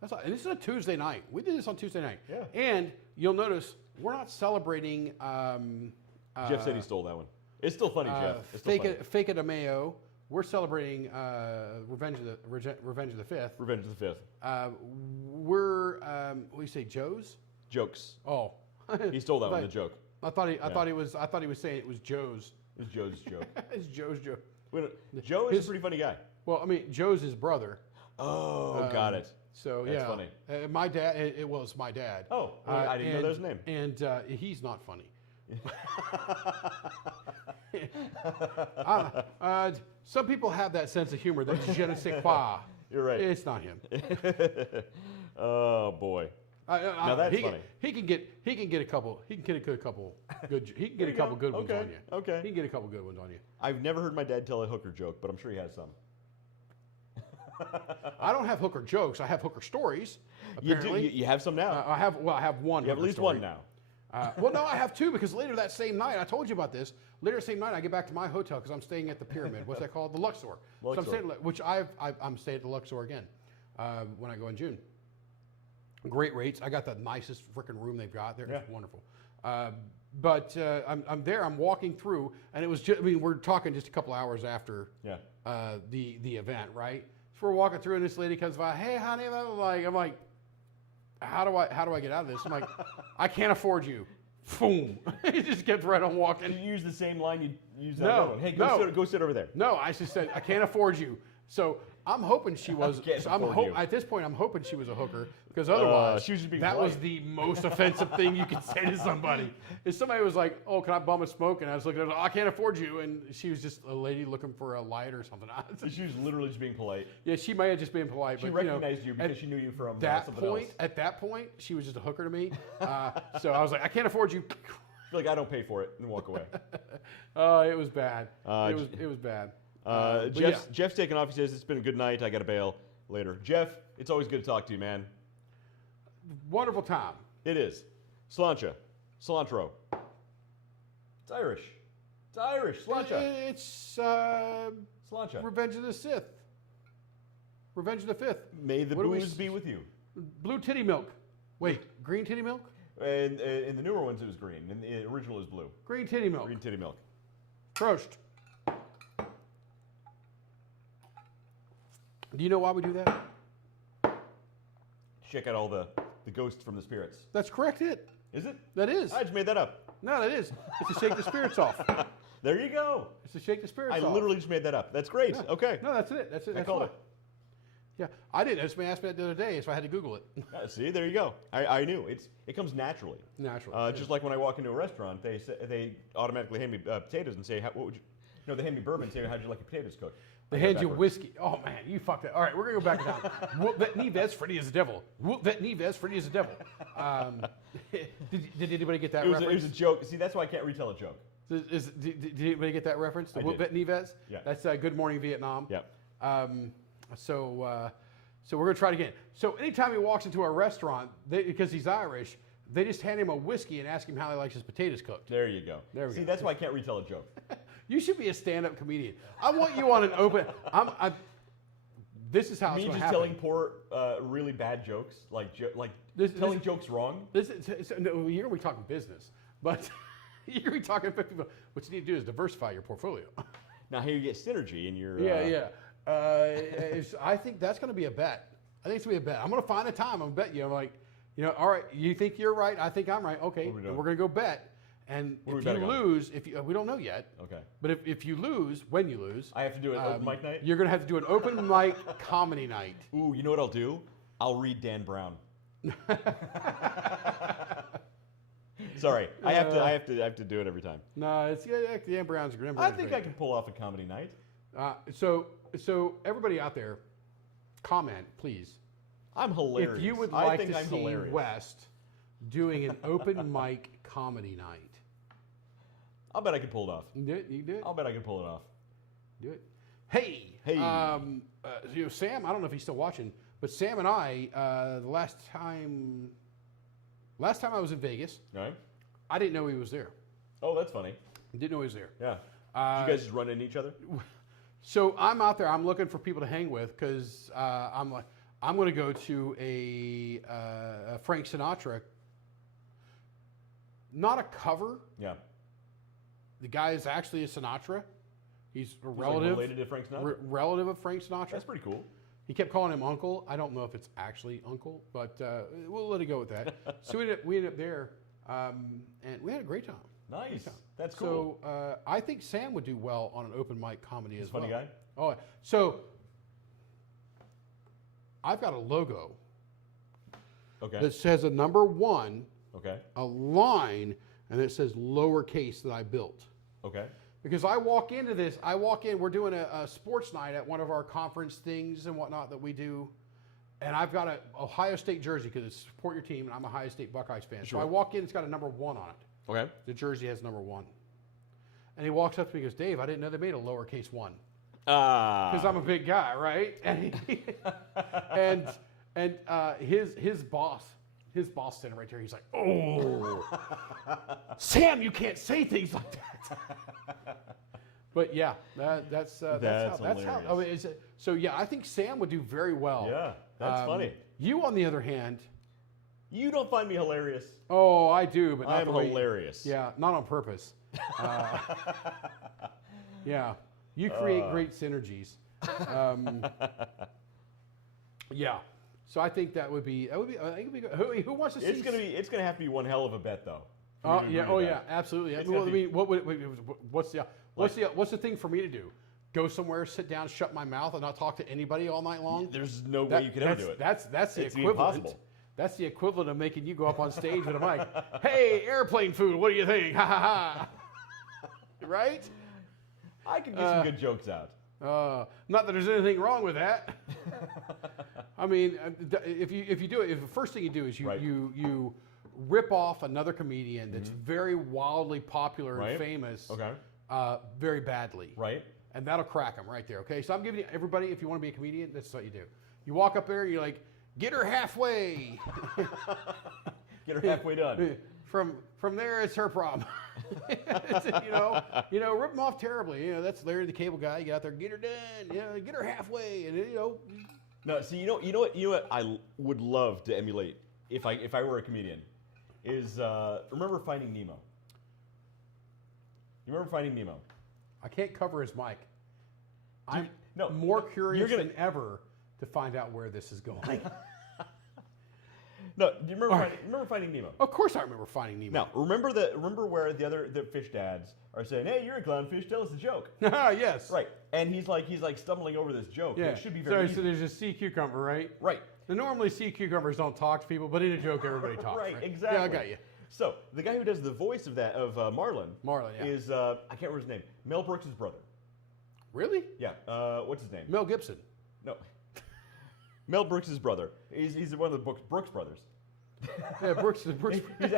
And this is a Tuesday night. We did this on Tuesday night. Yeah. And you'll notice we're not celebrating. Jeff said he stole that one. It's still funny, Jeff. It's Fake it a Mayo. We're celebrating Revenge of the Fifth. Revenge of the Fifth. We're what do you say, Joe's? Jokes. Oh. He stole that one. The joke. I thought he was saying it was Joe's. It's Joe's joke. It's Joe's joke. Joe is a pretty funny guy. Well, I mean, Joe's his brother. Oh, got it. So that's funny. My dad. It was my dad. Oh, I didn't know that was his name. And he's not funny. Some people have that sense of humor. That's je ne sais quoi. You're right. It's not him. Oh boy. Now that's funny. He can get a couple. He can get a couple good. He can get a couple good ones on you. Okay. He can get a couple good ones on you. I've never heard my dad tell a hooker joke, but I'm sure he has some. I don't have hooker jokes. I have hooker stories. Apparently. You have some now. I have one. You have at least story. one now. Well, no, I have two because later that same night, I told you about this. Later that same night, I get back to my hotel because I'm staying at the Pyramid. What's that called? The Luxor. So I'm staying, I'm staying at the Luxor again when I go in June. Great rates. I got the nicest freaking room they've got there. It's wonderful. But I'm there. I'm walking through, and it was just. I mean, we're talking just a couple hours after the event, right? So we're walking through, and this lady comes by. Hey, honey, I'm like, how do I get out of this? I'm like, I can't afford you. Boom! He just kept right on walking. You use the same line you use that No, other one. Hey, no. go sit over there. No, I just said I can't afford you. So I'm hoping she was. At this point, I'm hoping she was a hooker because otherwise, she was just being that polite. was the most offensive thing you could say to somebody. If somebody was like, "Oh, can I bum a smoke?" and I was looking at her, I can't afford you, and she was just a lady looking for a light or something. She was literally just being polite. Yeah, she may have just been polite. She but, recognized you because she knew you from something else. At that point, she was just a hooker to me. So I was like, I can't afford you. You're like, I don't pay for it, and walk away. It was bad. It was bad. Jeff's taking off. He says, it's been a good night. I got to bail later. Jeff, it's always good to talk to you, man. Wonderful time. It is. Cilantro. It's Irish. It's Irish. Cilantro. It's Cilantro. Revenge of the Sith. Revenge of the Fifth. May the booze be with you. Blue titty milk. Wait, green titty milk? And in the newer ones, it was green. And the original is blue. Green titty milk. Green titty milk. Prost. Do you know why we do that? Check out all the ghosts from the spirits. That's correct. Is it? That is. I just made that up. No, that is. It's to shake the spirits off. There you go. It's to shake the spirits off. I literally just made that up. That's great. Yeah. Okay. No, that's it. That's it. I called it. Yeah, I didn't. Somebody asked me that the other day, so I had to Google it. See, there you go. I knew it comes naturally. Naturally. Just like when I walk into a restaurant, they automatically hand me potatoes and say, "What would you?" No, they hand me bourbon and say, "How'd you like your potatoes cooked?" They hand you whiskey. Oh man, you fucked it. All right, we're gonna go back down. Whoop that Neves, Freddy is the devil. Whoop that Neves, Freddy is the devil. Did anybody get that reference? It was a joke. See, that's why I can't retell a joke. Did anybody get that reference? The Whoop that Neves? Yeah. That's Good Morning Vietnam. Yeah. So we're gonna try it again. So anytime he walks into a restaurant, because he's Irish, they just hand him a whiskey and ask him how he likes his potatoes cooked. There you go. See, that's why I can't retell a joke. You should be a stand-up comedian. I want you on an open. This is how it's going to happen. telling poor, really bad jokes, telling jokes wrong. No, you're going to be talking business, but you're going to be talking. What you need to do is diversify your portfolio. Now here you get synergy in your. I think that's going to be a bet. I think it's going to be a bet. I'm going to find a time. I'm going to bet you. I'm like, all right, you think you're right. I think I'm right. Okay, we're going to go bet. And if you lose, we don't know yet. Okay. But if you lose, when you lose, I have to do an open mic night. You're gonna have to do an open mic comedy night. Ooh, you know what I'll do? I'll read Dan Brown. Sorry, I have to do it every time. No, it's Dan Brown's great. I think I can pull off a comedy night. So everybody out there, comment please. I'm hilarious. If you would like to see West doing an open mic comedy night. I'll bet I can pull it off. You do it? You can do it? I'll bet I can pull it off. Do it. Hey. Sam, I don't know if he's still watching, but Sam and I, the last time I was in Vegas, right? I didn't know he was there. Oh, that's funny. Didn't know he was there. Yeah. Did you guys just run into each other? So I'm out there. I'm looking for people to hang with because I'm going to go to a Frank Sinatra. Not a cover. Yeah. The guy is actually a Sinatra. He's a relative. Like related to Frank Sinatra? Relative of Frank Sinatra. That's pretty cool. He kept calling him Uncle. I don't know if it's actually Uncle, but we'll let it go with that. So we ended up there, and we had a great time. Nice. That's cool. So I think Sam would do well on an open mic comedy as well. Funny guy? Oh, so I've got a logo that says a number 1, a line, and it says lowercase that I built. Okay. Because I walk into this, we're doing a sports night at one of our conference things and whatnot that we do. And I've got an Ohio State jersey because it's support your team, and I'm a Ohio State Buckeyes fan. Sure. So I walk in, it's got a number 1 on it. Okay. The jersey has number 1. And he walks up to me and goes, Dave, I didn't know they made a lowercase 1. Because I'm a big guy, right? And his boss his boss standing right there. He's like, "Oh, Sam, you can't say things like that." But yeah, that's how. Oh, is it? So yeah, I think Sam would do very well. Yeah, that's funny. You, on the other hand, You don't find me hilarious. oh, I do, but not I am the way, hilarious. Yeah, not on purpose. Yeah, you create great synergies. Yeah, so I think that would be. I think it'd be good. Who wants to see? It's gonna have to be one hell of a bet though. Oh yeah, absolutely. Well, I mean, what's the thing for me to do? Go somewhere, sit down, shut my mouth, and not talk to anybody all night long? There's no way you could ever do it. That's the It's equivalent. impossible. That's the equivalent of making you go up on stage with a mic. Hey, airplane food, what do you think? Ha ha ha. Right? I can get some good jokes out. Not that there's anything wrong with that. I mean, if you do it, if the first thing you do is you rip off another comedian that's very wildly popular and famous, very badly, right? And that'll crack them right there. Okay, so I'm giving you everybody. If you want to be a comedian, that's what you do. You walk up there, and you're like, get her halfway. Get her halfway done. From there, it's her problem. you know, rip them off terribly. You know, that's Larry the Cable Guy. You get out there, get her done. You know, get her halfway, and you know. No, see, you know what I would love to emulate if I were a comedian is remember Finding Nemo. You remember Finding Nemo? I can't cover his mic. I'm no, more curious than ever to find out where this is going. No, do you remember Finding Nemo? Of course I remember Finding Nemo. Now, remember where the fish dads are saying, "Hey, you're a clownfish, tell us a joke." Yes. Right. And he's like stumbling over this joke. Yeah. It should be very easy. So there's a sea cucumber, right? Right. Now, normally sea cucumbers don't talk to people, but in a joke everybody talks. Right, exactly. Yeah, I got you. So the guy who does the voice of Marlin, yeah. is I can't remember his name. Mel Brooks' brother. Really? Yeah. What's his name? Mel Gibson. No. Mel Brooks' brother. He's one of the Brooks brothers. Yeah, Brooks Brothers. He's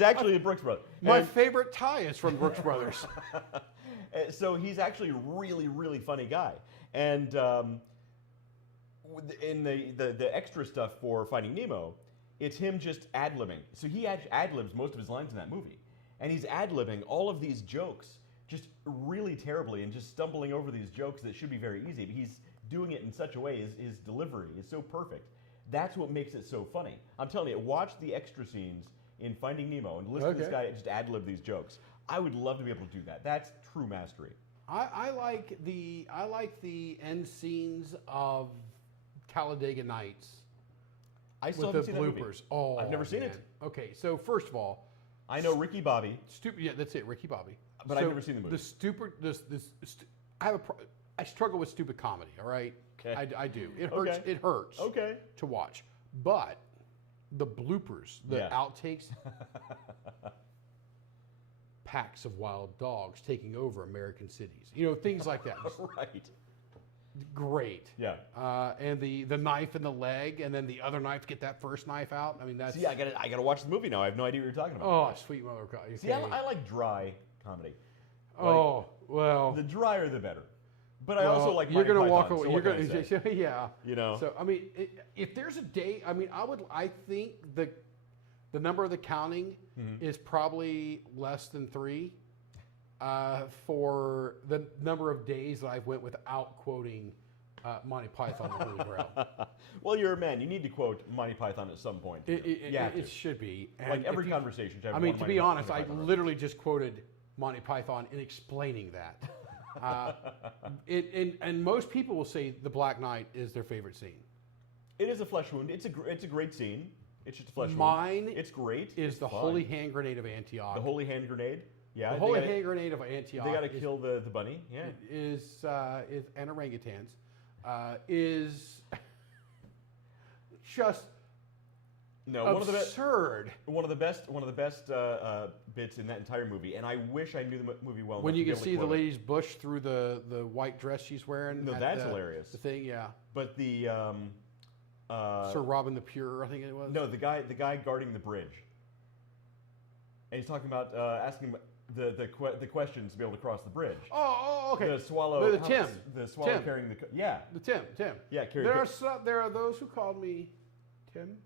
actually a Brooks brother. My favorite tie is from Brooks Brothers. So he's actually a really, really funny guy. And in the extra stuff for Finding Nemo, it's him just ad-libbing. So he ad-libs most of his lines in that movie. And he's ad-libbing all of these jokes just really terribly and just stumbling over these jokes that should be very easy. But he's doing it in such a way, his delivery is so perfect. That's what makes it so funny. I'm telling you, watch the extra scenes in Finding Nemo and listen to this guy just ad-lib these jokes. I would love to be able to do that. That's true mastery. I like the end scenes of Talladega Nights. I still with haven't the seen that movie. bloopers. Oh, I've never seen it. Okay, so first of all, I know Ricky Bobby. Yeah, that's it, Ricky Bobby. But I've never seen the movie. I struggle with stupid comedy. All right, okay. I do. It hurts. Okay. It hurts. Okay. To watch, but the bloopers, the outtakes, packs of wild dogs taking over American cities. You know, things like that. Right. Great. Yeah. And the knife in the leg, and then the other knife, get that first knife out. I mean, that's. See, I gotta watch the movie now. I have no idea what you're talking about. Oh, sweet mother. Okay. See, I like dry comedy. Oh, well. The drier the better. But I also like you're Monty going to walk Python, away. so You're what going can I say? to, yeah. You know. So I mean, if there's a day, I mean, I think the number of the counting is probably less than 3 for the number of days that I've went without quoting Monty Python and the Holy Grail. Well, you're a man. You need to quote Monty Python at some point. It should be. And like every conversation. I mean, to be honest, I literally just quoted Monty Python in explaining that. And most people will say The Black Knight is their favorite scene. It is a flesh wound. It's a great scene. It's just a flesh Mine wound. It's great. Is the holy hand grenade of Antioch. The holy hand grenade? Yeah. The holy hand grenade of Antioch. They got to kill the bunny. Yeah. Is and orangutans. Is just absurd. One of the best bits in that entire movie, and I wish I knew the movie well. When you can see the lady's bush through the white dress she's wearing. No, that's hilarious. The thing, yeah. But the Sir Robin the Pure, I think it was. No, the guy guarding the bridge, and he's talking about asking the questions to be able to cross the bridge. Oh, okay. The swallow. The Tim. The swallow Tim. carrying the The Tim. Yeah. There are those who called me Tim.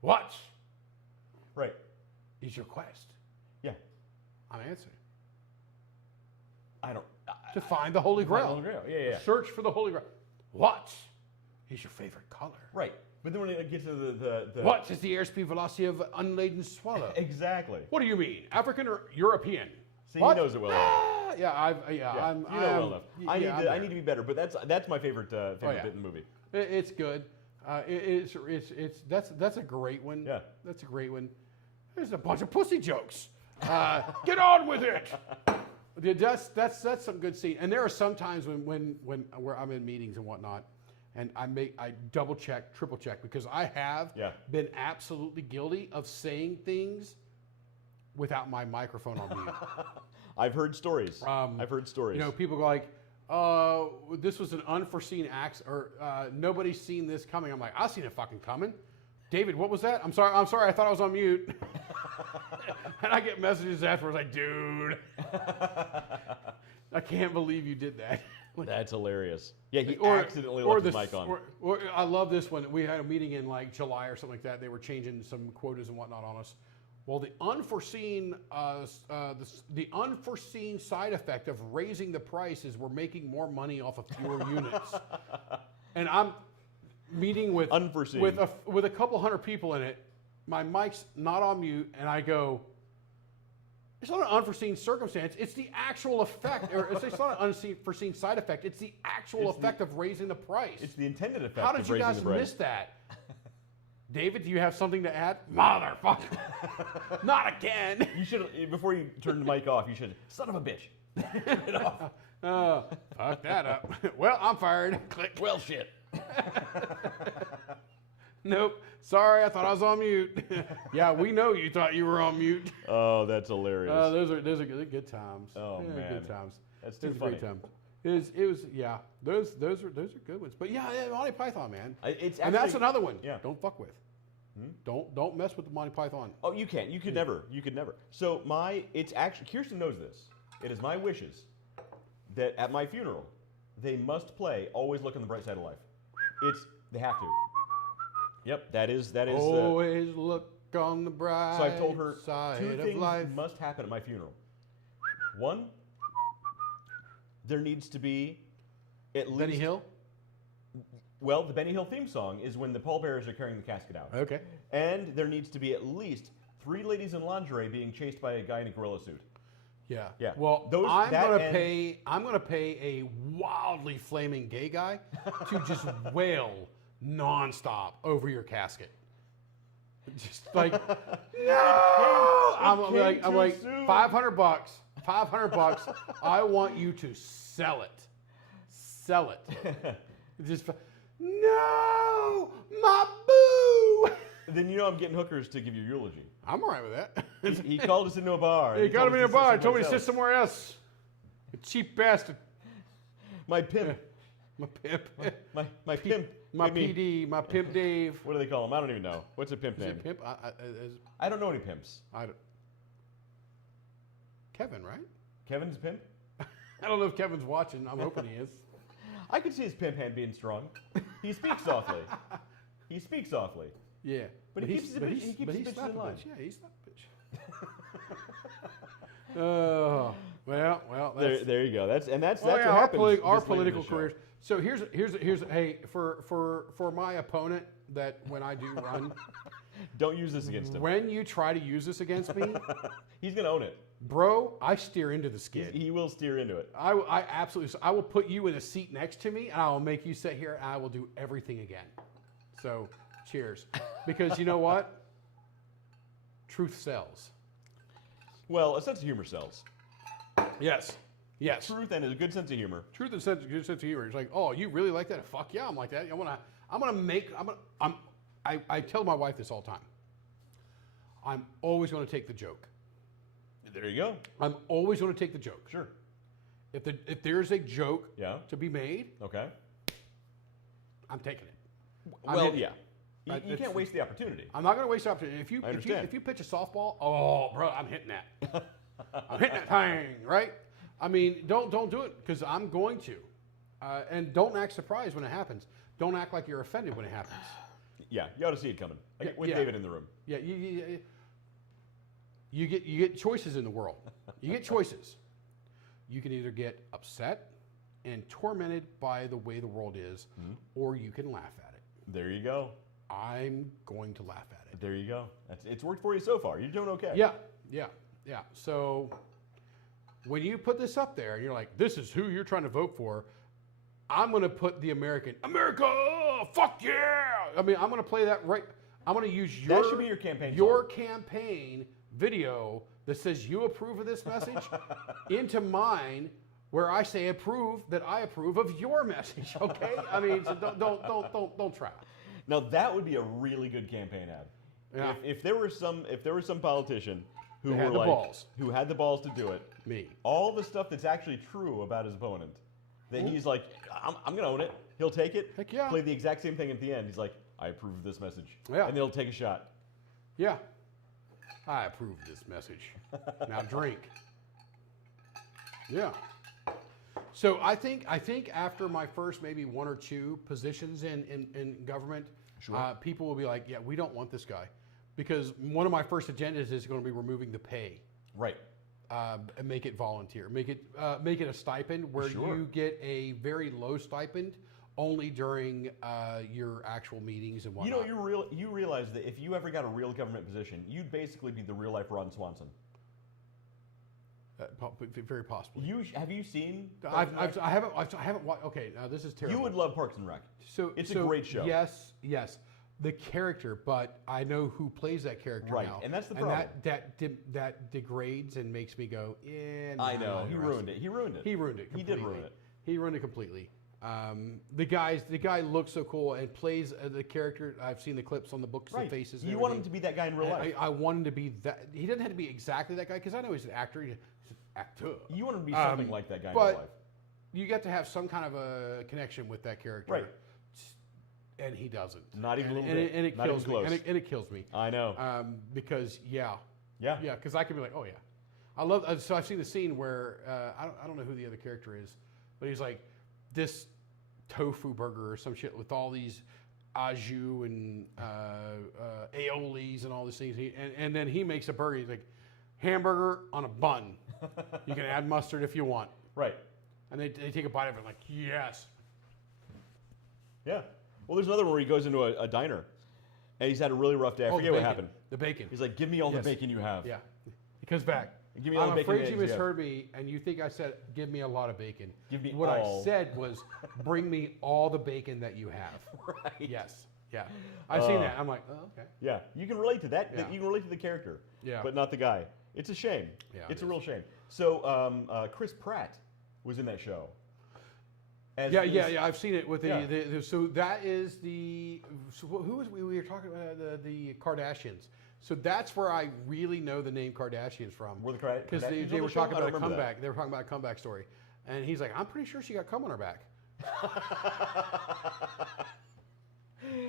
What Right. is your quest? Yeah. I'm answering. I don't. To find the Holy Grail. Holy Grail. Yeah. Search for the Holy Grail. What is your favorite color? Right. But then when it gets to the What is the airspeed velocity of an unladen swallow? Exactly. What do you mean? African or European? See, What? he knows it well enough. Ah, yeah, Yeah, I'm. you know well enough. I yeah, I need to be better, but that's my favorite bit in the movie. It's good. That's a great one. Yeah. That's a great one. There's a bunch of pussy jokes. Get on with it. That's some good scene. And there are some times when where I'm in meetings and whatnot, and I double check, triple check, because I have been absolutely guilty of saying things without my microphone on mute. I've heard stories. I've heard stories. You know, people go like, this was an unforeseen accident, or nobody's seen this coming. I'm like, I've seen it fucking coming. David, what was that? I'm sorry, I thought I was on mute. And I get messages afterwards like, dude, I can't believe you did that. That's hilarious. Yeah, he Or- accidentally or left his the- mic on. Or I love this one. We had a meeting in like July or something like that. They were changing some quotas and whatnot on us. Well, the unforeseen side effect of raising the price is we're making more money off of fewer units. And I'm meeting with Unforeseen. with a couple hundred people in it. My mic's not on mute, and I go, it's not an unforeseen circumstance. It's the actual effect, or it's not an unforeseen side effect. It's the actual effect of raising the price. It's the intended effect. How did of you raising guys the price. miss that? David, do you have something to add? Motherfucker. Not again. You should, before you turn the mic off, you should, son of a bitch. Turn it off. Fuck that up. Well, I'm fired. Click. Well, shit. Nope. Sorry, I thought I was on mute. Yeah, we know you thought you were on mute. Oh, that's hilarious. Those are good times. Oh, yeah, man. good times. That's It too was a funny. great time. It was yeah. Those are good ones. But yeah, Monty Python, man. It's And that's actually- another one. Yeah. Don't fuck with. Don't mess with the Monty Python. Oh, you can't. You could never. You could never. So it's actually, Kirsten knows this. It is my wishes that at my funeral, they must play Always Look on the Bright Side of Life. They have to. Yep, that is. Always look on the bright So I've told her side two of things life. must happen at my funeral. One, there needs to be at least Benny Hill? Well, the Benny Hill theme song is when the pallbearers are carrying the casket out. Okay. And there needs to be at least 3 ladies in lingerie being chased by a guy in a gorilla suit. Yeah. Yeah. Well, Those- I'm that gonna and- pay a wildly flaming gay guy to just wail nonstop over your casket. Just like no. I'm like soon. $500. $500. I want you to sell it. Sell it. Just no, my boo. Then you know I'm getting hookers to give you eulogy. I'm all right with that. He called us into a bar. and He got told me in us a to sit bar. He told me to someplace sit somewhere else. A cheap bastard. My pimp. My pimp. My pimp. My gave me- PD. My pimp Dave. What do they call him? I don't even know. What's a pimp Is name? it pimp? I don't know any pimps. Kevin, right? Kevin's a pimp? I don't know if Kevin's watching. I'm hoping he is. I could see his pimp hand being strong. He speaks softly. He speaks softly. Yeah. But he keeps his bitch- he keeps his bitches not in a line. bitch. Yeah, he's not a bitch. Oh, well. That's, There you go. That's oh, what yeah, happens. our this late in political the show. careers. So here's hey for my opponent that when I do run, Don't use this against him. when you try to use this against me, He's gonna own it. bro, I steer into the skid. He will steer into it. I absolutely. So I will put you in a seat next to me, and I will make you sit here, and I will do everything again. So, cheers. Because you know what? Truth sells. Well, a sense of humor sells. Yes. Yes. Truth and a good sense of humor. Truth and good sense of humor. It's like, oh, you really like that? Fuck yeah, I'm like that. I tell my wife this all the time. I'm always going to take the joke. There you go. I'm always going to take the joke. Sure. If there's a joke Yeah. to be made, Okay. I'm taking it. Well, hitting yeah. it. You can't waste the opportunity. I'm not going to waste the opportunity. I understand. If you pitch a softball, oh, bro, I'm hitting that. I'm hitting that thing, right? I mean, don't do it because I'm going to, and don't act surprised when it happens. Don't act like you're offended when it happens. Yeah, you ought to see it coming. Like, with David in the room. Yeah, you get choices in the world. You get choices. You can either get upset and tormented by the way the world is, or you can laugh at it. There you go. I'm going to laugh at it. There you go. It's worked for you so far. You're doing okay. Yeah. So when you put this up there and you're like, this is who you're trying to vote for, I'm going to put the America, fuck yeah. I mean, I'm going to play that right. I'm going to use that should be your campaign campaign video that says you approve of this message into mine, where I say that I approve of your message. Okay, I mean, so don't try. Now that would be a really good campaign ad. Yeah. If there was some politician who They had the balls. who had the balls to do it, Me. all the stuff that's actually true about his opponent, that he's like, I'm gonna own it. He'll take it. Heck yeah. Play the exact same thing at the end. He's like, I approve of this message. Yeah. And they'll take a shot. Yeah. I approve of this message. Now drink. Yeah. So I think after my first maybe one or two positions in government, people will be like, yeah, we don't want this guy. Because one of my first agendas is going to be removing the pay. Right. And make it volunteer. Make it a stipend where you get a very low stipend only during your actual meetings and whatnot. You know, you realize that if you ever got a real government position, you'd basically be the real life Ron Swanson. Very possible. Have you seen? I haven't watched. Okay, now this is terrible. You would love Parks and Rec. It's a great show. Yes. The character, but I know who plays that character now. Right, and that's the problem. And that degrades and makes me go, yeah. I know. He ruined it. He ruined it. Completely. He did ruin it. He ruined it completely. The guy looks so cool and plays the character. I've seen the clips on the books and faces. And you want him to be that guy in real life. I want him to be that. He doesn't have to be exactly that guy because I know he's an actor. He's an actor. You want him to be something like that guy in real life. You get to have some kind of a connection with that character. Right. And he doesn't. Not even a little bit. And it Not kills even me. close. And it kills me. I know. Because Yeah. because I can be like, oh yeah, I love. So I've seen the scene where I don't know who the other character is, but he's like this tofu burger or some shit with all these au jus and aiolis and all these things. And then he makes a burger. He's like, hamburger on a bun. You can add mustard if you want. Right. And they take a bite of it like, yes. Yeah. Well, there's another one where he goes into a diner, and he's had a really rough day. I forget what happened. The bacon. He's like, give me all the bacon you have. Yeah. He comes back. Give me all the bacon I'm afraid you eggs misheard me, and you think I said, give me a lot of bacon. Give me what all. I said was, bring me all the bacon that you have. Right. Yes. Yeah. I've seen that. I'm like, oh, okay. Yeah. You can relate to that. Yeah. You can relate to the character. Yeah. But not the guy. It's a shame. Yeah, it's a real shame. So Chris Pratt was in that show. Yeah. I've seen it with the so that is the who was we were talking about the Kardashians. So that's where I really know the name Kardashians from. Were the Kardashians because on they were the show? talking I about a don't remember comeback. They were talking about a comeback story, and he's like, "I'm pretty sure she got cum on her back."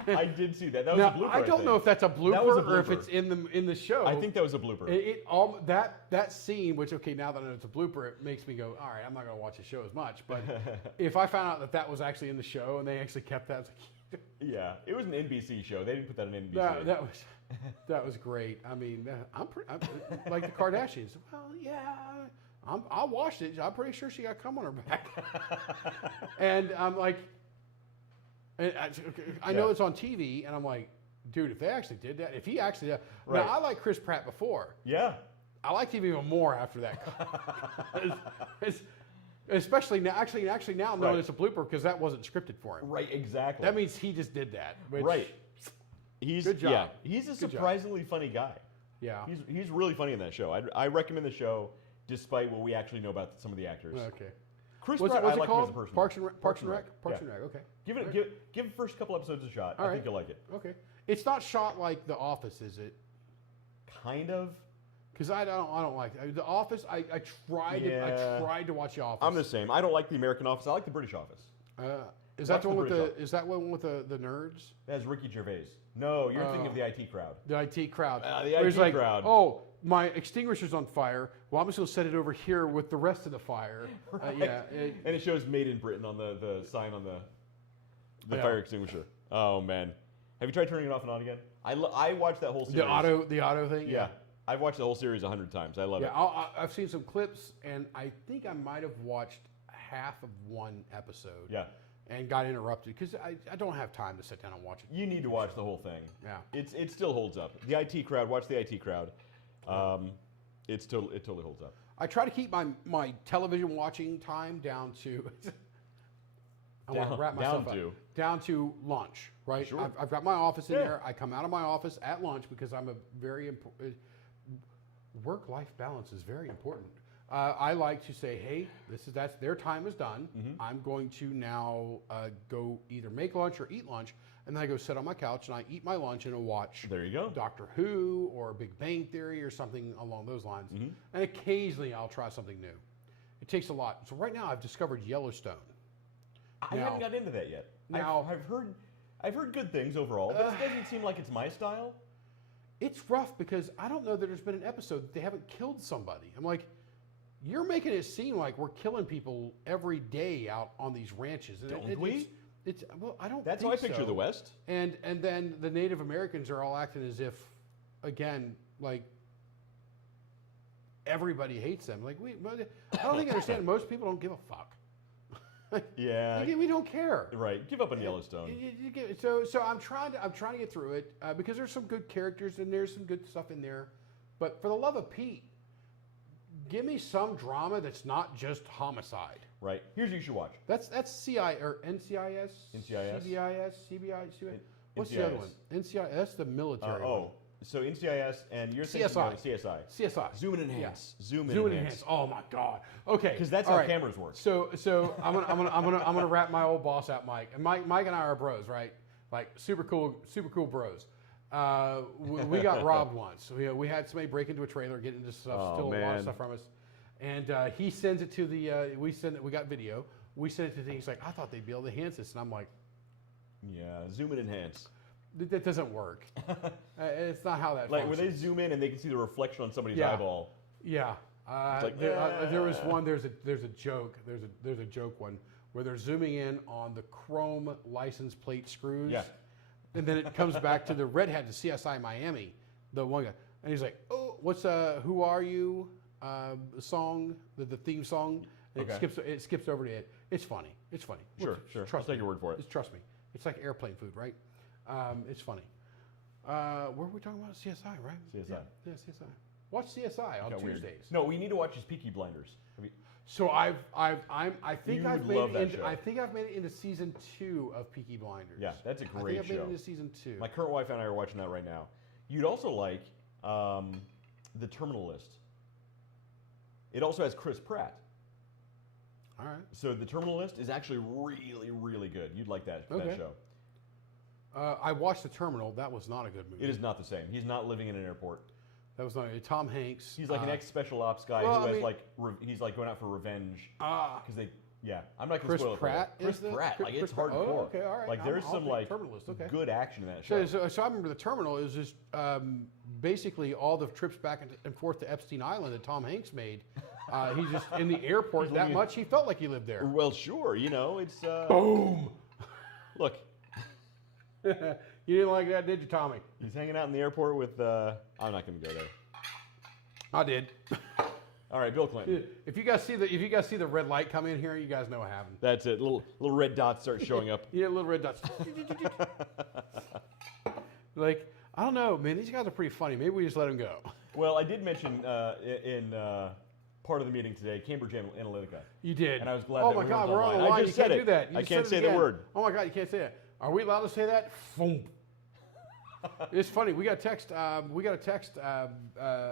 I did see that. That was Now, a blooper. I don't know if that's a blooper, was a or if blooper. it's in the show. I think that was a blooper. That scene, which now that I know it's a blooper, it makes me go, all right, I'm not going to watch the show as much. But if I found out that was actually in the show and they actually kept that, I was like, yeah, it was an NBC show. They didn't put that on NBC. that was great. I mean, I'm like the Kardashians. Well, yeah, I watched it. I'm pretty sure she got cum on her back. And I'm like, and I know it's on TV, and I'm like, dude, if they actually did that, if he actually did, right. Now I liked Chris Pratt before. Yeah. I liked him even more after that. Especially now, actually now knowing it's a blooper because that wasn't scripted for him. Right, exactly. That means he just did that. Right. Good job. Yeah, he's a surprisingly funny guy. Yeah. He's really funny in that show. I recommend the show despite what we actually know about some of the actors. Okay. Chris What's Pratt, it I like called? him as a person. Parks and Rec? Parks and Rec, okay. Give the first couple episodes a shot. I think you'll like it. Okay. It's not shot like The Office, is it? Kind of. Because I don't like it. The Office. I tried to watch The Office. I'm the same. I don't like the American Office. I like the British Office. Is that the one with the nerds? That has Ricky Gervais. No, you're thinking of the IT crowd. The IT crowd. The IT crowd. Oh, my extinguisher's on fire. Well, I'm just going to set it over here with the rest of the fire. Right. And it shows Made in Britain on the sign on the fire extinguisher. Oh, man. Have you tried turning it off and on again? I watched that whole series. The auto thing. Yeah. I've watched the whole series 100 times. I love it. I've seen some clips, and I think I might have watched half of one episode. Yeah. And got interrupted because I don't have time to sit down and watch it. You need to watch the whole thing. Yeah. It still holds up. The IT crowd, watch the IT crowd. It totally holds up. I try to keep my television watching time down to. I want to wrap myself up. Down to lunch, right? Sure. I've got my office in there. I come out of my office at lunch because I'm a very work-life balance is very important. I like to say, hey, that's their time is done. Mm-hmm. I'm going to now go either make lunch or eat lunch, and then I go sit on my couch and I eat my lunch and I watch. There you go. Doctor Who or Big Bang Theory or something along those lines. Mm-hmm. And occasionally I'll try something new. It takes a lot. So right now I've discovered Yellowstone. I haven't got into that yet. Now I've heard good things overall, but it doesn't seem like it's my style. It's rough because I don't know that there's been an episode that they haven't killed somebody. I'm like, you're making it seem like we're killing people every day out on these ranches. And Don't we? Well, I don't. That's think how I picture so. the West. And then the Native Americans are all acting as if, again, like everybody hates them. Like I don't think I understand. Most people don't give a fuck. Yeah. We don't care. Right. Give up on Yellowstone. So I'm trying to get through it because there's some good characters and there's some good stuff in there, but for the love of Pete, give me some drama that's not just homicide. Right. Here's what you should watch. That's CI or NCIS. NCIS? CBIS, CBI. What's the other one? NCIS. That's the military. one. So NCIS and you're CSI. thinking CSI. CSI. Zoom and enhance. Yeah. Zoom and enhance. Oh my God. Okay. Because that's All how right. cameras work. So I'm gonna wrap my old boss out, Mike. And Mike and I are bros, right? Like super cool bros. We got robbed once. We had somebody break into a trailer, get into stuff, steal a lot of stuff from us. And he sends it to the. We got video. We sent it to the. He's like, I thought they'd be able to enhance this, and I'm like, yeah, zoom and enhance. That doesn't work. It's not how that. Like functions. where they zoom in and they can see the reflection on somebody's eyeball. Yeah. There was one. There's a joke. There's a joke one where they're zooming in on the chrome license plate screws. Yeah. And then it comes back to the redhead, to CSI Miami, the one guy, and he's like, "Oh, what's Who Are You?" Song, the theme song. And it skips over to it. It's funny. Sure. I'll take your word for it. Trust me. It's like airplane food, right? It's funny. Where were we talking about? CSI, right? CSI. Yeah, CSI. Watch CSI on Tuesdays. Weird. No, we need to watch his Peaky Blinders. So I think I've made it into season 2 of Peaky Blinders. Yeah, that's a great show. I think I've made it into season 2. My current wife and I are watching that right now. You'd also like The Terminal List. It also has Chris Pratt. All right. So The Terminal List is actually really, really good. You'd like that show. I watched The Terminal. That was not a good movie. It is not the same. He's not living in an airport. That was not Tom Hanks. He's like an ex-special ops guy who has he's like going out for revenge. Because they, I'm not going to spoil it. Chris Pratt. Like it's hardcore. Oh, okay, all right. Like there's some like good action in that show. So I remember The Terminal is just basically all the trips back and forth to Epstein Island that Tom Hanks made. He's just in the airport that much. He felt like he lived there. Well, sure. It's boom. Look. You didn't like that, did you, Tommy? He's hanging out in the airport with. I'm not going to go there. I did. All right, Bill Clinton. If you guys see the red light come in here, you guys know what happened. That's it. Little red dots start showing up. Yeah, little red dots. Like, I don't know, man. These guys are pretty funny. Maybe we just let them go. Well, I did mention in part of the meeting today, Cambridge Analytica. You did. And I was glad oh that my we God, were on the line. line. I just you said can't it. do that. I can't say the word. Oh my God, you can't say that. Are we allowed to say that? It's funny. We got a text.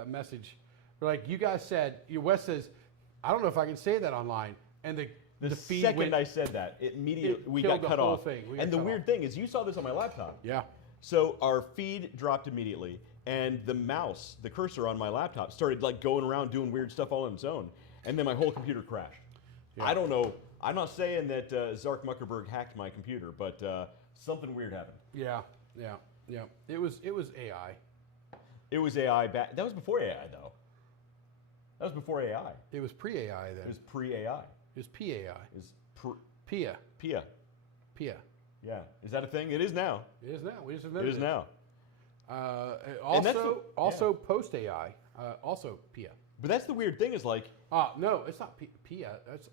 Message. We're like, you guys said. Wes says, I don't know if I can say that online. And the feed second I said that, immediately we got cut off. And the weird thing is, you saw this on my laptop. Yeah. So our feed dropped immediately, and the mouse, the cursor on my laptop, started like going around doing weird stuff all on its own, and then my whole computer crashed. Yeah. I don't know. I'm not saying that Zark Muckerberg hacked my computer, but something weird happened. Yeah. It was AI. It was AI back. That was before AI, though. That was before AI. It was pre-AI then. It was pre-AI. It was PAI. It was PIA. PIA. PIA. Yeah. Is that a thing? It is now. It is now. We just It invented is now. Also post AI. Also PIA. But that's the weird thing is like, No, it's not PIA. It's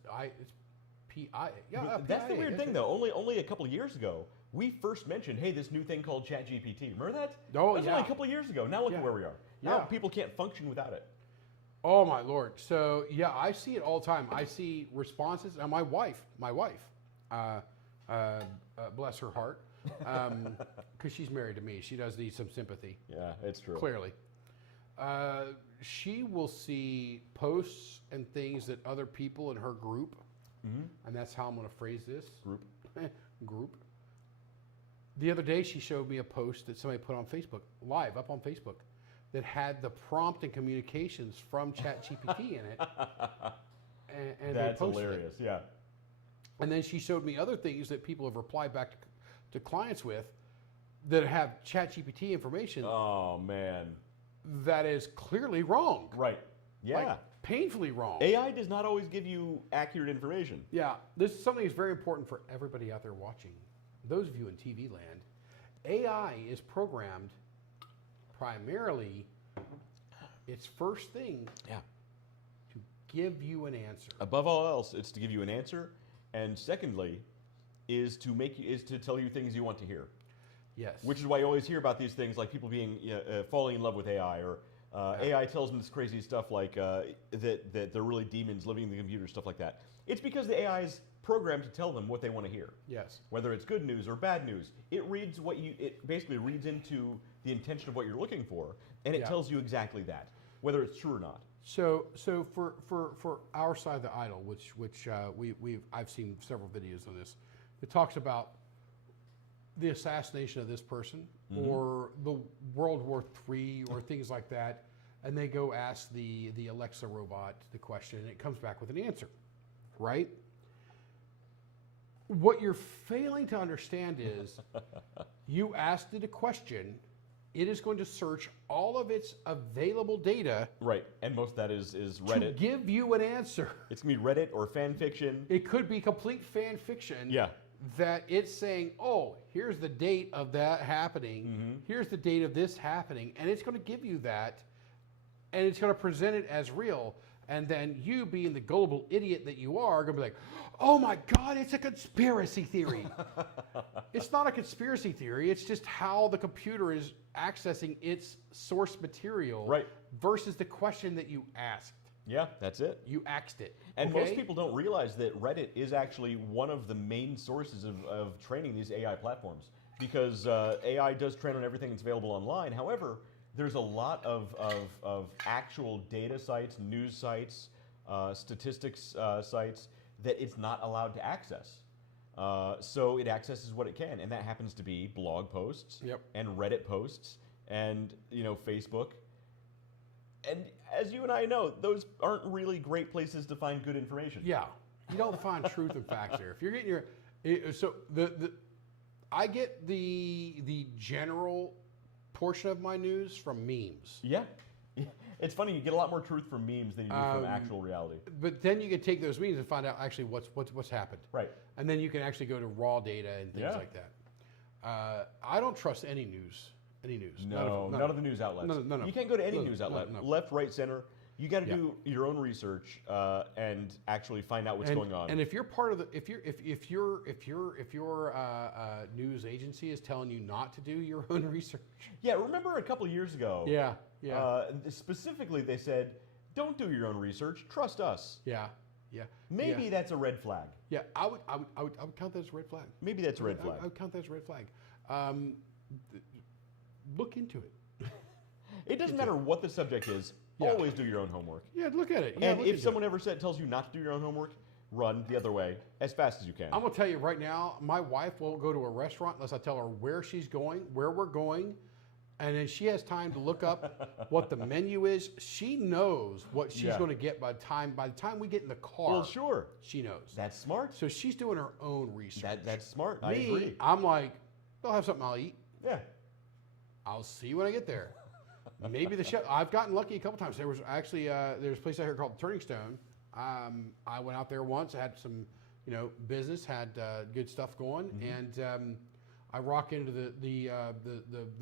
PI. Yeah, that's the PIA, weird thing though. Only a couple of years ago, we first mentioned, hey, this new thing called ChatGPT. Remember that? Oh, that was yeah. only a couple of years ago. Now look at Yeah. where we are. Now Yeah. people can't function without it. Oh my Lord! So yeah, I see it all the time. I see responses. And my wife, bless her heart, because she's married to me. She does need some sympathy. Yeah, it's true. Clearly, she will see posts and things that other people in her group, and that's how I'm going to phrase this group. The other day, she showed me a post that somebody put on Facebook, live up on Facebook, that had the prompt and communications from ChatGPT in it. And That's they posted hilarious. it. Yeah. And then she showed me other things that people have replied back to clients with that have ChatGPT information Oh man. that is clearly wrong. Right. Yeah. Like, painfully wrong. AI does not always give you accurate information. Yeah, this is something that's very important for everybody out there watching. Those of you in TV land, AI is programmed primarily, its first thing, to give you an answer. Above all else, it's to give you an answer, and secondly, is to tell you things you want to hear. Yes. Which is why you always hear about these things like people being falling in love with AI, or AI tells them this crazy stuff like that they're really demons living in the computer, stuff like that. It's because the AI is programmed to tell them what they want to hear. Yes. Whether it's good news or bad news, it basically reads into the intention of what you're looking for, and it tells you exactly that, whether it's true or not. So for our side of the aisle, which I've seen several videos on this, it talks about the assassination of this person or the World War III or things like that, and they go ask the Alexa robot the question, and it comes back with an answer, right? What you're failing to understand is you asked it a question, it is going to search all of its available data. Right, and most of that is Reddit. To give you an answer. It's going to be Reddit or fan fiction. It could be complete fan fiction. Yeah. That it's saying, oh, here's the date of that happening. Here's the date of this happening. And it's going to give you that. And it's going to present it as real. And then you, being the gullible idiot that you are going to be like, oh my God, it's a conspiracy theory. It's not a conspiracy theory. It's just how the computer is accessing its source material versus the question that you asked. Yeah, that's it. You asked it. And most people don't realize that Reddit is actually one of the main sources of training these AI platforms, because AI does train on everything that's available online. However, there's a lot of actual data sites, news sites, statistics sites that it's not allowed to access. So it accesses what it can, and that happens to be blog posts and Reddit posts and Facebook. And as you and I know, those aren't really great places to find good information. Yeah, you don't find truth and facts there. If you're getting I get the general portion of my news from memes. Yeah. It's funny, you get a lot more truth from memes than you do from actual reality. But then you can take those memes and find out actually what's happened. Right. And then you can actually go to raw data and things like that. I don't trust any news. No, none of the news outlets. No. You can't go to any news outlet. No. Left, right, center. You got to do your own research and actually find out what's going on. And if you're part of the, if your news agency is telling you not to do your own research. Yeah, remember a couple of years ago? Yeah. Specifically, they said, "Don't do your own research. Trust us." Yeah. Maybe that's a red flag. Yeah, I would count that as a red flag. Maybe that's a red flag. I would count that as a red flag. Look into it. It doesn't matter what the subject is. Always do your own homework. Yeah, look at it. And if someone ever tells you not to do your own homework, run the other way as fast as you can. I'm going to tell you right now, my wife won't go to a restaurant unless I tell her where she's going, where we're going, and then she has time to look up what the menu is. She knows what she's going to get by the time we get in the car. Well, sure. She knows. That's smart. So she's doing her own research. That's smart. I agree. I'm like, they'll have something I'll eat. Yeah. I'll see when I get there. Maybe the chef. I've gotten lucky a couple times. There was actually there's a place out here called Turning Stone. I went out there once. I had business had good stuff going, and I walk into the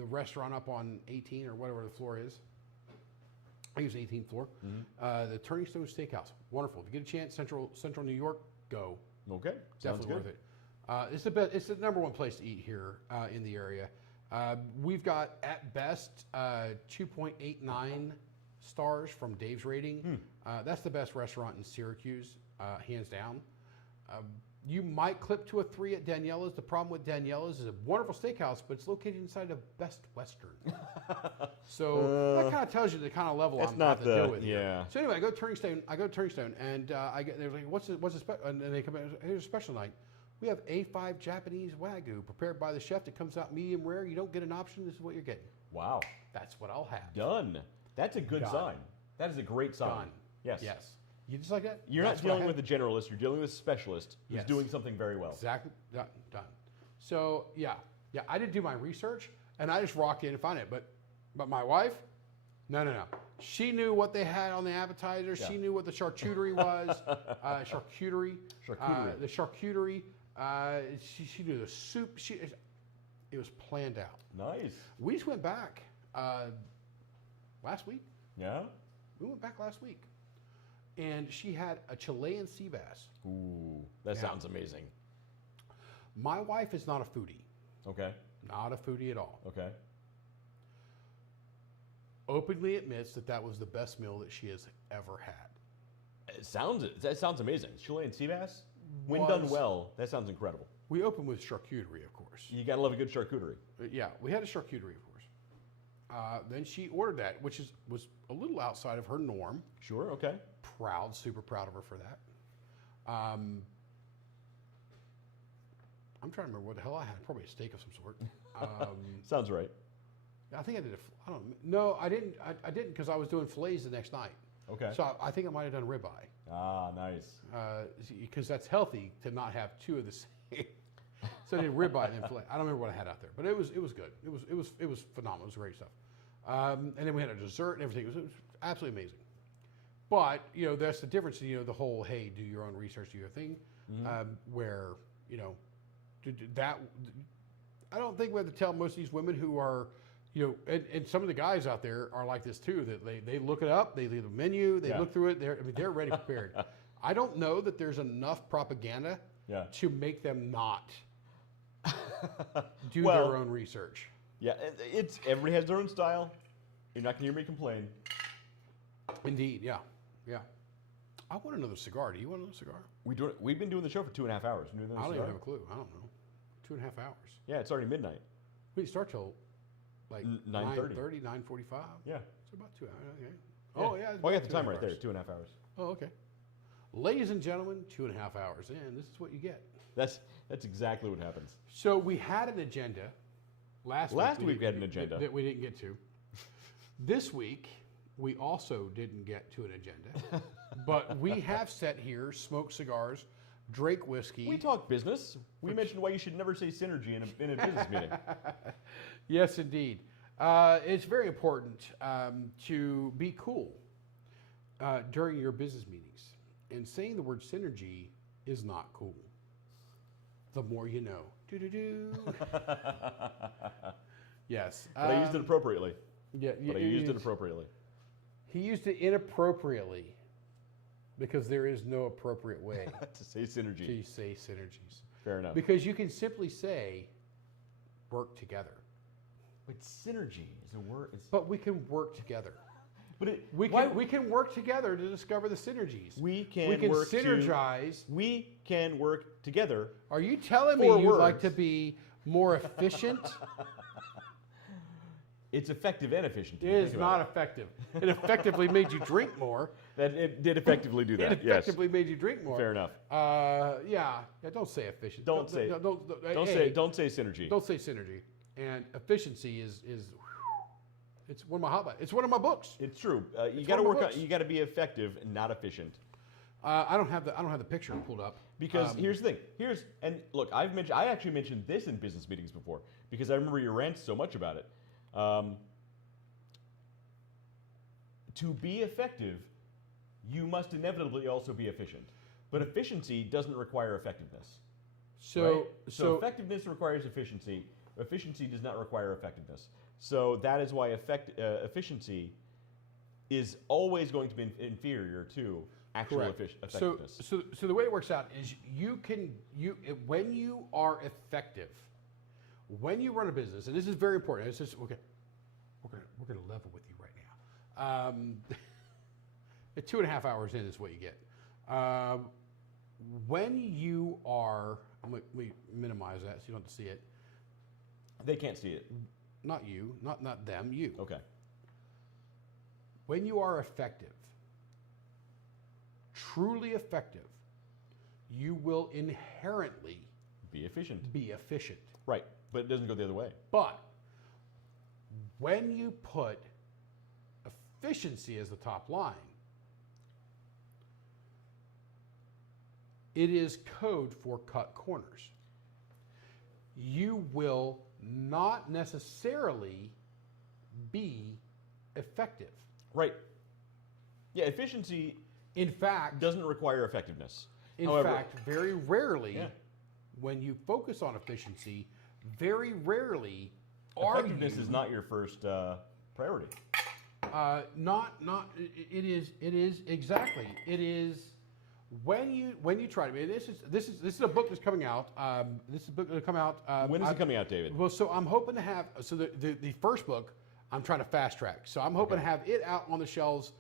restaurant up on 18 or whatever the floor is. I use 18th floor. The Turning Stone Steakhouse, wonderful. If you get a chance, Central New York, go. Okay, sounds Definitely good. worth it. It's the number one place to eat here in the area. We've got at best 2.89 stars from Dave's rating. That's the best restaurant in Syracuse, hands down. You might clip to a 3 at Daniela's. The problem with Daniela's is a wonderful steakhouse, but it's located inside of Best Western. So that kind of tells you the kind of level I'm about to deal with. Yeah. So anyway, I go to Turning Stone, and they're like, "What's the special?" And they come in. Here's a special night. We have A5 Japanese Wagyu prepared by the chef. It comes out medium rare. You don't get an option. This is what you're getting. Wow. That's what I'll have. Done. That's a good sign. That is a great sign. Done. Yes. Yes. You just like that? You're not dealing with a generalist. You're dealing with a specialist who's Yes. doing something very well. Exactly. Done. So yeah. I didn't do my research, and I just walked in and found it. But my wife, no. She knew what they had on the appetizer. Yeah. She knew what the charcuterie was. Charcuterie. Charcuterie. The charcuterie. She knew the soup. It was planned out. Nice. We just went back last week. Yeah? We went back last week, and she had a Chilean sea bass. Ooh, that sounds amazing. My wife is not a foodie. Okay. Not a foodie at all. Okay. Openly admits that was the best meal that she has ever had. That sounds amazing. Chilean sea bass? When done well, that sounds incredible. We opened with charcuterie, of course. You gotta love a good charcuterie. Yeah, we had a charcuterie, of course. Then she ordered that, which was a little outside of her norm. Sure, okay. Super proud of her for that. I'm trying to remember what the hell I had. Probably a steak of some sort. Sounds right. I think I did. I don't know. No, I didn't. I didn't because I was doing fillets the next night. Okay. So I think I might have done ribeye. Ah, nice. Because that's healthy to not have two of the same. So I did ribeye and then fillet. I don't remember what I had out there, but it was good. It was phenomenal. It was great stuff. And then we had a dessert and everything. It was absolutely amazing. But that's the difference. The whole hey, do your own research, do your thing. Where that I don't think we have to tell most of these women who are. And some of the guys out there are like this too. That they look it up, they leave the menu, they look through it. They're ready prepared. I don't know that there's enough propaganda to make them not do their own research. Yeah, everybody has their own style. You're not gonna hear me complain. Indeed, yeah. I want another cigar. Do you want another cigar? We've been doing the show for 2.5 hours. I don't even have a clue. I don't know. 2.5 hours. Yeah, it's already midnight. We didn't start till like 9:30. 9:45. Yeah. It's about 2 hours. Okay. Yeah. Oh yeah. I got the time right there. 2.5 hours. Oh okay. Ladies and gentlemen, 2.5 hours in. This is what you get. That's exactly what happens. So we had an agenda last week. We had an agenda that we didn't get to. This week we also didn't get to an agenda, but we have sat here, smoked cigars, drank whiskey. We talk business. We mentioned why you should never say synergy in a business meeting. Yes, indeed. It's very important to be cool during your business meetings. And saying the word synergy is not cool. The more you know. Do-do-do. Yes. But I used it appropriately. Yeah, But I used it appropriately. He used it inappropriately because there is no appropriate way To say synergy. to say synergies. Fair enough. Because you can simply say work together. But synergy is a word. But we can work together. But We can work together to discover the synergies. We can synergize. We can work together. Are you telling me Four you'd like words. to be more efficient? It's effective and efficient. It is not effective. It effectively made you drink more. That it did effectively do that. It effectively made you drink more. Fair enough. Yeah. Don't say efficient. Don't say synergy. Don't say synergy. And efficiency is it's one of my hot. It's one of my books. It's true. You It's got to one of my work on. books. You got to be effective and not efficient. I don't have the picture pulled up Because here's the thing. Look, I actually mentioned this in business meetings before because I remember your rants so much about it. To be effective, you must inevitably also be efficient. But efficiency doesn't require effectiveness. So, Right? So effectiveness requires efficiency. Efficiency does not require effectiveness. So that is why efficiency is always going to be inferior to actual effectiveness. So the way it works out is when you are effective, when you run a business, and this is very important. It's just okay. We're gonna level with you right now. At 2.5 hours in is what you get. When you are, let me minimize that so you don't have to see it. They can't see it. Not you, not them, you. Okay. When you are effective, truly effective, you will inherently Be efficient. Right, but it doesn't go the other way. But when you put efficiency as the top line, it is code for cut corners. You will not necessarily be effective. Right. Yeah, efficiency In fact, doesn't require effectiveness. in However, fact, very rarely, Yeah. when you focus on efficiency, very rarely are effectiveness you is not your first priority. it is exactly. It is when you try to. This is a book that's coming out. This is a book that'll come out. When is it coming out, David? Well, so I'm hoping to have the first book. I'm trying to fast track. So I'm hoping to have it out on the shelves.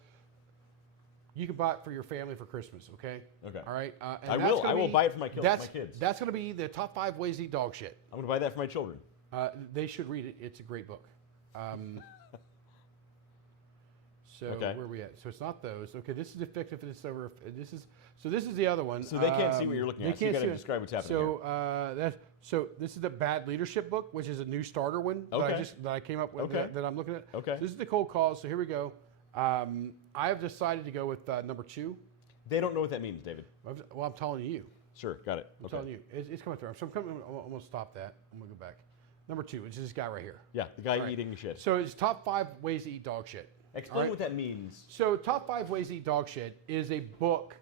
You can buy it for your family for Christmas. Okay. Okay. All right. And I will buy it for my kids. That's going to be the top 5 ways to eat dog shit. I'm going to buy that for my children. They should read it. It's a great book. So Okay. where are we at? So it's not those. Okay, this is effectiveness over. This is the other one. So they can't see what you're looking at. So you got to describe what's happening here. So this is the bad leadership book, which is a new starter one that I came up with that I'm looking at. Okay. So this is the cold calls. So here we go. I have decided to go with number 2. They don't know what that means, David. Well, I'm telling you. Sure, got it. I'm telling you. It's coming through. So I'm going to stop that. I'm going to go back. Number 2, which is this guy right here. Yeah, the guy eating shit. So it's top 5 ways to eat dog shit. Explain what that means. So top 5 ways to eat dog shit is a book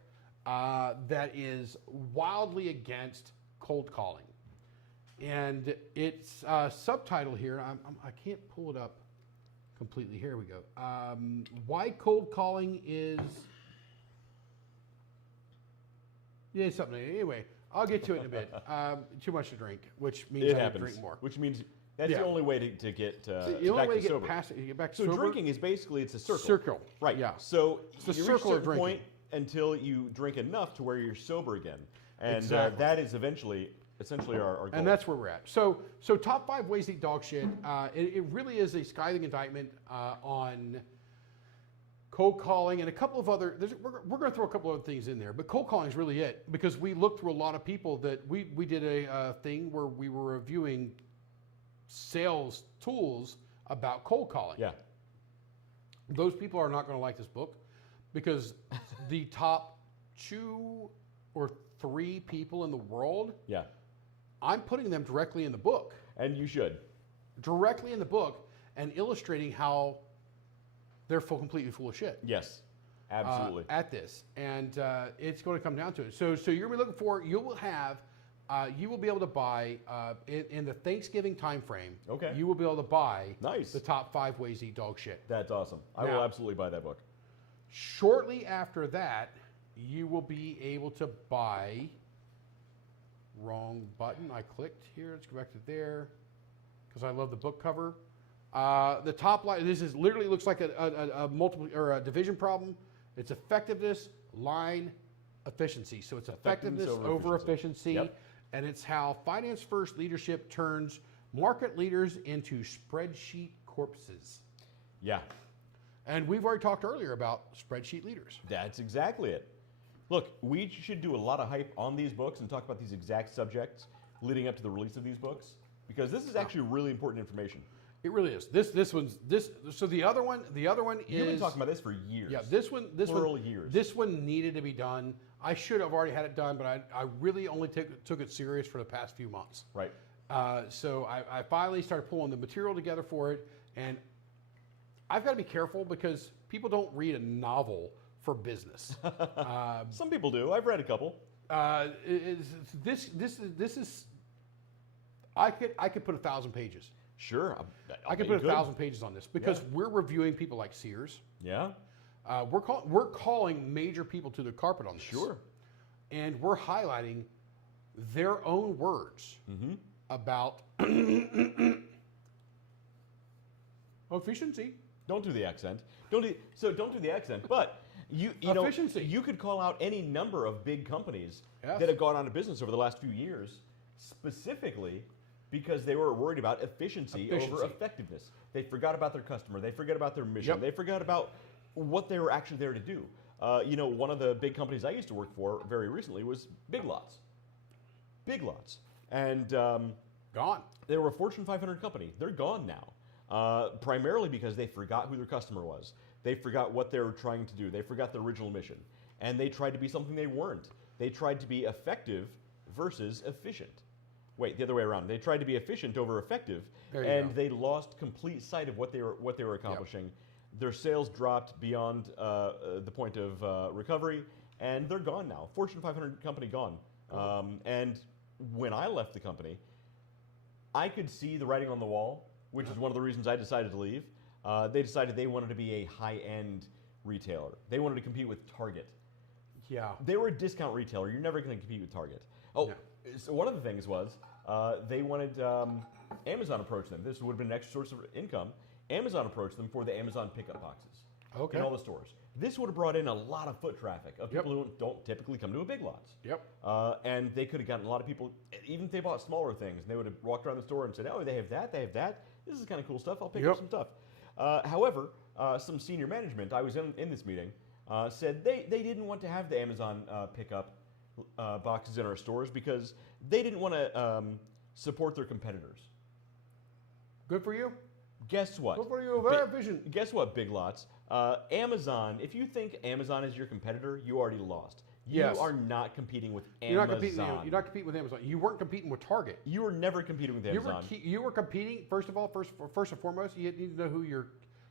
that is wildly against cold calling. And it's subtitled here. I can't pull it up completely. Here we go. Why cold calling is... Yeah, something. Anyway, I'll get to it in a bit. Too much to drink, which means I have to drink more. Which means that's the only way to get the only back way to to sober. get back to So sober. drinking is basically, it's a circle. Circle. Right. Yeah. So It's the you circle reach of a certain drinking. point until you drink enough to where you're sober again. And Exactly. that is essentially our goal. And that's where we're at. So top 5 ways to eat dog shit. It really is a scathing indictment on cold calling and a couple of other. We're going to throw a couple of other things in there, but cold calling is really it, because we looked through a lot of people that we did a thing where we were reviewing sales tools about cold calling. Yeah. Those people are not going to like this book, because the top 2 or 3 people in the world, Yeah. I'm putting them directly in the book. And you should. Directly in the book and illustrating how they're completely full of shit. Yes. Absolutely. At this. And it's going to come down to it. So you're going to be looking for, you will be able to buy, in the Thanksgiving time frame, Okay. you will be able to buy Nice. the top 5 ways to eat dog shit. That's awesome. I will absolutely buy that book. Shortly after that, you will be able to buy, wrong button, I clicked here, let's go back to there, because I love the book cover. The top line, this is literally looks like a multiple or a division problem. It's effectiveness, line, efficiency. So it's effectiveness over efficiency. Yep. And it's how finance first leadership turns market leaders into spreadsheet corpses. Yeah. And we've already talked earlier about spreadsheet leaders. That's exactly it. Look, we should do a lot of hype on these books and talk about these exact subjects leading up to the release of these books, because this is actually really important information. It really is. So the other one is. You've been talking about this for years. Yeah, this one, years. This one needed to be done. I should have already had it done, but I really only took it serious for the past few months. Right. So I finally started pulling the material together for it, and I've got to be careful because people don't read a novel for business. Some people do. I've read a couple. This is. I could put 1,000 pages. Sure. I could put 1,000 pages on this because we're reviewing people like Sears. Yeah. We're calling major people to the carpet on this. Sure. And we're highlighting their own words about efficiency. Don't do the accent. Don't do the accent. But you efficiency. You could call out any number of big companies Yes. that have gone out of business over the last few years, specifically because they were worried about efficiency. Over effectiveness. They forgot about their customer. They forgot about their mission. Yep. They forgot about what they were actually there to do. One of the big companies I used to work for very recently was Big Lots. Big Lots. And Gone. they were a Fortune 500 company. They're gone now. Primarily because they forgot who their customer was. They forgot what they were trying to do. They forgot the original mission. And they tried to be something they weren't. They tried to be effective versus efficient. Wait, the other way around. They tried to be efficient over effective, and they lost complete sight of what they were accomplishing. Yep. Their sales dropped beyond the point of recovery, and they're gone now. Fortune 500 company gone. And when I left the company, I could see the writing on the wall, which is one of the reasons I decided to leave. They decided they wanted to be a high-end retailer. They wanted to compete with Target. Yeah. They were a discount retailer. You're never going to compete with Target. Oh, so one of the things was they wanted Amazon approached them. This would have been an extra source of income. Amazon approached them for the Amazon pickup boxes in all the stores. This would have brought in a lot of foot traffic of people who don't typically come to a Big Lots. Yep. And they could have gotten a lot of people, even if they bought smaller things, and they would have walked around the store and said, oh, they have that, they have that. This is kind of cool stuff. I'll pick up some stuff. However, some senior management, I was in this meeting, said they didn't want to have the Amazon pickup boxes in our stores because they didn't want to support their competitors. Good for you. Guess what? Good for you. Very efficient. Guess what, Big Lots? Amazon, if you think Amazon is your competitor, you already lost. You are not competing with Amazon. You're not competing with Amazon. You weren't competing with Target. You were never competing with Amazon. You were competing, first and foremost, you need to know who you're...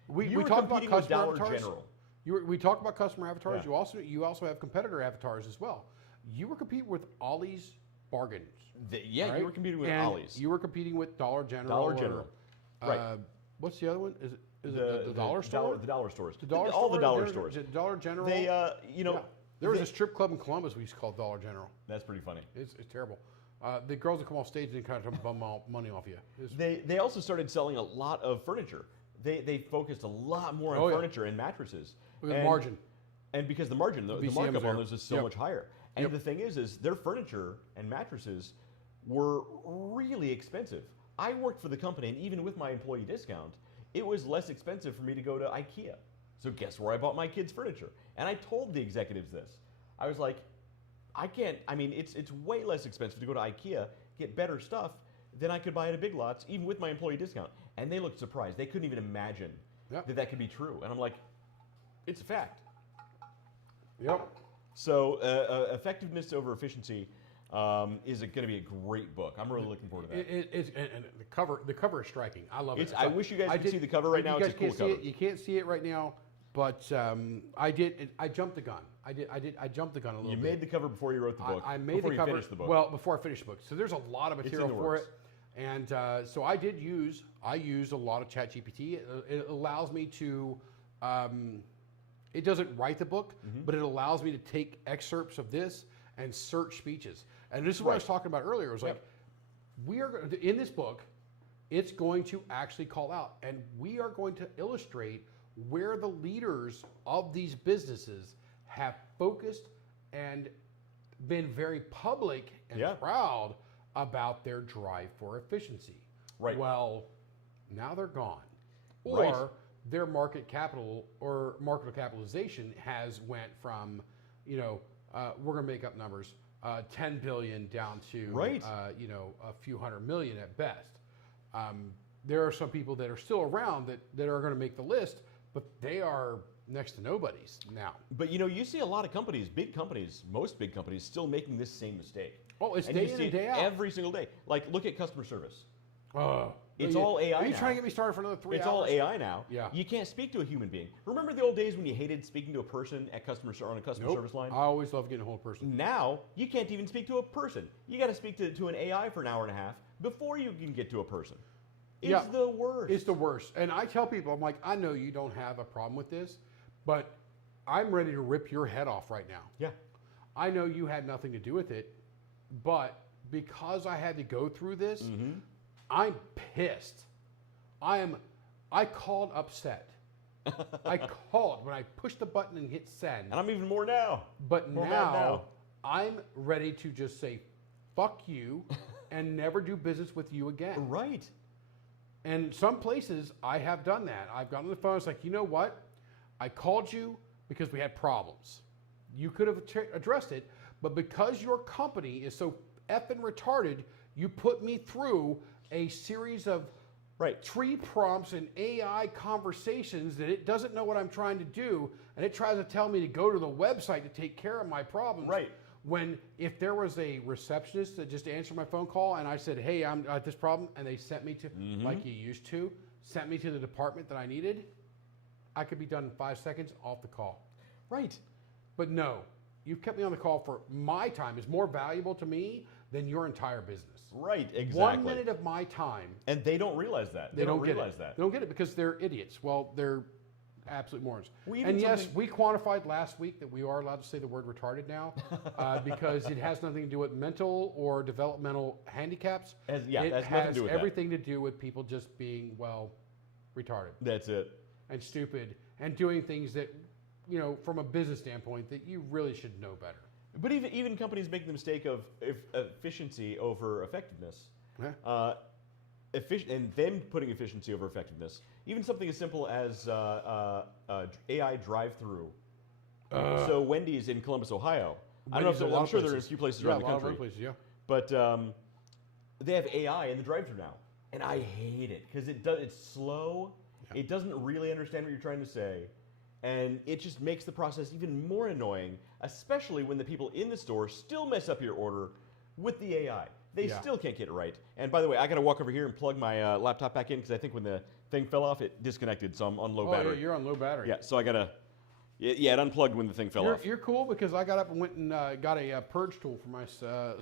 We were talked about competing with customer Dollar avatars. General. We talked about customer avatars. Yeah. You also have competitor avatars as well. You were competing with Ollie's bargains. You were competing with Ollie's. You were competing with Dollar General. Dollar General. Right. What's the other one? Is it the dollar store? The dollar stores. All the dollar stores. Dollar General. They, There was a strip club in Columbus we used to call Dollar General. That's pretty funny. It's terrible. The girls that come off stage and kind of bum money off you. They also started selling a lot of furniture. They focused a lot more on furniture and mattresses. With the margin. And because the margin, the markup on those is so much higher. And the thing is their furniture and mattresses were really expensive. I worked for the company, and even with my employee discount, it was less expensive for me to go to IKEA. So guess where I bought my kids' furniture? And I told the executives this. I was like, it's way less expensive to go to IKEA, get better stuff, than I could buy at a Big Lots, even with my employee discount. And they looked surprised. They couldn't even imagine that could be true. And I'm like, it's a fact. Yep. So effectiveness over efficiency is going to be a great book. I'm really looking forward to that. And the cover is striking. I love it. I wish you guys could see the cover right now. It's a cool cover. You can't see it right now, but I jumped the gun. I jumped the gun a little bit. You made the cover before you wrote the book. I made the cover. Finished the book. Well, before I finished the book. So there's a lot of material for it. And so I used a lot of ChatGPT. It allows me to, it doesn't write the book, but it allows me to take excerpts of this and search speeches. And this is what I was talking about earlier. It was like, we are in this book, it's going to actually call out, and we are going to illustrate where the leaders of these businesses have focused and been very public and proud about their drive for efficiency. Right. Well, now they're gone. Or their market capital or market capitalization has went from, we're going to make up numbers, 10 billion down to, a few $100 million at best. There are some people that are still around that are going to make the list, but they are next to nobody's now. But you see a lot of companies, most big companies, still making this same mistake. Oh, it's day in and day out. Every single day. Like, look at customer service. It's all AI Are you now. trying to get me started for another 3 hours? It's all AI now. Yeah. You can't speak to a human being. Remember the old days when you hated speaking to a person at on a customer service line? I always love getting a whole person. Now, you can't even speak to a person. You got to speak to an AI for an hour and a half before you can get to a person. It's the worst. It's the worst. And I tell people, I'm like, I know you don't have a problem with this, but I'm ready to rip your head off right now. Yeah. I know you had nothing to do with it, but because I had to go through this, I'm pissed. I called upset. I called when I pushed the button and hit send. And I'm even more now. But more now I'm ready to just say, fuck you, and never do business with you again. Right. And some places I have done that. I've gotten on the phone. It's like, you know what? I called you because we had problems. You could have addressed it, but because your company is so effing retarded, you put me through a series of tree prompts and AI conversations that it doesn't know what I'm trying to do, and it tries to tell me to go to the website to take care of my problems. Right. When if there was a receptionist that just answered my phone call and I said, hey, I'm at this problem, and they sent me to, like you used to, sent me to the department that I needed, I could be done in 5 seconds off the call. Right. But no, you've kept me on the call for my time is more valuable to me than your entire business. Right, exactly. 1 minute of my time. And they don't realize that. They don't realize that. They don't get it because they're idiots. Well, they're absolute morons. Well, and yes, we quantified last week that we are allowed to say the word retarded now because it has nothing to do with mental or developmental handicaps. It has nothing to do with everything to do with people just being, well, retarded. That's it. And stupid and doing things that, you know, from a business standpoint that you really should know better. But even companies make the mistake of efficiency over effectiveness. Yeah. And them putting efficiency over effectiveness. Even something as simple as AI drive-through. So Wendy's in Columbus, Ohio. I don't know if I'm sure there are a few places around the country. A lot of places, yeah. But they have AI in the drive-through now, and I hate it because it's slow. Yeah. It doesn't really understand what you're trying to say. And it just makes the process even more annoying, especially when the people in the store still mess up your order with the AI. They still can't get it right. And by the way, I got to walk over here and plug my laptop back in because I think when the thing fell off, it disconnected, so I'm on low battery. Yeah, you're on low battery. Yeah, so I got to... Yeah, it unplugged when the thing fell off. You're cool because I got up and went and got a purge tool for my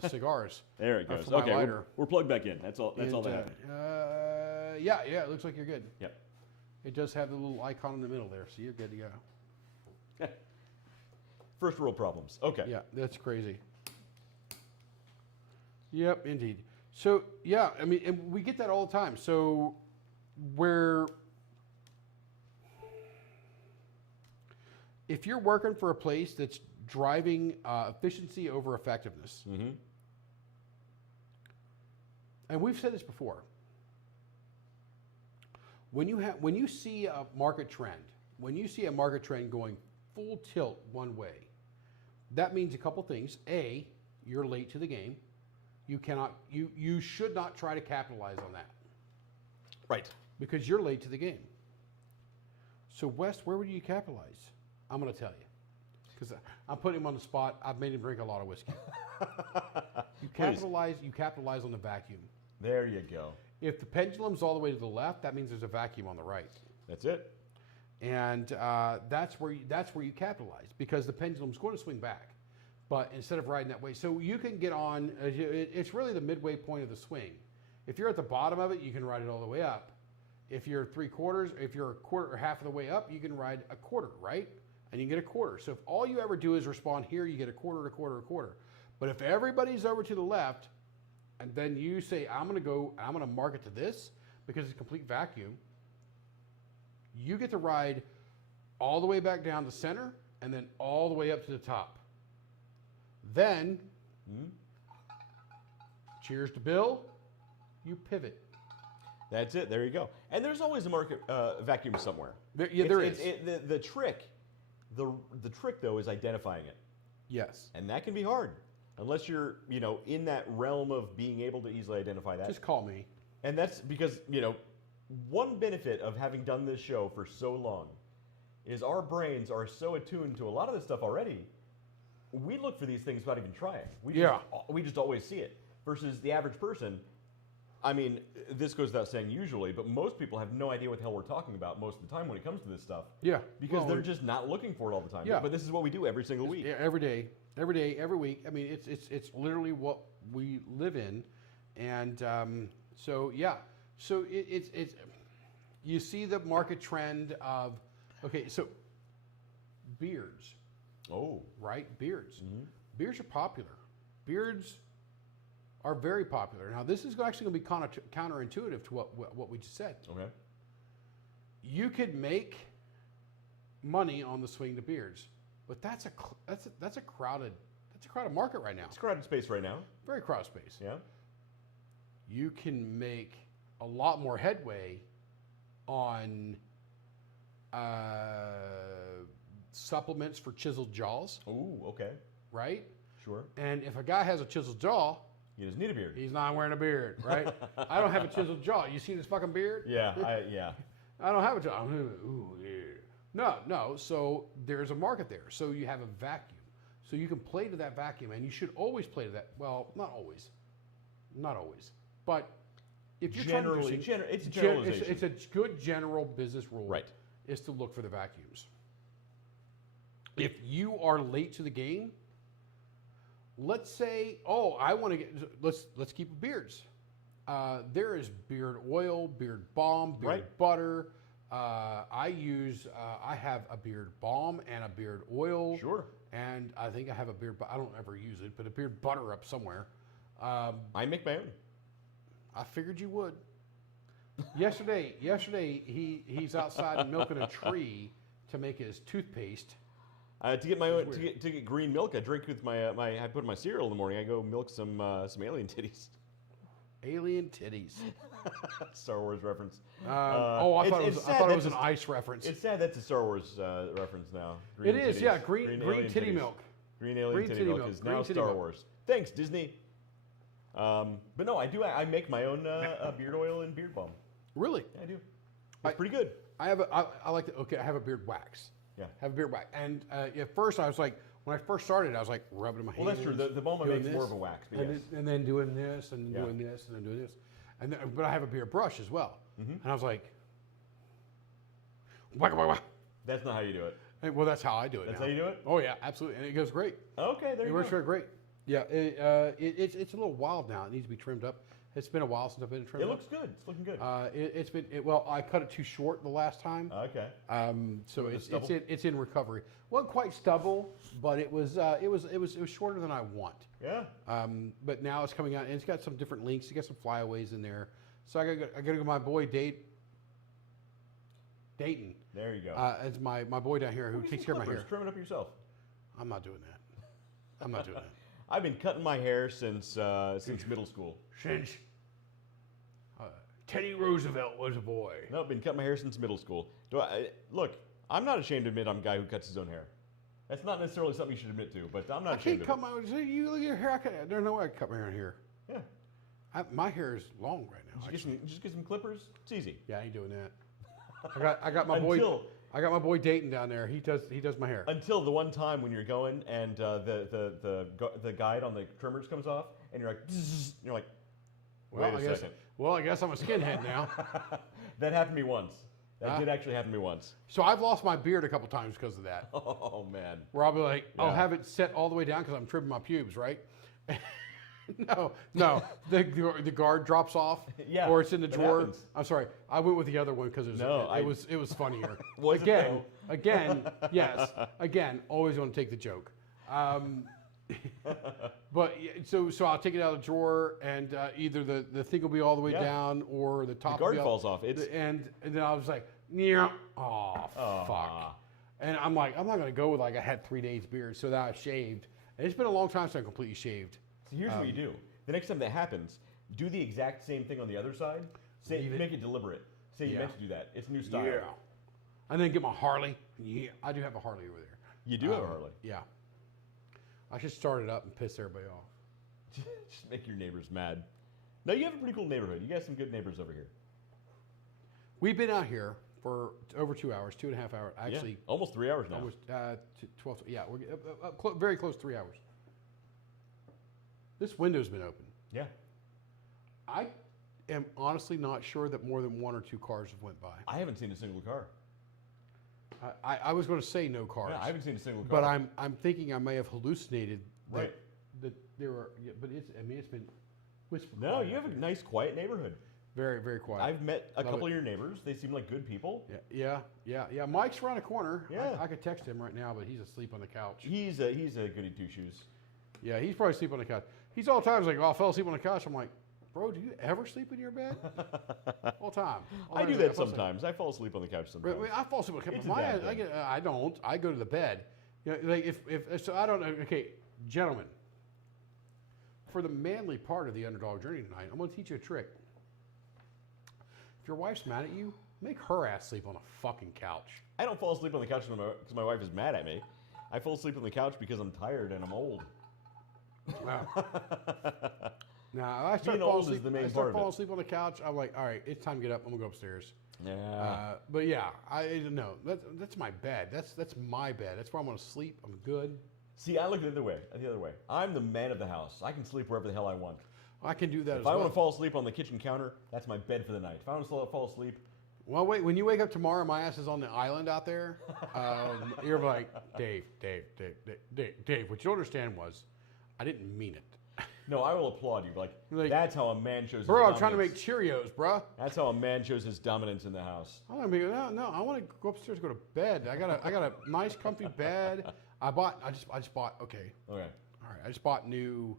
cigars. There it goes. Okay, we're plugged back in. That's all that happened. Yeah, it looks like you're good. Yep. It does have the little icon in the middle there, so you're good to go. First world problems. Okay. Yeah, that's crazy. Yep, indeed. So, yeah, I mean, and we get that all the time. So, if you're working for a place that's driving efficiency over effectiveness, and we've said this before, when you see a market trend, going full tilt one way, that means a couple things. A, you're late to the game. You should not try to capitalize on that. Right. Because you're late to the game. So Wes, where would you capitalize? I'm going to tell you. Because I'm putting him on the spot. I've made him drink a lot of whiskey. You capitalize on the vacuum. There you go. If the pendulum's all the way to the left, that means there's a vacuum on the right. That's it. And that's where you capitalize because the pendulum's going to swing back. But instead of riding that way, so you can get on, it's really the midway point of the swing. If you're at the bottom of it, you can ride it all the way up. If you're if you're a quarter or half of the way up, you can ride a quarter, right? And you get a quarter. So if all you ever do is respond here, you get a quarter, a quarter, a quarter. But if everybody's over to the left, and then you say, I'm going to market to this because it's a complete vacuum, you get to ride all the way back down to center and then all the way up to the top. Then, cheers to Bill, you pivot. That's it. There you go. And there's always a market vacuum somewhere. There is. The trick, the trick though, is identifying it. Yes. And that can be hard unless you're in that realm of being able to easily identify that. Just call me. And that's because one benefit of having done this show for so long is our brains are so attuned to a lot of this stuff already. We look for these things without even trying. We just always see it. Versus the average person, I mean, this goes without saying usually, but most people have no idea what the hell we're talking about most of the time when it comes to this stuff. Yeah. Because Well, they're just not looking for it all the time. Yeah. But this is what we do every single week. Yeah, every day, every week. I mean, it's literally what we live in, and so yeah. So it's you see the market trend of so beards, right? Beards, beards are popular. Beards are very popular. Now, this is actually going to be counterintuitive to what we just said. Okay. You could make money on the swing to beards, but that's a crowded market right now. It's a crowded space right now. Very crowded space. Yeah. You can make a lot more headway on supplements for chiseled jaws. Ooh, okay. Right? Sure. And if a guy has a chiseled jaw, he doesn't need a beard. he's not wearing a beard, right? I don't have a chiseled jaw. You see this fucking beard? Yeah, I don't have a jaw. Ooh, yeah. No. So there's a market there. So you have a vacuum. So you can play to that vacuum, and you should always play to that. Well, not always, but if you're generally, trying to it's a generalization. it's a good general business rule. Right. Is to look for the vacuums. If you are late to the game, let's say, I want to get. Let's keep beards. There is beard oil, beard balm, beard butter. I have a beard balm and a beard oil. Sure. And I think I have a beard. I don't ever use it, but a beard butter up somewhere. I make my own. I figured you would. Yesterday, he's outside milking a tree to make his toothpaste. To get my own, to get green milk, I drink with my I put in my cereal in the morning. I go milk some alien titties. Alien titties. Star Wars reference. I thought it was an ice reference. It's sad that's a Star Wars reference now. It is, yeah. Green titty milk. Green alien titty milk is now Star Wars. Thanks, Disney. But no, I do. I make my own beard oil and beard balm. Really? Yeah, I do. It's pretty good. I like I have a beard wax. Yeah. Have a beard wax. And at first I was like, when I first started, I was like rubbing my hands. Well, that's true. The balm makes more of a wax. But and then doing this and doing this and then doing this. But I have a beard brush as well. And I was like, whack, whack, whack. That's not how you do it. Well, that's how I do it. That's now. how you do it? Oh, yeah, absolutely. And it goes great. Okay, there you go. It works very great. Yeah, it's a little wild now. It needs to be trimmed up. It's been a while since I've been trimmed up. It looks good. It's looking good. I cut it too short the last time. Okay. So it's in recovery. Wasn't quite stubble, but it was shorter than I want. Yeah. But now it's coming out, and it's got some different links. It's got some flyaways in there. So I gotta go to my boy Dayton. There you go. It's my boy down here who takes care of my hair. Trim it up yourself. I'm not doing that. I've been cutting my hair since middle school. Since Teddy Roosevelt was a boy. No, I've been cutting my hair since middle school. Look, I'm not ashamed to admit I'm a guy who cuts his own hair. That's not necessarily something you should admit to, but I'm not ashamed of it. I can't cut my. You look at your hair. There's no way I can cut my hair in here. Yeah. My hair is long right now. Just get some clippers. It's easy. Yeah, I ain't doing that. I got my boy. I got my boy Dayton down there. He does my hair. Until the one time when you're going and the guide on the trimmers comes off and you're like, and you're like, wait a second. Well, I guess I'm a skinhead now. That happened to me once. That did actually happen to me once. So I've lost my beard a couple times because of that. Oh man. Where I'll be like, I'll have it set all the way down because I'm trimming my pubes, right? No. The guard drops off. Yeah. Or it's in the drawer. Happens. I'm sorry. I went with the other one because it was funnier. Was again, yes. Again, always want to take the joke. But so I'll take it out of the drawer, and either the thing will be all the way down, or the top. The guard falls off. And then I was like, yeah, fuck. And I'm like, I'm not gonna go with like I had 3 days beard, so that I shaved. And it's been a long time since I completely shaved. So here's what you do. The next time that happens, do the exact same thing on the other side. Make it deliberate. Say you meant to do that. It's a new style. Yeah. And then get my Harley. Yeah, I do have a Harley over there. You do have a Harley. Yeah. I should start it up and piss everybody off. Just make your neighbors mad. No, you have a pretty cool neighborhood. You got some good neighbors over here. We've been out here for over 2 hours, 2.5 hours. Actually, almost 3 hours now. Almost 12. Yeah, we're very close to 3 hours. This window's been open. Yeah. am honestly not sure that more than 1 or 2 cars have went by. I haven't seen a single car. I was going to say no cars. Yeah, I haven't seen a single car. But I'm thinking I may have hallucinated Right. that there are. Yeah, but it's been whispered. No, you have a nice, quiet neighborhood. Very, very quiet. I've met a Love couple it. of your neighbors. They seem like good people. Yeah. Mike's around the corner. Yeah. I could text him right now, but he's asleep on the couch. He's a goody two shoes. Yeah, he's probably asleep on the couch. He's all the time like, oh, I fell asleep on the couch. I'm like, bro, do you ever sleep in your bed? All the time. I do that sometimes. I fall asleep on the couch sometimes. I fall asleep on the couch. It's a My, bad thing. I don't. I go to the bed. You know, like if so, I don't know. Okay, gentlemen, for the manly part of the underdog journey tonight, I'm going to teach you a trick. If your wife's mad at you, make her ass sleep on a fucking couch. I don't fall asleep on the couch because my wife is mad at me. I fall asleep on the couch because I'm tired and I'm old. Wow. Now, I start Being old falling is the main asleep. I part start of falling it. asleep on the couch. I'm like, all right, it's time to get up. I'm gonna go upstairs. Yeah. But yeah, I don't know. That's my bed. That's my bed. That's where I'm gonna sleep. I'm good. See, I look at it the other way. I'm the man of the house. I can sleep wherever the hell I want. I can do that as If I well. want to fall asleep on the kitchen counter, that's my bed for the night. If I want to fall asleep, Well, wait. When you wake up tomorrow, my ass is on the island out there. You're like, Dave. What you don't understand was, I didn't mean it. no, I will applaud you. Like, that's how a man shows. Bro, his I'm trying to make dominance. Cheerios, bro. That's how a man shows his dominance in the house. I'm gonna be no. I want to go upstairs, go to bed. I got a nice, comfy bed. I just bought. Okay, Okay. all right. I just bought new,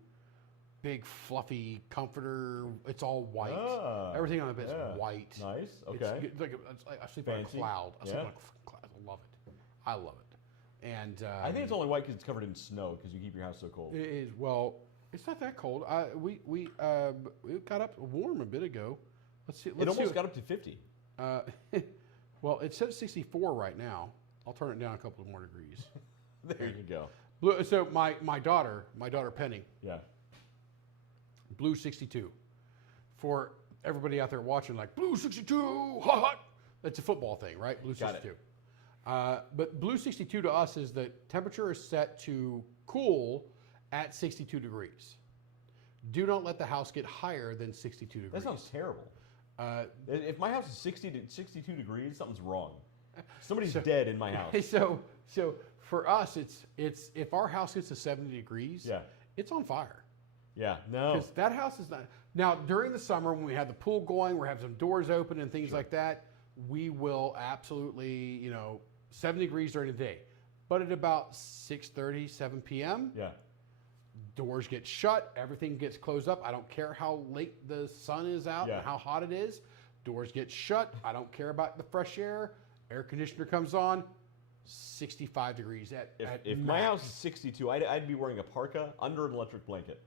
big fluffy comforter. It's all white. Ah, Everything on the bed's yeah. white. Nice. It's Okay. good, it's like I sleep Fancy. on a cloud. I sleep Yeah. on a fucking cloud. I love it. I love it. And I think it's only white because it's covered in snow because you keep your house so cold. it is well. It's not that cold. We got up warm a bit ago. Let's see. It almost got up to 50. Well, it says 64 right now. I'll turn it down a couple of more degrees. There you go. So my daughter Penny, Yeah. Blue 62. For everybody out there watching, like Blue 62, hot. That's a football thing, right? Blue Got it. 62. But Blue 62 to us is the temperature is set to cool at 62 degrees. Do not let the house get higher than 62 degrees. That sounds terrible. If my house is 62 degrees, something's wrong. Somebody's dead in my house. So for us, it's if our house gets to 70 degrees, Yeah. it's on fire. Yeah. No. Because that house is not. Now, during the summer, when we have the pool going, we're having some doors open and things like that, we will absolutely, 70 degrees during the day. But at about 6:30, 7 p.m., Yeah. doors get shut, everything gets closed up. I don't care how late the sun is out Yeah. and how hot it is. Doors get shut. I don't care about the fresh air. Air conditioner comes on. 65 degrees at If my house is 62, I'd be wearing a parka under an electric blanket.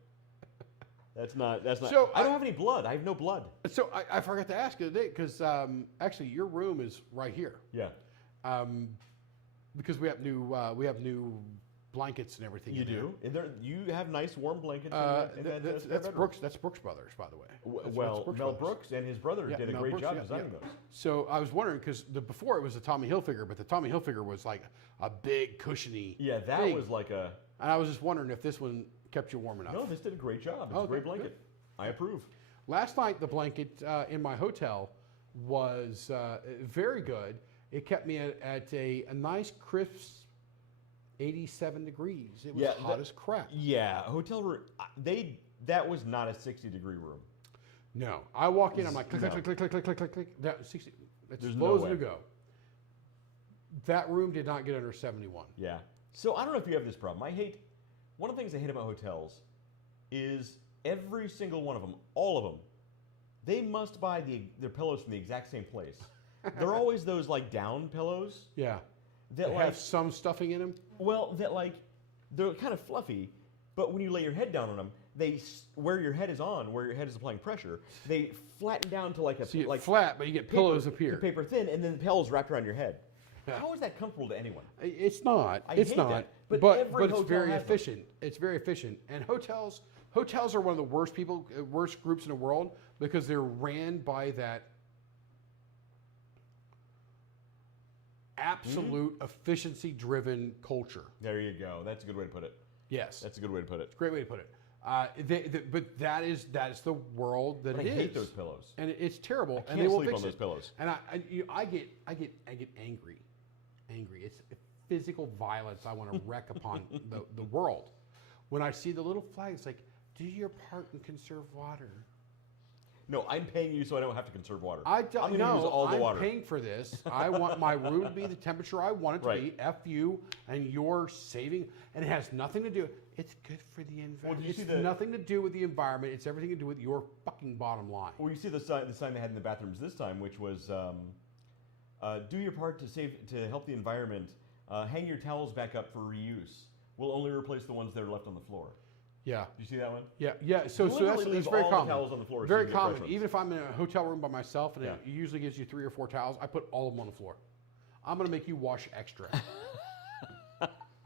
That's not. So I don't have any blood. I have no blood. So I forgot to ask you today because actually your room is right here. Yeah. Because we have new blankets and everything. You in there. do. You have nice warm blankets. That's Brooks. That's Brooks Brothers, by the way. Well, That's Mel Brothers. Brooks and his brother Yeah, did a Mel great Brooks, job yeah, designing yeah. those. So I was wondering because before it was a Tommy Hilfiger, but the Tommy Hilfiger was like a big cushiony. Yeah, that thing. was like a. And I was just wondering if this one kept you warm enough. No, this did a great job. It's Oh, a great good, blanket. I approve. Last night, the blanket in my hotel was very good. It kept me at a nice, crisp 87 degrees. It was Yeah, hot as crap. Yeah, hotel room. That was not a 60-degree room. No, I walk in, I'm like, click, No. click, click, click, click, click, click, click. That 60. That's There's as no low as way. it go. That room did not get under 71. Yeah. So I don't know if you have this problem. One of the things I hate about hotels is every single one of them, all of them, they must buy their pillows from the exact same place. They're always those like down pillows Yeah. that They like have some stuffing in them. they're kind of fluffy, but when you lay your head down on them, where your head is applying pressure, they flatten down to like a So you get like flat, but you get pillows up here. paper thin, and then the pillows wrapped around your head. How is that comfortable to anyone? It's not. I It's hate not. that. But But every it's hotel very has them. efficient. It's very efficient. And hotels are one of the worst groups in the world because they're ran by that absolute efficiency-driven culture. There you go. That's a good way to put it. Yes, That's a good way to put it. great way to put it. But that is the world that I it is. hate those pillows. And it's terrible. I can't and they will sleep fix on those it. pillows. And I get angry. It's physical violence I want to wreak upon the world. When I see the little flag, it's like, do your part and conserve water. No, I'm paying you so I don't have to conserve water. I don't I'm going to use all the water. I'm paying for this. I want my room to be the temperature I want it to Right. be. F you, and you're saving, and it has nothing to do. It's good for the environment. did you It's see the- to do with the environment. It's everything to do with your fucking bottom line. Well, you see the sign they had in the bathrooms this time, which was do your part to help the environment. Hang your towels back up for reuse. We'll only replace the ones that are left on the floor. Yeah. Did you see that one? Yeah. So Literally that's leave very all common. the towels on the floor so Very you get fresh common. ones. Even if I'm in a hotel room by myself and Yeah. it usually gives you 3 or 4 towels, I put all of them on the floor. I'm going to make you wash extra.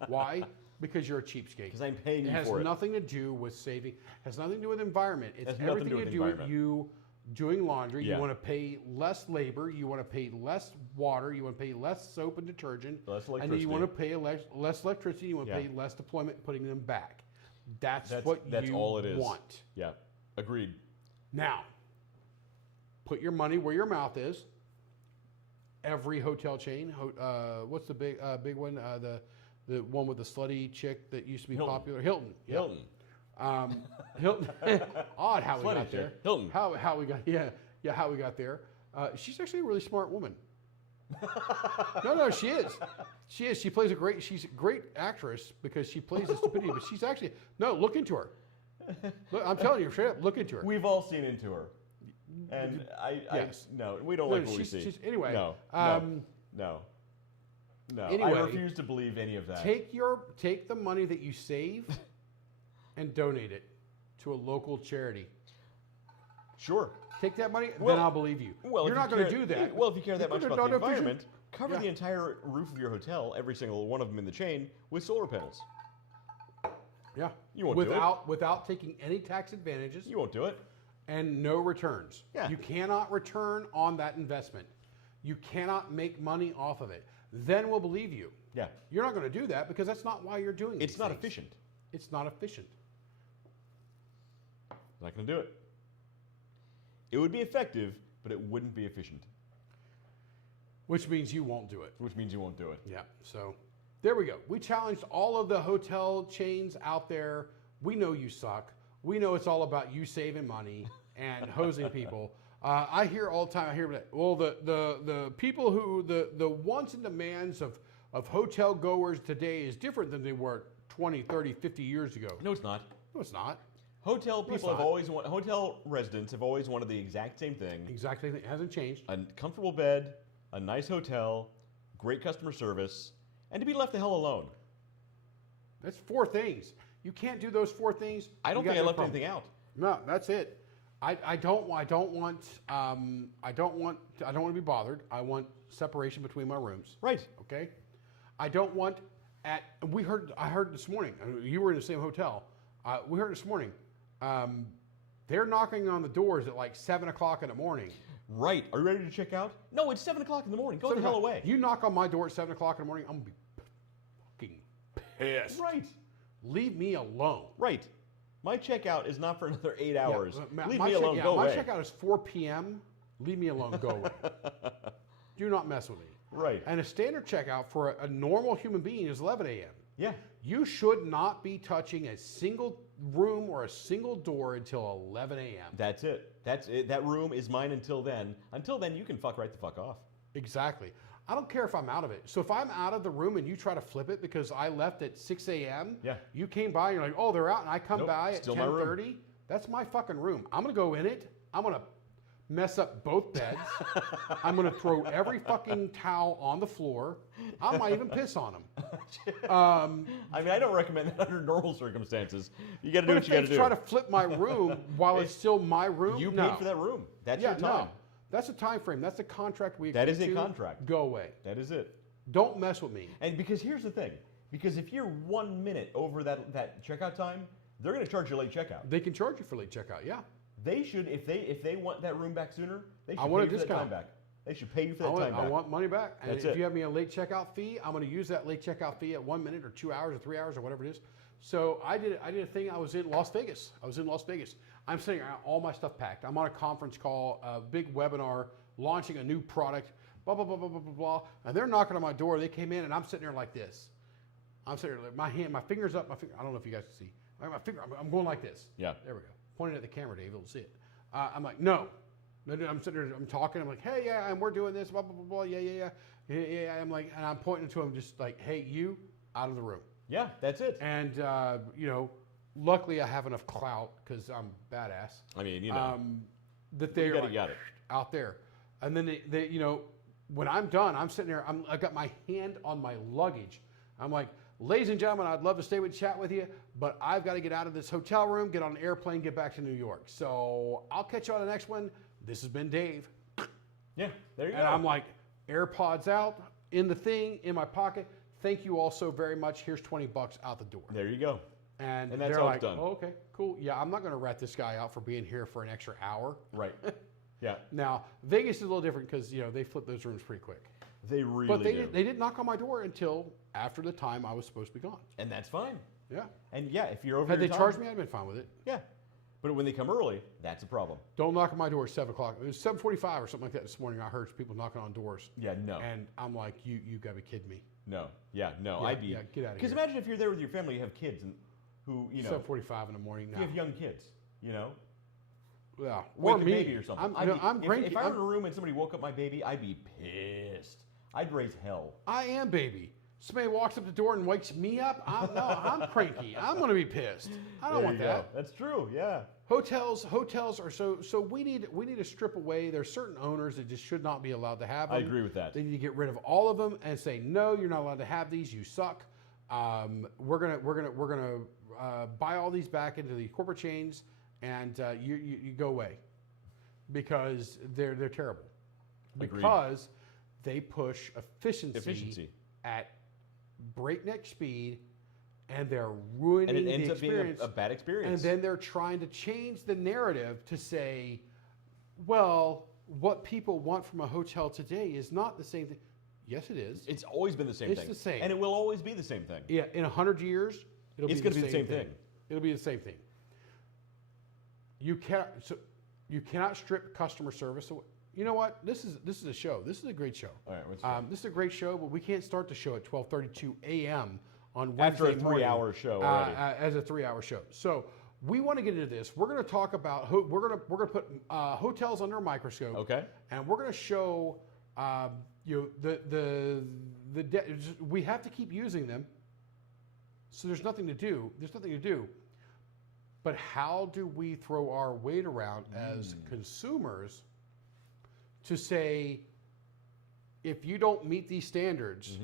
Why? Because you're a cheapskate. Because I'm paying you It has for it. nothing to do with saving. Has nothing to do with environment. It's Has nothing to everything do to with do with environment. you doing laundry. Yeah. You want to pay less labor. You want to pay less water. You want to pay less soap and detergent. Less And then you want to electricity. pay less electricity. You want to Yeah. pay less deployment putting them back. That's That's what you all it is. want. Yeah, agreed. Now, put your money where your mouth is. Every hotel chain. What's the big one? The one with the slutty chick that used to be Hilton. popular. Hilton. Yeah. Hilton. Hilton. Odd how we Slutty got there. chick. Hilton. How we got how we got there. She's actually a really smart woman. No, she is. She is. She's a great actress because she plays the stupidity, but she's actually look into her. Look, I'm telling you straight up, look into her. We've all seen into her. And Yes. no, we don't like what we she's- see. anyway, No. No. Anyway, I refuse to believe any of that. Take the money that you save and donate it to a local charity. Sure. Take that money, Well- then I'll believe you. Well, You're if not you going to care- do that. Well, if you care that much could about the donate to- environment, cover Yeah. the entire roof of your hotel, every single one of them in the chain, with solar panels. Yeah. You won't do it. Without taking any tax advantages You won't do it. and no returns. Yeah. You cannot return on that investment. You cannot make money off of it. Then we'll believe you. Yeah. You're not going to do that because that's not why you're doing it. It's not efficient. It's not efficient. Not going to do it. It would be effective, but it wouldn't be efficient, Which means you won't do it. which means you won't do it. Yeah. So there we go. We challenged all of the hotel chains out there. We know you suck. We know it's all about you saving money and hosing people. I hear all the time. I hear that. Well, the people who the wants and demands of hotel goers today is different than they were 20, 30, 50 years ago. No, it's not. No, it's not. Hotel people have not. always hotel residents have always wanted the exact same thing: Exactly. It hasn't changed. a comfortable bed, a nice hotel, great customer service, and to be left the hell alone. That's 4 things. You can't do those 4 things. I don't you think got I no left problem. anything out. No, that's it. I don't want to be bothered. I want separation between my rooms. Right. Okay. I don't want I heard this morning. You were in the same hotel. We heard this morning. They're knocking on the doors at like 7 o'clock in the morning. Right. Are you ready to check out? No, it's 7 o'clock in the morning. Go the hell away. You knock on my door at 7 o'clock in the morning, I'm gonna be fucking pissed. Right. Leave me alone. Right. My checkout is not for another 8 hours. Yeah, Leave my me alone. Go my away. checkout is 4 p.m. Leave me alone. Go away. Do not mess with me. Right. And a standard checkout for a normal human being is 11 a.m. Yeah. You should not be touching a single room or a single door until 11 a.m. That's it. That's it. That room is mine until then. Until then, you can fuck right the fuck off. Exactly. I don't care if I'm out of it. So if I'm out of the room and you try to flip it because I left at 6 a.m., Yeah. you came by and you're like, oh, they're out, and I come Nope, by at still my room. 10:30, that's my fucking room. I'm going to go in it. I'm going to mess up both beds. I'm going to throw every fucking towel on the floor. I might even piss on them. I mean, I don't recommend that under normal circumstances. You got to do But what if you got they to do. try to flip my room while it's still my room, You no. paid for that room. That's Yeah, your time. no. That's a time frame. That's a contract we That agreed is a to. contract. Go away. That is it. Don't mess with me. And because here's the thing. Because if you're 1 minute over that checkout time, they're going to charge you late checkout. They can charge you for late checkout. Yeah. They should, if they want that room back sooner, they should I want pay a you for that time discount. back. They should pay you for that time I back. want money back. And That's if it. you have me a late checkout fee, I'm going to use that late checkout fee at 1 minute or 2 hours or 3 hours or whatever it is. So I did a thing. I was in Las Vegas. I'm sitting around, all my stuff packed. I'm on a conference call, a big webinar, launching a new product, blah, blah, blah, blah, blah, blah, blah. And they're knocking on my door. They came in, and I'm sitting there like this. I'm sitting there, my finger's up. I don't know if you guys can see. My finger, I'm going like this. Yeah. There we go. Pointing at the camera, Dave. You'll see it. I'm like, no. I'm sitting there, I'm talking. I'm like, hey, yeah, and we're doing this, blah, blah, blah, blah. Yeah. I'm like, and I'm pointing to him just like, hey, you, out of the room. Yeah, that's it. And, luckily I have enough clout because I'm badass. I mean, that they're like, got it. out there. And then they, when I'm done, I'm sitting there, I've got my hand on my luggage. I'm like, ladies and gentlemen, I'd love to stay with chat with you, but I've got to get out of this hotel room, get on an airplane, get back to New York. So I'll catch you on the next one. This has been Dave. Yeah, there you go. And I'm like, AirPods out, in the thing, in my pocket. Thank you all so very much. Here's $20 out the door. There you go. And that's they're all like, done. oh, okay, cool. Yeah, I'm not going to rat this guy out for being here for an extra hour. Right. Yeah. Now, Vegas is a little different because, they flip those rooms pretty quick. They really But do. they didn't knock on my door until after the time I was supposed to be gone. And that's fine. Yeah. And yeah, if you're over Had your they time, charged me, I'd have been fine with it. Yeah. But when they come early, that's a problem. Don't knock on my door at 7 o'clock. It was 7:45 or something like that this morning. I heard people knocking on doors. Yeah, no. And I'm like, you got to be kidding me. No. Yeah, no. Yeah, I'd be. yeah, get out of Because here. imagine if you're there with your family, you have kids and who, 7:45 in the morning now. you have young kids, Yeah. Wake Or a me. baby or something. I'm great. If I were in a room and somebody woke up my baby, I'd be pissed. I'd raise hell. I am baby. Somebody walks up the door and wakes me up. I'm cranky. I'm going to be pissed. I don't want that. That's true. Yeah. Hotels are so we need to strip away. There's certain owners that just should not be allowed to have them. I agree with that. They need to get rid of all of them and say no, you're not allowed to have these. You suck. We're gonna buy all these back into the corporate chains, and you go away because they're terrible. Agreed. Because they push Efficiency. at breakneck speed, and they're ruining And it ends the up being experience. a bad experience. And then they're trying to change the narrative to say, well, what people want from a hotel today is not the same thing. Yes, it is. It's always been the same It's thing. the same. And it will always be the same thing. Yeah, in 100 years, It's gonna be the same thing. It'll be the same thing. You cannot strip customer service away. You know what? This is a show. This is a great show. All right, This is a great show, but we can't start the show at 12:32 a.m. on Wednesday After a morning, 3-hour show already. as a 3-hour show. So we want to get into this. We're going to talk about we're going to put hotels under a microscope. Okay. And we're going to show we have to keep using them. So there's nothing to do. But how do we throw our weight around as consumers to say, if you don't meet these standards,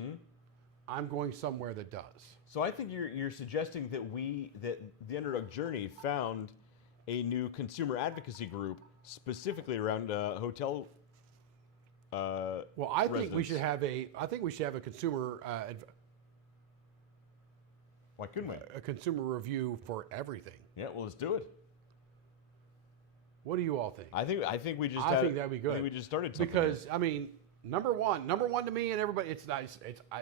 I'm going somewhere that does? So I think you're suggesting that the Underdog Journey found a new consumer advocacy group specifically around hotel. Well, I think we residents. should have a consumer Why couldn't we? a consumer review for everything. Yeah, well, let's do it. What do you all think? I think we just. I think that'd be good. I think we just started something. Because I mean, number one to me and everybody, it's nice.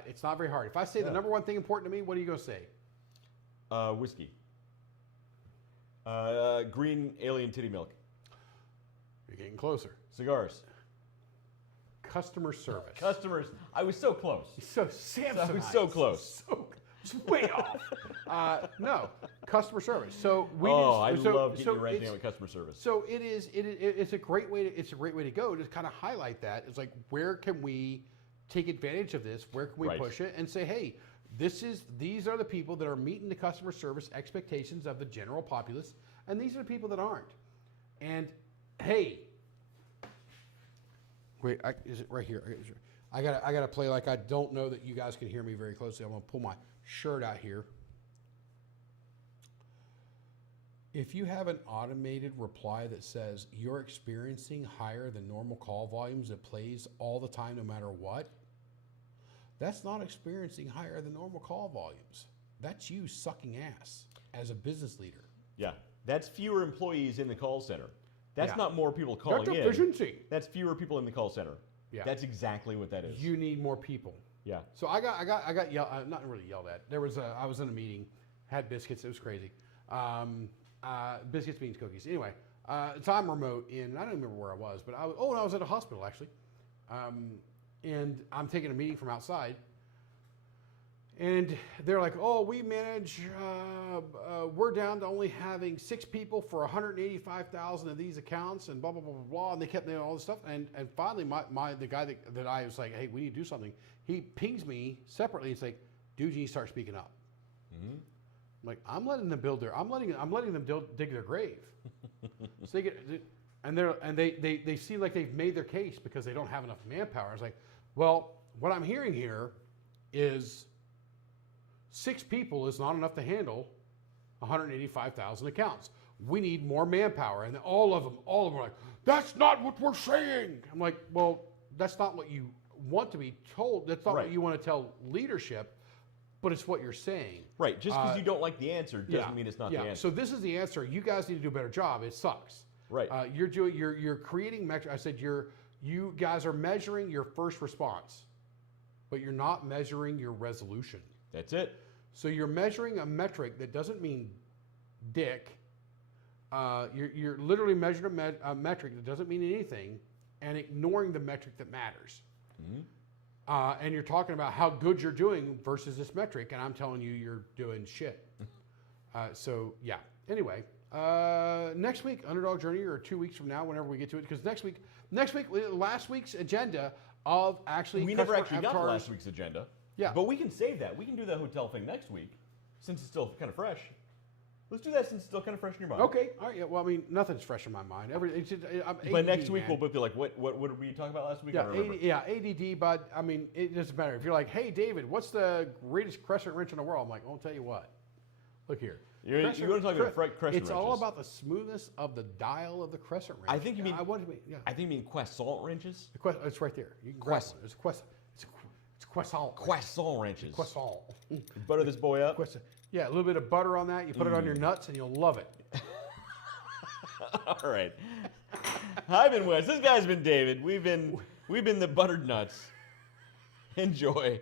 It's not very hard. If I say the number one thing important to me, what are you going to say? Whiskey. Green alien titty milk. You're getting closer. Cigars. Customer service. Customers. I was so close. So Samsonite. I was so close. It's way off. No, customer service. So we. I so, love getting so you ranting it's- with customer service. So it's a great way to go to kind of highlight that. It's like, where can we take advantage of this? Where can we Right. push it and say, hey, these are the people that are meeting the customer service expectations of the general populace, and these are the people that aren't. And hey, wait, is it right here? I gotta play like I don't know that you guys can hear me very closely. I'm gonna pull my shirt out here. If you have an automated reply that says you're experiencing higher than normal call volumes that plays all the time no matter what, that's not experiencing higher than normal call volumes. That's you sucking ass as a business leader. Yeah, that's fewer employees in the call center. That's Yeah. not more people calling That's in. efficiency. That's fewer people in the call center. Yeah. That's exactly what that is. You need more people. Yeah. So I got yelled, not really yelled at. I was in a meeting, Had biscuits. It was crazy. Biscuits, beans, cookies. Anyway, so I'm remote in, I don't remember where I was, but I was at a hospital actually. And I'm taking a meeting from outside. And they're like, oh, we manage, we're down to only having 6 people for 185,000 of these accounts and blah, blah, blah, blah, blah. And they kept naming all this stuff. And finally, the guy that I was like, hey, we need to do something. He pings me separately. He's like, dude, you need to start speaking up. Mm-hmm. I'm like, I'm letting them dig their grave. So they get, and they seem like they've made their case because they don't have enough manpower. I was like, well, what I'm hearing here is 6 people is not enough to handle 185,000 accounts. We need more manpower. And all of them are like, that's not what we're saying. I'm like, well, that's not what you want to be told. That's not what you want to tell leadership, but it's what you're saying. Right. Just because you don't like the answer doesn't mean it's not the answer. So this is the answer. You guys need to do a better job. It sucks. Right. You're creating metrics. I said you guys are measuring your first response, but you're not measuring your resolution. That's it. So you're measuring a metric that doesn't mean dick. You're literally measuring a metric that doesn't mean anything and ignoring the metric that matters. Mm-hmm. And you're talking about how good you're doing versus this metric, and I'm telling you you're doing shit. So, yeah. Anyway, next week, Underdog Journey, or 2 weeks from now, whenever we get to it, because next week, last week's agenda of actually... We never actually got last week's agenda. Yeah. But we can save that. We can do that hotel thing next week, since it's still kind of fresh. Let's do that since it's still kind of fresh in your mind. Okay. All right. Yeah, well, I mean, nothing's fresh in my mind. But next week we'll be like, what did we talk about last week? Yeah, ADD, but I mean, it doesn't matter. If you're like, hey, David, what's the greatest crescent wrench in the world? I'm like, I'll tell you what. Look here. You're going to talk about crescent wrenches. It's all about the smoothness of the dial of the crescent wrench. I think you mean. I think you mean croissant wrenches. It's right there. You can grab one. It's croissant. Croissant wrenches. Croissant. Butter this boy up. Yeah, a little bit of butter on that. You put it on your nuts, and you'll love it. All right. I've been Wes. This guy's been David. We've been the buttered nuts. Enjoy.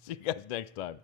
See you guys next time.